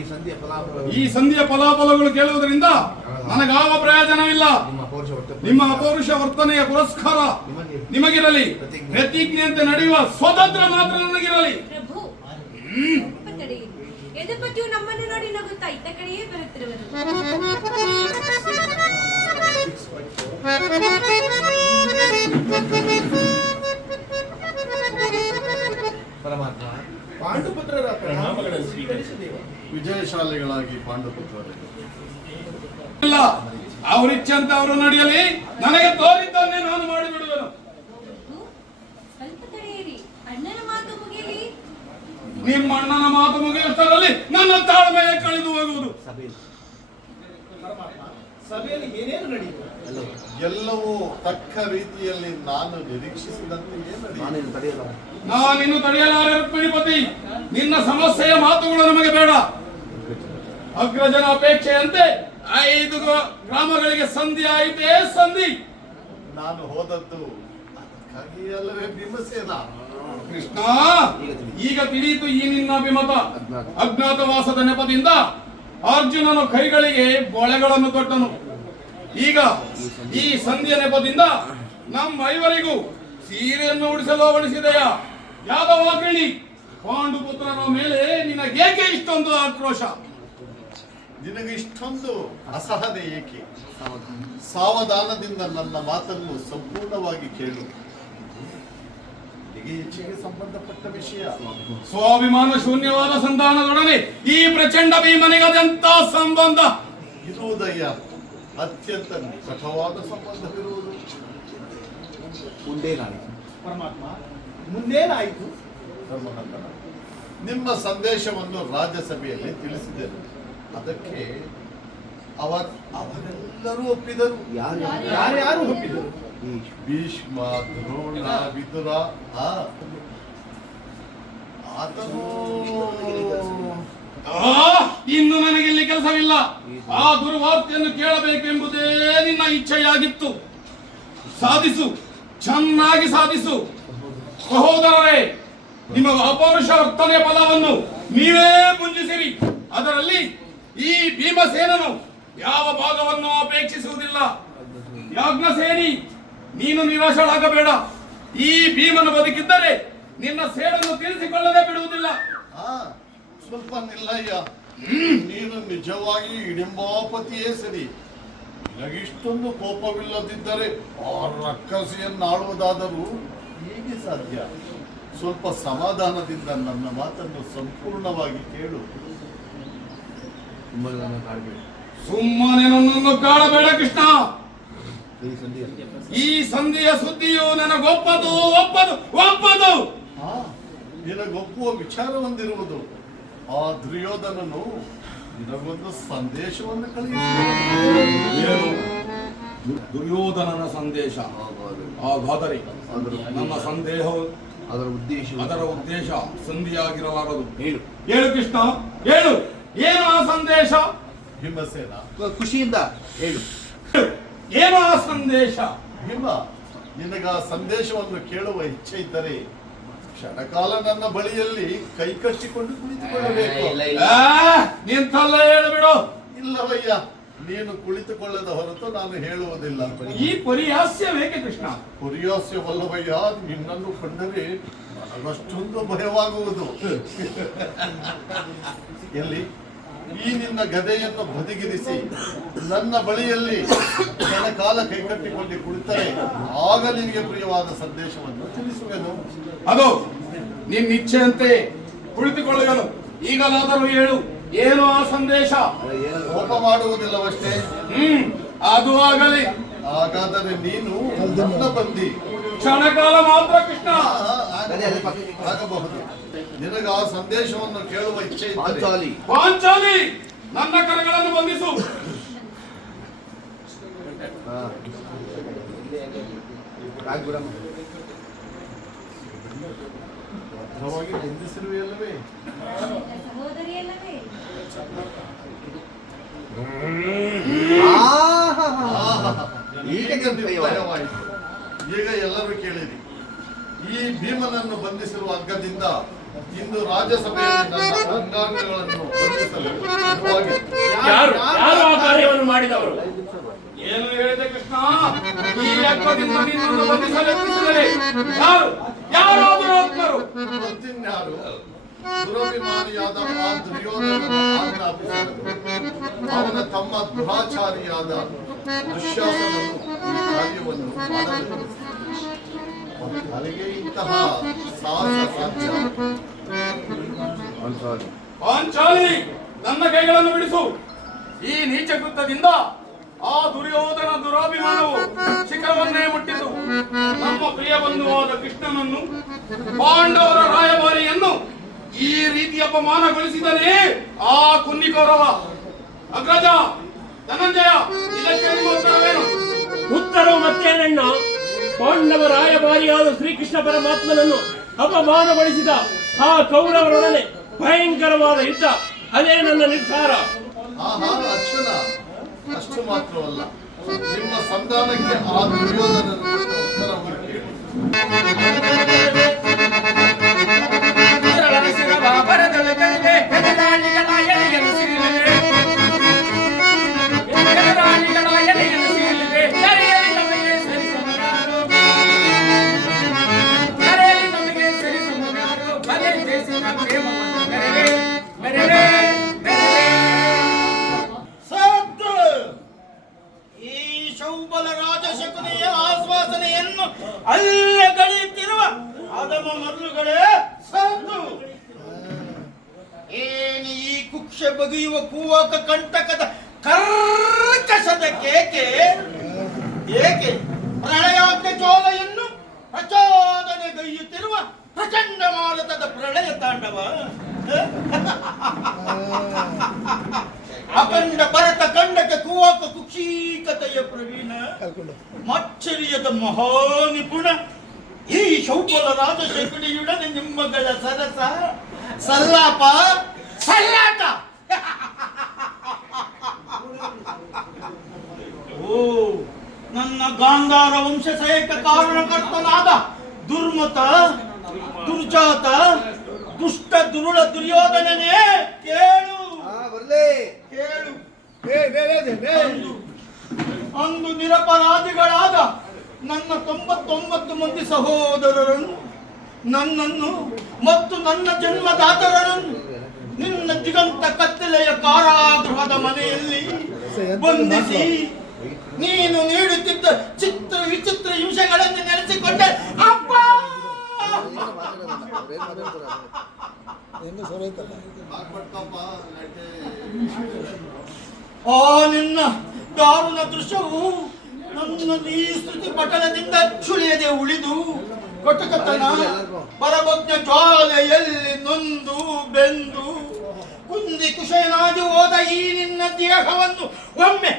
ಸಂಧಿಯ ಫಲಾಫಲಗಳು ಕೇಳುವುದರಿಂದ ನನಗಾವ ಪ್ರಯೋಜನವಿಲ್ಲ. ನಿಮ್ಮ ಅಪೌರುಷ ವರ್ತನೆಯ ಪುರಸ್ಕಾರ ನಿಮಗಿರಲಿ. ಪ್ರತಿಜ್ಞೆಯಂತೆ ನಡೆಯುವ ಸ್ವತಂತ್ರ ಮಾತ್ರ ನನಗಿರಲಿ. ಪ್ರಭು ತಡೆಯಿರಿ. ಯದುಪತಿಯು ನಮ್ಮನ್ನು ನೋಡಿ ನಗುತ್ತಾ ಇತ್ತ ಕಡೆಯೇ ಬರುತ್ತಿರುವರು. ಪರಮಾತ್ಮ, ಪಾಂಡುಪುತ್ರರ ಪ್ರಣಾಮಗಳನ್ನು ಸ್ವೀಕರಿಸಿದ್ದೇವೆ. ವಿಜಯಶಾಲಿಗಳಾಗಿ ಪಾಂಡುಪುತ್ರರೇ. ಇಲ್ಲ, ಅವರಿಚ್ಛಂತೆ ಅವರು ನಡೆಯಲಿ. ನನಗೆ ತೋರಿದ್ದನ್ನೇ ನಾನು ಮಾಡಿಬಿಡುವೆನು. ಪ್ರಭು ಸ್ವಲ್ಪ ತಡೆಯಿರಿ, ಅಣ್ಣನ ಮಾತು ಮುಗಿಯಲಿ. ನಿಮ್ಮ ಅಣ್ಣನ ಮಾತು ಮುಗಿಯುವುದರಲ್ಲಿ ನನ್ನ ತಾಳ್ಮೆಯೇ ಕಳೆದು ಹೋಗುವುದು. ಸಭೆಯಲ್ಲಿ ಏನೇನು ನಡೆಯಿತು? ಎಲ್ಲವೂ ತಕ್ಕ ರೀತಿಯಲ್ಲಿ ನಾನು ನಿರೀಕ್ಷಿಸಿದಂತೆಯೇ ನಡೆಯಿತು. ನಾನಿನ್ನು ತಡೆಯಲಾರೆ ರುಕ್ಮಿಣಿಪತಿ. ನಿನ್ನ ಸಮಸ್ಯೆಯ ಮಾತುಗಳು ನಮಗೆ ಬೇಡ. ಅಗ್ರಜನ ಅಪೇಕ್ಷೆಯಂತೆ 5 ಗ್ರಾಮಗಳಿಗೆ ಸಂಧಿ ಆಯಿತೇ ಸಂಧಿ. ನಾನು ಹೋದದ್ದು ಅದಕ್ಕಾಗಿ ಅಲ್ಲವೇ ಭೀಮಸೇನ? ಕೃಷ್ಣ, ಈಗ ತಿಳಿಯಿತು ಈ ನಿನ್ನ ಅಭಿಮತ. ಅಜ್ಞಾತವಾಸದ ನೆಪದಿಂದ ಅರ್ಜುನನು ಕೈಗಳಿಗೆ ಬೊಳೆಗಳನ್ನು ಕೊಟ್ಟನು. ಈಗ ಈ ಸಂಧಿಯ ನೆಪದಿಂದ ನಮ್ಮ 5 ಸೀರೆಯನ್ನು ಉಡಿಸಲು ಅವಣಿಸಿದೆಯಾ? ಯಾದವಾಗ್ರಣಿ, ಪಾಂಡುಪುತ್ರನ ಮೇಲೆ ನಿನಗೇಕೆ ಇಷ್ಟೊಂದು ಆಕ್ರೋಶ? ನಿನಗೆ ಇಷ್ಟೊಂದು ಅಸಹನೆ ಏಕೆ? ಸಾವಧಾನದಿಂದ ನನ್ನ ಮಾತನ್ನು ಸಂಪೂರ್ಣವಾಗಿ ಕೇಳು. ನಿನಗೆ ಹೆಚ್ಚಿಗೆ ಸಂಬಂಧಪಟ್ಟ ವಿಷಯ. ಸ್ವಾಭಿಮಾನ ಶೂನ್ಯವಾದ ಸಂಧಾನದೊಡನೆ ಈ ಪ್ರಚಂಡ ಭೀಮನಿಗದೆಂತ ಸಂಬಂಧ ಇರುವುದಯ್ಯ. ಅತ್ಯಂತ ನಿಕಟವಾದ ಸಂಬಂಧವಿರುವುದು. ಪರಮಾತ್ಮ, ಮುಂದೇನಾಯಿತು? ಧರ್ಮನಂದನ, ನಿಮ್ಮ ಸಂದೇಶವನ್ನು ರಾಜ್ಯಸಭೆಯಲ್ಲಿ ತಿಳಿಸಿದೆನು. ಅದಕ್ಕೆ ಅವರೆಲ್ಲರೂ ಒಪ್ಪಿದರು. ಯಾರ್ಯಾರು ಒಪ್ಪಿದರು? ಭೀಷ್ಮ, ದ್ರೋಣ, ವಿದುರ. ಆತನು ಇನ್ನು ನನಗೆ ಇಲ್ಲಿ ಕೆಲಸವಿಲ್ಲ. ಆ ದುರ್ವಾರ್ತೆಯನ್ನು ಕೇಳಬೇಕೆಂಬುದೇ ನಿನ್ನ ಇಚ್ಛೆಯಾಗಿತ್ತು. ಸಾಧಿಸು, ಚೆನ್ನಾಗಿ ಸಾಧಿಸು. ಸಹೋದರರೇ, ನಿಮ್ಮ ಅಪೌರುಷ ವರ್ತನೆಯ ಫಲವನ್ನು ನೀವೇ ಪುಂಜಿಸಿರಿ. ಅದರಲ್ಲಿ ಈ ಭೀಮಸೇನನು ಯಾವ ಭಾಗವನ್ನು ಅಪೇಕ್ಷಿಸುವುದಿಲ್ಲ. ಯಾಜ್ಞಸೇನಿ, ನೀನು ನಿರಾಶರಾಗಬೇಡ. ಈ ಭೀಮನು ಬದುಕಿದ್ದರೆ ನಿನ್ನ ಸೇಡನ್ನು ತೀರಿಸಿಕೊಳ್ಳದೆ ಬಿಡುವುದಿಲ್ಲ. ಸ್ವಲ್ಪ ನಿಲ್ಲಯ್ಯ. ನೀನು ನಿಜವಾಗಿ ಹಿಡಿಂಬಾಪತಿಯೇ ಸರಿ. ನಿನಗಿಷ್ಟೊಂದು ಕೋಪವಿಲ್ಲದಿದ್ದರೆ ಆ ರಕ್ಕಸಿಯನ್ನಾಳುವುದಾದರೂ ಹೇಗೆ ಸಾಧ್ಯ? ಸ್ವಲ್ಪ ಸಮಾಧಾನದಿಂದ ನನ್ನ ಮಾತನ್ನು ಸಂಪೂರ್ಣವಾಗಿ ಕೇಳು. ಸುಮ್ಮನೆ ನನ್ನನ್ನು ಕಾಡಬೇಡ ಕೃಷ್ಣ. ಈ ಸಂಧಿಯ ಸುದ್ದಿಯು ನನಗೊಪ್ಪದು ಒಪ್ಪದು ಒಪ್ಪದು. ನಿನಗೊಪ್ಪುವ ವಿಚಾರ ಹೊಂದಿರುವುದು. ಆ ದುರ್ಯೋಧನನು ನಿನಗೊಂದು ಸಂದೇಶವನ್ನು ಏನು? ದುರ್ಯೋಧನನ ಸಂದೇಶ? ಹಾಗಾದರೆ ನನ್ನ ಸಂದೇಹವು ಅದರ ಉದ್ದೇಶ ಸಂಧಿಯಾಗಿರಲಾರದು. ಹೇಳು ಕೃಷ್ಣ, ಹೇಳು. ಏನು ಆ ಸಂದೇಶ? ಭೀಮಸೇನ, ಖುಷಿಯಿಂದ ಹೇಳು. ಏನು ಆ ಸಂದೇಶ? ಭೀಮ, ನಿನಗ ಆ ಸಂದೇಶವನ್ನು ಕೇಳುವ ಇಚ್ಛೆ ಇದ್ದರೆ ಕ್ಷಣಕಾಲ ನನ್ನ ಬಳಿಯಲ್ಲಿ ಕೈ ಕಟ್ಟಿಕೊಂಡು ಕುಳಿತುಕೊಳ್ಳಬೇಕು. ನಿಂತಲ್ಲ ಹೇಳಬಿಡು. ಇಲ್ಲವಯ್ಯ, ನೀನು ಕುಳಿತುಕೊಳ್ಳದ ಹೊರತು ನಾನು ಹೇಳುವುದಿಲ್ಲ. ಈ ಪರಿಹಾಸ್ಯವೇಕೆ ಕೃಷ್ಣ? ಪರಿಹಾಸ್ಯವಲ್ಲವಯ್ಯ, ನಿನ್ನನ್ನು ಕಂಡರೆ ನನಗಷ್ಟೊಂದು ಭಯವಾಗುವುದು. ಎಲ್ಲಿ ಈ ನಿನ್ನ ಗದೆಯನ್ನು ಬದಿಗಿರಿಸಿ ನನ್ನ ಬಳಿಯಲ್ಲಿ ಕ್ಷಣಕಾಲ ಕೈಕಟ್ಟಿಕೊಂಡು ಕುಳಿತರೆ ಆಗ ನಿನಗೆ ಪ್ರಿಯವಾದ ಸಂದೇಶವನ್ನು ತಿಳಿಸುವೆನು. ಅದು ನಿನ್ನ ಇಚ್ಛೆಯಂತೆ ಕುಳಿತುಕೊಳ್ಳಲು. ಈಗಲಾದರೂ ಹೇಳು, ಏನು ಆ ಸಂದೇಶ? ಕೋಪ ಮಾಡುವುದಿಲ್ಲವಷ್ಟೇ. ಅದು ಆಗಲಿ. ಹಾಗಾದರೆ ನೀನು ನನ್ನ ಬಂದಿ. ಕ್ಷಣಕಾಲ ಮಾತ್ರ ಕೃಷ್ಣ. ಆಗಬಹುದು. ನಿನಗ ಆ ಸಂದೇಶವನ್ನು ಕೇಳುವ ಇಚ್ಛೆ ಇದ್ದರೆ ಪಾಂಚಾಲಿ, ನನ್ನ ಕರಗಳನ್ನು ಬಂಧಿಸು. ಭದ್ರವಾಗಿ ಬಂಧಿಸಿರುವೆಯಲ್ಲವೇ? ಸಹೋದರಿಯಲ್ಲವೇ? ಭಯವಾಯಿತು. ಈಗ ಎಲ್ಲರೂ ಕೇಳಿರಿ. ಈ ಭೀಮನನ್ನು ಬಂಧಿಸಿರುವ ಹಗ್ಗದಿಂದ ಇಂದು ರಾಜ್ಯಸಭೆಯಲ್ಲಿ ನನ್ನ ಅಂಗಾಂಗಗಳನ್ನು ಬಂಧಿಸಲು ಸಿದ್ಧವಾಗಿತ್ತು. ಯಾರು ಆ ಕಾರ್ಯವನ್ನು ಮಾಡಿದವರು? ಏನು ಹೇಳಿದೆ ಕೃಷ್ಣ? ಈ ಹಗ್ಗದಿಂದ ನಿನ್ನನ್ನು ಬಂಧಿಸಲು ಯತ್ನಿಸಿದರೆ ಯಾರಾದರೂ ಆತ್ಮರು? ಮತ್ತಿನ್ಯಾರು? ದುರಭಿಮಾನಿಯಾದ ಆ ದುರ್ಯೋಧನನ ಆಜ್ಞಾಪಿಸಿದರು. ಅವನ ತಮ್ಮ ದುರಾಚಾರಿಯಾದ ದುಶ್ಯಾಸನನು ಈ ಕಾರ್ಯವನ್ನು ಮಾಡಲು ನನಗೆ ಇಂತಹ ಸಾಹಸ ಸಾಧ್ಯ. ಪಾಂಚಾಲಿ, ನನ್ನ ಕೈಗಳನ್ನು ಬಿಡಿಸು. ಈ ನೀಚ ಕೃತ್ಯದಿಂದ ಆ ದುರ್ಯೋಧನ ದುರಾಭಿಮಾನವು ಶಿಖರವನ್ನೇ ಮುಟ್ಟಿತು. ನಮ್ಮ ಪ್ರಿಯ ಬಂಧುವಾದ ಕೃಷ್ಣನನ್ನು, ಪಾಂಡವರ ರಾಯಭಾರಿಯನ್ನು ಈ ರೀತಿ ಅಪಮಾನಗೊಳಿಸಿದರೆ ಆ ಕುನ್ನಿಕೌರವ. ಅಗ್ರಜ, ಧನಂಜಯ, ಇದಕ್ಕೆ ನಿಮ್ಮ ಉತ್ತರವೇನು? ಉತ್ತರವು ಮತ್ತೇನಣ್ಣ? ಪಾಂಡವ ರಾಯಭಾರಿಯಾದ ಶ್ರೀಕೃಷ್ಣ ಪರಮಾತ್ಮನನ್ನು ಅಪಮಾನಗೊಳಿಸಿದ ಆ ಕೌರವರೊಡನೆ ಭಯಂಕರವಾದ ಯುದ್ಧ, ಅದೇ ನನ್ನ ನಿರ್ಧಾರ. ಆಹಾ ಅರ್ಜುನ, ಅಷ್ಟು ಮಾತ್ರವಲ್ಲ, ನಿಮ್ಮ ಸಂಧಾನಕ್ಕೆ ಆ ದುರ್ಯೋಧನನ ಉತ್ತರವನ್ನು ಕೇಳಿ. ಈ ಶೌಬಲ ರಾಜಶಕುನಿಯ ಆಶ್ವಾಸನೆಯನ್ನು ಅಲ್ಲಗಳೆಯುತ್ತಿರುವ ಆದಮ ಮರುಳುಗಳೇ ಸದ್ದು. ಏನು ಈ ಕುಕ್ಷೆ ಬಗೆಯುವ ಕೂವಕ ಕಂಟಕದ ಕರ್ಕಶದ ಕೇಕೆ? ಏಕೆ ಪ್ರಳಯಾಗ್ನಿ ಜ್ವಾಲೆಯನ್ನು ಪ್ರಚೋದನೆಗೈಯುತ್ತಿರುವ ಪ್ರಚಂಡ ಮಾರುತದ ಪ್ರಳಯ ತಾಂಡವ? ಅಖಂಡ ಭರತ ಖಂಡಕ್ಕೆ ಕೂವಕ ಕುಕ್ಷೀಕತೆಯ ಪ್ರವೀಣ, ಮಾಚ್ಚರ್ಯದ ಮಹಾನಿಪುಣ ಈ ಶೌಬಲ ರಾಜಶಕುನಿಯೊಡನೆ ನಿಮ್ಮಗಳ ಸರಸ ಸಲ್ಲಾಪ ಸಲ್ಲಾಟ. ಓ ನನ್ನ ಗಾಂಧಾರ ವಂಶ ಸಹಿತ ಕಾರಣಕರ್ತನಾದ ದುರ್ಮತ ದುರ್ಜಾತ ದುಷ್ಟ ದುರುಳ ದುರ್ಯೋಧನನೇ, ಕೇಳು ಕೇಳು. ಅಂದು ನಿರಪರಾಧಿಗಳಾದ ನನ್ನ 99 ಮಂದಿ ಸಹೋದರರನ್ನು, ನನ್ನನ್ನು ಮತ್ತು ನನ್ನ ಜನ್ಮದಾತರನ್ನು ನಿನ್ನ ದಿಗಂತ ಕತ್ತಲೆಯ ಕಾರಾಗೃಹದ ಮನೆಯಲ್ಲಿ ಬಂಧಿಸಿ ನೀನು ನೀಡುತ್ತಿದ್ದ ಚಿತ್ರ ವಿಚಿತ್ರ ಹಿಂಸೆಗಳನ್ನು ನೆನೆಸಿಕೊಂಡೆ ಅಪ್ಪ. ಆ ನಿನ್ನ ದಾರುಣ ದೃಶ್ಯವು ನನ್ನಲ್ಲಿ ಸ್ತುತಿ ಪಟಲದಿಂದ ಅಚ್ಚುಳಿಯದೆ ಉಳಿದು ಕೊಟ್ಟಕತ್ತನ ಪರಭಕ್ತ ಜ್ವಾಲೆಯಲ್ಲಿ ನೊಂದು ಬೆಂದು ಕುಂದಿ ಕುಶನಾಗಿ ಹೋದ ಈ ನಿನ್ನ ದೇಹವನ್ನು ಒಮ್ಮೆ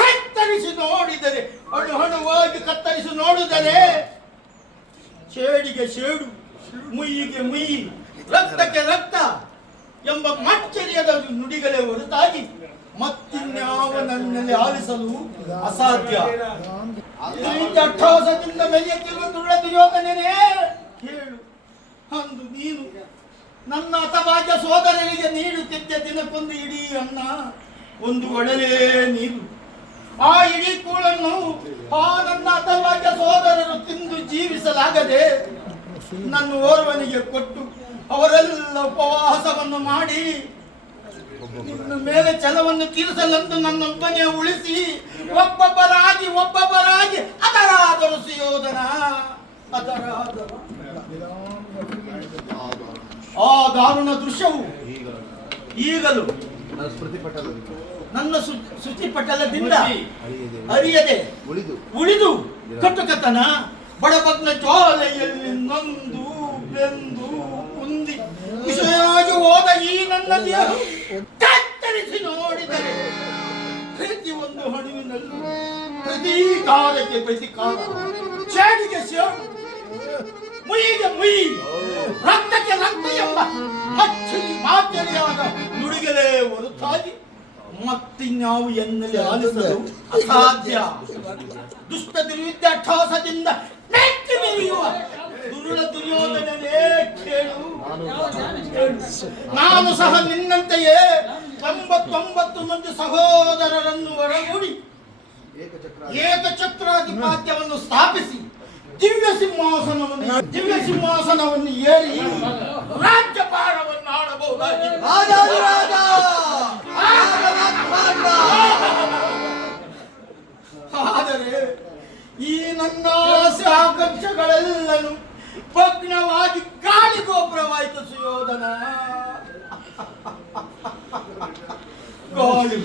ಕತ್ತರಿಸಿ ನೋಡಿದರೆ ಅಣು ಅಣುವಾಗಿ ಕತ್ತರಿಸಿ ನೋಡಿದರೆ ಶೇಡಿಗೆ ಶೇಡು, ಮುಯ್ಯಿಗೆ ಮುಯ್ಯಿ, ರಕ್ತಕ್ಕೆ ರಕ್ತ ಎಂಬ ಮಚ್ಚರಿಯದ ನುಡಿಗಳೇ ಹೊರತಾಗಿ ಮತ್ತಿನ್ಯಾವ ನನ್ನಲ್ಲಿ ಆಲಿಸಲು ಅಸಾಧ್ಯ. ಅಟ್ಟಹಾಸದಿಂದ ಮೆರೆಯುತ್ತಿರುವ ದುರ್ಯೋಧನನೇ ಹೇಳು, ಅಂದು ನೀನು ನನ್ನ ಹತಭಾಗ್ಯ ಸೋದರರಿಗೆ ನೀಡುತ್ತಿದ್ದ ದಿನಕ್ಕೊಂದು ಇಡೀ ಅನ್ನ, ಒಂದು ಒಡಲೇ ನೀರು. ಆ ಇಡೀ ಕೂಳನ್ನು ಆ ನನ್ನ ಹತಭಾಗ್ಯ ಸೋದರರು ತಿಂದು ಜೀವಿಸಲಾಗದೆ ನನ್ನ ಓರ್ವನಿಗೆ ಕೊಟ್ಟು ಅವರೆಲ್ಲ ಉಪವಾಸವನ್ನು ಮಾಡಿ ನಿನ್ನ ಮೇಲೆ ಛಲವನ್ನು ತೀರಿಸಲೆಂದು ನನ್ನೊಬ್ಬನೇ ಉಳಿಸಿ ಒಬ್ಬೊಬ್ಬರಾಗಿ ಅದರಾದರು ಸುಯೋಧನ, ಅದರಾದರು. ಆ ದಾರುಣ ದೃಶ್ಯವು ಈಗಲೂ ನನ್ನ ಶುಚಿಪಟಲದಿಂದ ಅರಿಯದೆ ಉಳಿದು ಕಟ್ಟುಕತನ ಬಡಬಗ್ನ ಜ್ವಾಲೆಯಲ್ಲಿ ನೊಂದು ಬೆಂದು ಕುಂದಿ ವಿಷಯವಾಗಿ ಹೋದ ಈ ನನ್ನ ದೇಹ ಕತ್ತರಿಸಿ ನೋಡಿದರೆ ಪ್ರತಿಯೊಂದು ಹಣುವಿನಲ್ಲೂ ಪ್ರತೀಕಾರಕ್ಕೆ ಪ್ರತಿಕಾರ, ಶೇಡಿಗೆ ಶೇಡು, ಮುಯಿಗೆ ಮುಯಿ, ರಕ್ತಕ್ಕೆ ರಕ್ತ ಎಂಬ ಮಾಚರಿಯಾದ ನುಡಿಗಳೇ ಹೊರತಾಗಿ ಮತ್ತಿನ್ಯಾವು ಎನ್ನಲ್ಲಿ ಆಲಿಸಲು ಅಸಾಧ್ಯ. ದುಷ್ಟ ದುರ್ವಿದ್ಯ ಅಟ್ಟಹಾಸದಿಂದ ಮೆಟ್ಟಿ ಮೆರೆಯುವ ದುರುಳ ದುರ್ಯೋಧನನೇ ಕೇಳು. ನಾನು ಸಹ ನಿನ್ನಂತೆಯೇ 99 ಮಂದಿ ಸಹೋದರರನ್ನು ಒಳಗೂಡಿ ಏಕಚಕ್ರಾಧಿಪತ್ಯವನ್ನು ಸ್ಥಾಪಿಸಿ ದಿವ್ಯ ಸಿಂಹಾಸನವನ್ನು ಏರಿ ರಾಜ್ಯಭಾರವನ್ನು ಆಡಬಹುದಾಗಿದೆ. ಆದರೆ ಈ ನನ್ನ ಆಸೆ ಆಕಾಂಕ್ಷೆಗಳೆಲ್ಲನೂ ಭಗ್ನವಾಗಿ ಗಾಳಿ ಗೋಪುರವಾಯಿತು ಸುಯೋಧನ. ಗಾಳಿ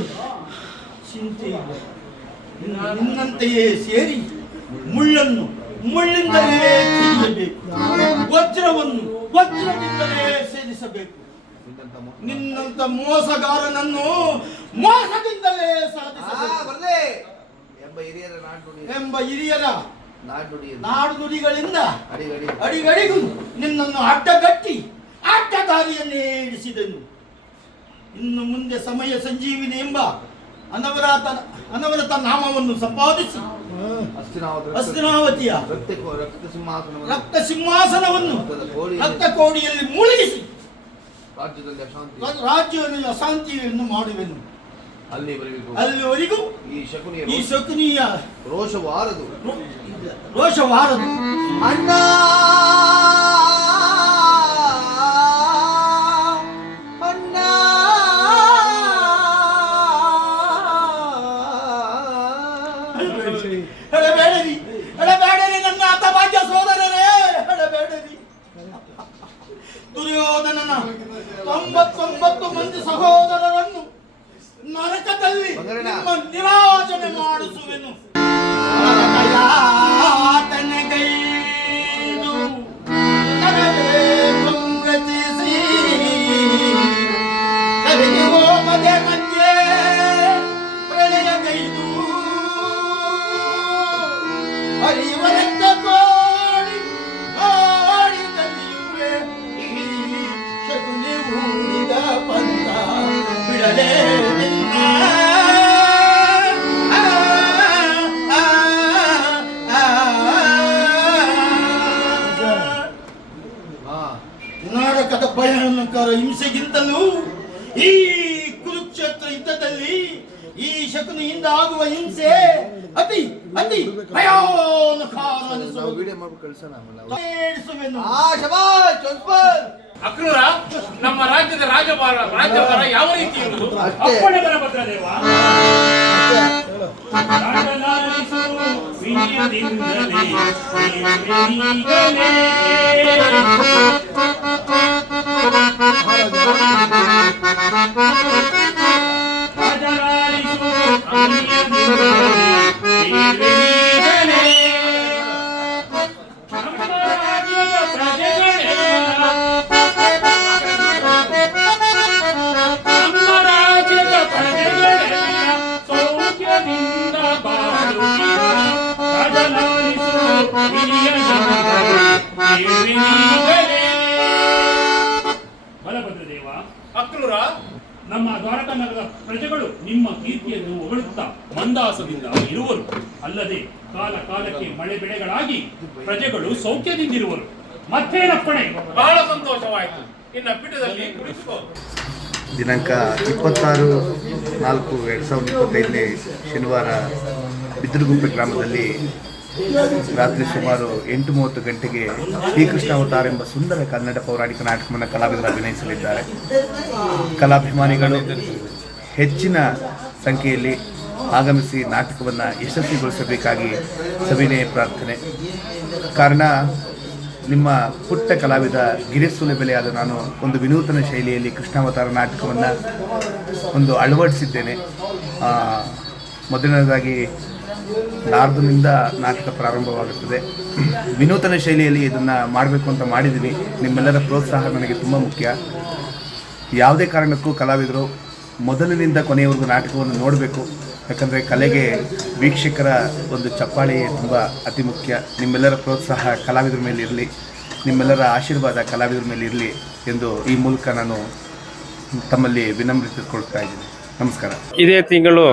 ಚಿಂತೆ ನಿನ್ನಂತೆಯೇ ಸೇರಿ ಮುಳ್ಳನ್ನು ಮುಳ್ಳಿಂದಲೇ ತಿನ್ನಬೇಕು, ವಜ್ರವನ್ನು ವಜ್ರದಿಂದಲೇ ಸೇರಿಸಬೇಕು. ನಿನ್ನಂತ ಮೋಸಗಾರನನ್ನು ಮೋಸದಿಂದಲೇ ಸಾಧಿಸಬೇಕು ಎಂಬ ಹಿರಿಯರ ನಾಡು ನುಡಿಗಳಿಂದ ಅಡಿಗಡಿಗೂ ನಿನ್ನನ್ನು ಅಡ್ಡಗಟ್ಟಿ ಅಡ್ಡದಾರಿಯನ್ನೇ ಇಡಿಸಿದನು. ಇನ್ನು ಮುಂದೆ ಸಮಯ ಸಂಜೀವಿನಿ ಎಂಬ ಅನವರತ ನಾಮವನ್ನು ಸಂಪಾದಿಸಿ ಹಸ್ತಿನಾವತಿಯ ರಕ್ತ ಸಿಂಹಾಸನವನ್ನು ರಕ್ತ ಕೋಡಿಯಲ್ಲಿ ಮುಳುಗಿಸಿ ರಾಜ್ಯದಲ್ಲಿ ಅಶಾಂತಿಯನ್ನು ಮಾಡುವೆನು. ಅಲ್ಲಿವರೆಗೂ ಈ ಶಕುನಿಯ ರೋಷವಾರದು ಅಣ್ಣ. ಎಡಬೇಡರಿ ನನ್ನ ಹತಭಾಗ್ಯ ಸೋದರರೇ, ಎಡಬೇಡರಿ. ದುರ್ಯೋಧನನ 99 ಮಂದಿ ಸಹೋದರರನ್ನು ನರಕದಲ್ಲಿ ನಿಮ್ಮ ನಿರಾಜನೆ ಮಾಡಿಸುವೆನು. ಮಧ್ಯೆ ಪ್ರಳಯಗೈದು ಹರಿವರತ್ತ ಕೋಡಿ ಆಡಿದಲ್ಲಿಯುವೆ ಶಕುನಿ ಹೂಡಿದ ಪಂಥ ಬಿಡಲೇ ನರಕದ ಭಯಂಕರ ಹಿಂಸೆಗಿಂತಲೂ ಈ ಕುರುಕ್ಷೇತ್ರ ಯುದ್ಧದಲ್ಲಿ ಈ ಶಕುನಿಯಿಂದ ಆಗುವ ಹಿಂಸೆ ಅತಿ ಅತಿ ಭಯಾನಕಾದ ಅನಿಸುವೆನು. ಅಕ್ರೂರ, ನಮ್ಮ ರಾಜ್ಯದ ರಾಜ್ಯಭಾರ ಯಾವ ರೀತಿ ಇರುವುದು? ಅಪ್ಪಣೆ ಬಲಭದ್ರದೇವ. ಕಾಡಲಾಲಿಸು ವಿನಯದಿಂದಲೇ ಈಗಲೇ. ಕಾಡಲಾಲಿಸು ವಿನಯದಿಂದಲೇ ಈಗಲೇ. ನಮ್ಮ ರಾಜ್ಯದ ಪ್ರಜೆಗಳೆಲ್ಲ ಸೌಖ್ಯದಿಂದ ಬಾಳುತ್ತಿರ ರಾಜಲಾಲಿಸು ವಿನಯದಿಂದಲೇ. ಬಲಭದ್ರದೇವ. ಅಕ್ರೂರ, ನಮ್ಮ ದ್ವಾರಕಾ ನಗರದ ಪ್ರಜೆಗಳು ನಿಮ್ಮ ಕೀರ್ತಿಯನ್ನು ಹೊಗಳುತ್ತಾ ಮಂದಾಸದಿಂದ ಇರುವರು. ಅಲ್ಲದೆ ಕಾಲ ಕಾಲಕ್ಕೆ ಮಳೆ ಬೆಳೆಗಳಾಗಿ ಪ್ರಜೆಗಳು ಸೌಖ್ಯದಿಂದಿರುವರು. ಮತ್ತೇನಪ್ಪಣೆ? ಬಹಳ ಸಂತೋಷವಾಯಿತು. ಇನ್ನ ಪೀಠದಲ್ಲಿ ಕುಳಿತುಕೋ. ದಿನಾಂಕ 26/4/2025 ಶನಿವಾರ ಬಿದಿರುಗುಪ್ಪೆ ಗ್ರಾಮದಲ್ಲಿ ರಾತ್ರಿ ಸುಮಾರು 8:30 ಗಂಟೆಗೆ ಶ್ರೀಕೃಷ್ಣ ಅವತಾರ ಎಂಬ ಸುಂದರ ಕನ್ನಡ ಪೌರಾಣಿಕ ನಾಟಕವನ್ನು ಕಲಾವಿದರು ಅಭಿನಯಿಸಲಿದ್ದಾರೆ. ಕಲಾಭಿಮಾನಿಗಳು ಹೆಚ್ಚಿನ ಸಂಖ್ಯೆಯಲ್ಲಿ ಆಗಮಿಸಿ ನಾಟಕವನ್ನು ಯಶಸ್ವಿಗೊಳಿಸಬೇಕಾಗಿ ಸವಿನಯ ಪ್ರಾರ್ಥನೆ. ಕಾರಣ, ನಿಮ್ಮ ಪುಟ್ಟ ಕಲಾವಿದ ಗಿರೀಶ್ ಸೂಲೆಬೆಲೆಯಾದ ನಾನು ಒಂದು ವಿನೂತನ ಶೈಲಿಯಲ್ಲಿ ಕೃಷ್ಣಾವತಾರ ನಾಟಕವನ್ನು ಒಂದು ಅಳವಡಿಸಿದ್ದೇನೆ. ಮೊದಲನೇದಾಗಿ ನಾರ್ದನಿಂದ ನಾಟಕ ಪ್ರಾರಂಭವಾಗುತ್ತದೆ. ವಿನೂತನ ಶೈಲಿಯಲ್ಲಿ ಇದನ್ನು ಮಾಡಬೇಕು ಅಂತ ಮಾಡಿದ್ದೀನಿ. ನಿಮ್ಮೆಲ್ಲರ ಪ್ರೋತ್ಸಾಹ ನನಗೆ ತುಂಬ ಮುಖ್ಯ. ಯಾವುದೇ ಕಾರಣಕ್ಕೂ ಕಲಾವಿದರು ಮೊದಲಿನಿಂದ ಕೊನೆಯವರೆಗೂ ನಾಟಕವನ್ನು ನೋಡಬೇಕು. ಯಾಕಂದರೆ ಕಲೆಗೆ ವೀಕ್ಷಕರ ಒಂದು ಚಪ್ಪಾಳೆ ತುಂಬ ಅತಿ ಮುಖ್ಯ. ನಿಮ್ಮೆಲ್ಲರ ಪ್ರೋತ್ಸಾಹ ಕಲಾವಿದರ ಮೇಲೆ ಇರಲಿ, ನಿಮ್ಮೆಲ್ಲರ ಆಶೀರ್ವಾದ ಕಲಾವಿದರ ಮೇಲೆ ಇರಲಿ ಎಂದು ಈ ಮೂಲಕ ನಾನು ತಮ್ಮಲ್ಲಿ ವಿನಮ್ರತೆಗೊಳ್ತಾ ಇದ್ದೀನಿ. ನಮಸ್ಕಾರ. ಇದೇ ತಿಂಗಳು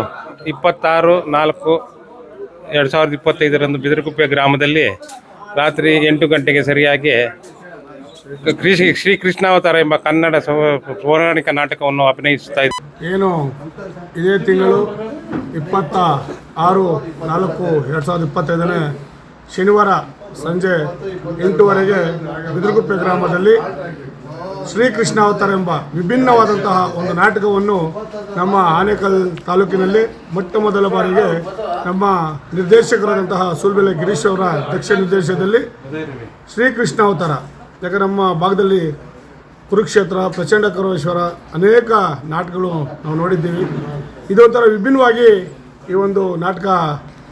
26/4/2025 ಬಿದಿರುಗುಪ್ಪೆ ಗ್ರಾಮದಲ್ಲಿ ರಾತ್ರಿ 8 ಗಂಟೆಗೆ ಸರಿಯಾಗಿ ಶ್ರೀ ಕೃಷ್ಣಾವತಾರ ಎಂಬ ಕನ್ನಡ ಪೌರಾಣಿಕ ನಾಟಕವನ್ನು ಅಭಿನಯಿಸುತ್ತಾ ಇದ್ದೆ. ಏನು ಇದೇ ತಿಂಗಳು 26/4/2025 ಶನಿವಾರ ಸಂಜೆ 8:00 ಬಿದಿರುಗುಪ್ಪೆ ಗ್ರಾಮದಲ್ಲಿ ಶ್ರೀಕೃಷ್ಣಾವತಾರ ಎಂಬ ವಿಭಿನ್ನವಾದಂತಹ ಒಂದು ನಾಟಕವನ್ನು ನಮ್ಮ ಆನೇಕಲ್ ತಾಲೂಕಿನಲ್ಲಿ ಮೊಟ್ಟ ಮೊದಲ ಬಾರಿಗೆ ನಮ್ಮ ನಿರ್ದೇಶಕರಾದಂತಹ ಸೂಲೆಬೆಲೆ ಗಿರೀಶ್ ಅವರ ದಕ್ಷ ನಿರ್ದೇಶನದಲ್ಲಿ ಶ್ರೀಕೃಷ್ಣಾವತಾರ. ಯಾಕಂದರೆ ನಮ್ಮ ಭಾಗದಲ್ಲಿ ಕುರುಕ್ಷೇತ್ರ, ಪ್ರಚಂಡ ಕರೋಶ್ವರ ಅನೇಕ ನಾಟಕಗಳು ನಾವು ನೋಡಿದ್ದೀವಿ. ಇದೊಂಥರ ವಿಭಿನ್ನವಾಗಿ ಈ ಒಂದು ನಾಟಕ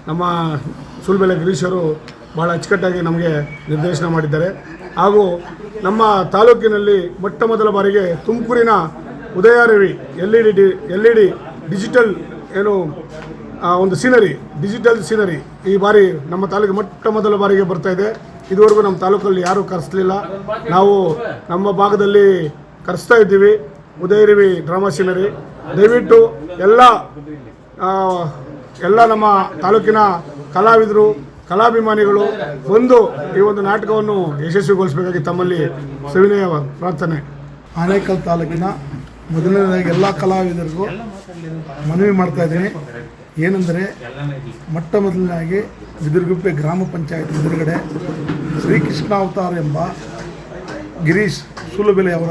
ನಮ್ಮ ಸೂಲೆಬೆಲೆ ಗಿರೀಶ್ ಅವರು ಭಾಳ ಅಚ್ಚುಕಟ್ಟಾಗಿ ನಮಗೆ ನಿರ್ದೇಶನ ಮಾಡಿದ್ದಾರೆ. ಹಾಗೂ ನಮ್ಮ ತಾಲೂಕಿನಲ್ಲಿ ಮೊಟ್ಟ ಮೊದಲ ಬಾರಿಗೆ ತುಮಕೂರಿನ ಉದಯ ರವಿ LED ಡಿಜಿಟಲ್ ಏನು ಒಂದು ಡಿಜಿಟಲ್ ಸೀನರಿ ಈ ಬಾರಿ ನಮ್ಮ ತಾಲೂಕಿಗೆ ಮೊಟ್ಟ ಮೊದಲ ಬಾರಿಗೆ ಬರ್ತಾ ಇದೆ. ಇದುವರೆಗೂ ನಮ್ಮ ತಾಲೂಕಲ್ಲಿ ಯಾರೂ ಕರೆಸಲಿಲ್ಲ. ನಾವು ನಮ್ಮ ಭಾಗದಲ್ಲಿ ಕರೆಸ್ತಾ ಇದ್ದೀವಿ. ಉದಯ ರವಿ ಡ್ರಾಮಾ ಸೀನರಿ. ದಯವಿಟ್ಟು ಎಲ್ಲ ನಮ್ಮ ತಾಲೂಕಿನ ಕಲಾವಿದರು, ಕಲಾಭಿಮಾನಿಗಳು ಬಂದು ಈ ಒಂದು ನಾಟಕವನ್ನು ಯಶಸ್ವಿಗೊಳಿಸಬೇಕಾಗಿ ತಮ್ಮಲ್ಲಿ ಸವಿನಯ ಪ್ರಾರ್ಥನೆ. ಆನೇಕಲ್ ತಾಲೂಕಿನ ಮೊದಲನೇದಾಗಿ ಎಲ್ಲ ಕಲಾವಿದರಿಗೂ ಮನವಿ ಮಾಡ್ತಾ ಇದ್ದೀನಿ. ಏನೆಂದರೆ, ಮೊಟ್ಟ ಮೊದಲನೇದಾಗಿ ಬಿದಿರುಗುಪ್ಪೆ ಗ್ರಾಮ ಪಂಚಾಯತ್ ಎದುರುಗಡೆ ಶ್ರೀಕೃಷ್ಣಾವತಾರ ಎಂಬ ಗಿರೀಶ್ ಸೂಲೆಬೆಲೆ ಅವರ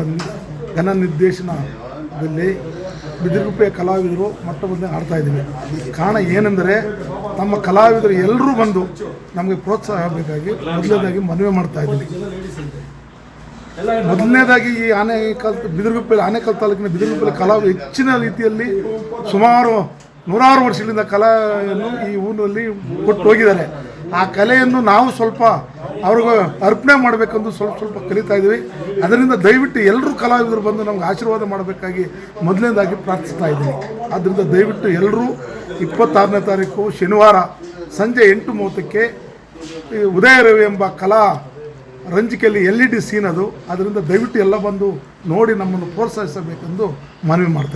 ಘನ ನಿರ್ದೇಶನದಲ್ಲಿ ಬಿದಿರುಗುಪ್ಪೆಯ ಕಲಾವಿದರು ಮೊಟ್ಟ ಮೊದಲೇ ಆಡ್ತಾ ಇದ್ದೀವಿ. ಕಾರಣ ಏನೆಂದರೆ, ನಮ್ಮ ಕಲಾವಿದರು ಎಲ್ಲರೂ ಬಂದು ನಮಗೆ ಪ್ರೋತ್ಸಾಹ ಬೇಕಾಗಿ ಮೊದಲನೇದಾಗಿ ಮನವಿ ಮಾಡ್ತಾ ಇದ್ದೀನಿ. ಮೊದಲನೇದಾಗಿ ಈ ಆನೇಕಲ್ ತಾಲೂಕಿನ ಬಿದಿರುಗುಪ್ಪೆ ಕಲಾವಿದರು ಹೆಚ್ಚಿನ ರೀತಿಯಲ್ಲಿ ಸುಮಾರು 100 ವರ್ಷಗಳಿಂದ ಕಲೆಯನ್ನು ಈ ಊರಿನಲ್ಲಿ ಕೊಟ್ಟು ಹೋಗಿದ್ದಾರೆ. ಆ ಕಲೆಯನ್ನು ನಾವು ಸ್ವಲ್ಪ ಅವ್ರಿಗೆ ಅರ್ಪಣೆ ಮಾಡಬೇಕೆಂದು ಸ್ವಲ್ಪ ಕಲಿತಾ ಇದ್ದೀವಿ. ಅದರಿಂದ ದಯವಿಟ್ಟು ಎಲ್ಲರೂ ಕಲಾವಿದರು ಬಂದು ನಮ್ಗೆ ಆಶೀರ್ವಾದ ಮಾಡಬೇಕಾಗಿ ಮೊದಲನೇದಾಗಿ ಪ್ರಾರ್ಥಿಸ್ತಾ ಇದ್ದೀನಿ. ಆದ್ದರಿಂದ ದಯವಿಟ್ಟು ಎಲ್ಲರೂ 26ನೇ ತಾರೀಕು ಶನಿವಾರ ಸಂಜೆ 8:30ಕ್ಕೆ ಉದಯ ರವಿ ಎಂಬ ಕಲಾ ರಂಜಿಕೆಯಲ್ಲಿ LED ಸೀನ್ ಅದು. ಅದರಿಂದ ದಯವಿಟ್ಟು ಎಲ್ಲ ಬಂದು ನೋಡಿ ನಮ್ಮನ್ನು ಪ್ರೋತ್ಸಾಹಿಸಬೇಕೆಂದು ಮನವಿ ಮಾಡ್ತಾ ಇದ್ದೀನಿ.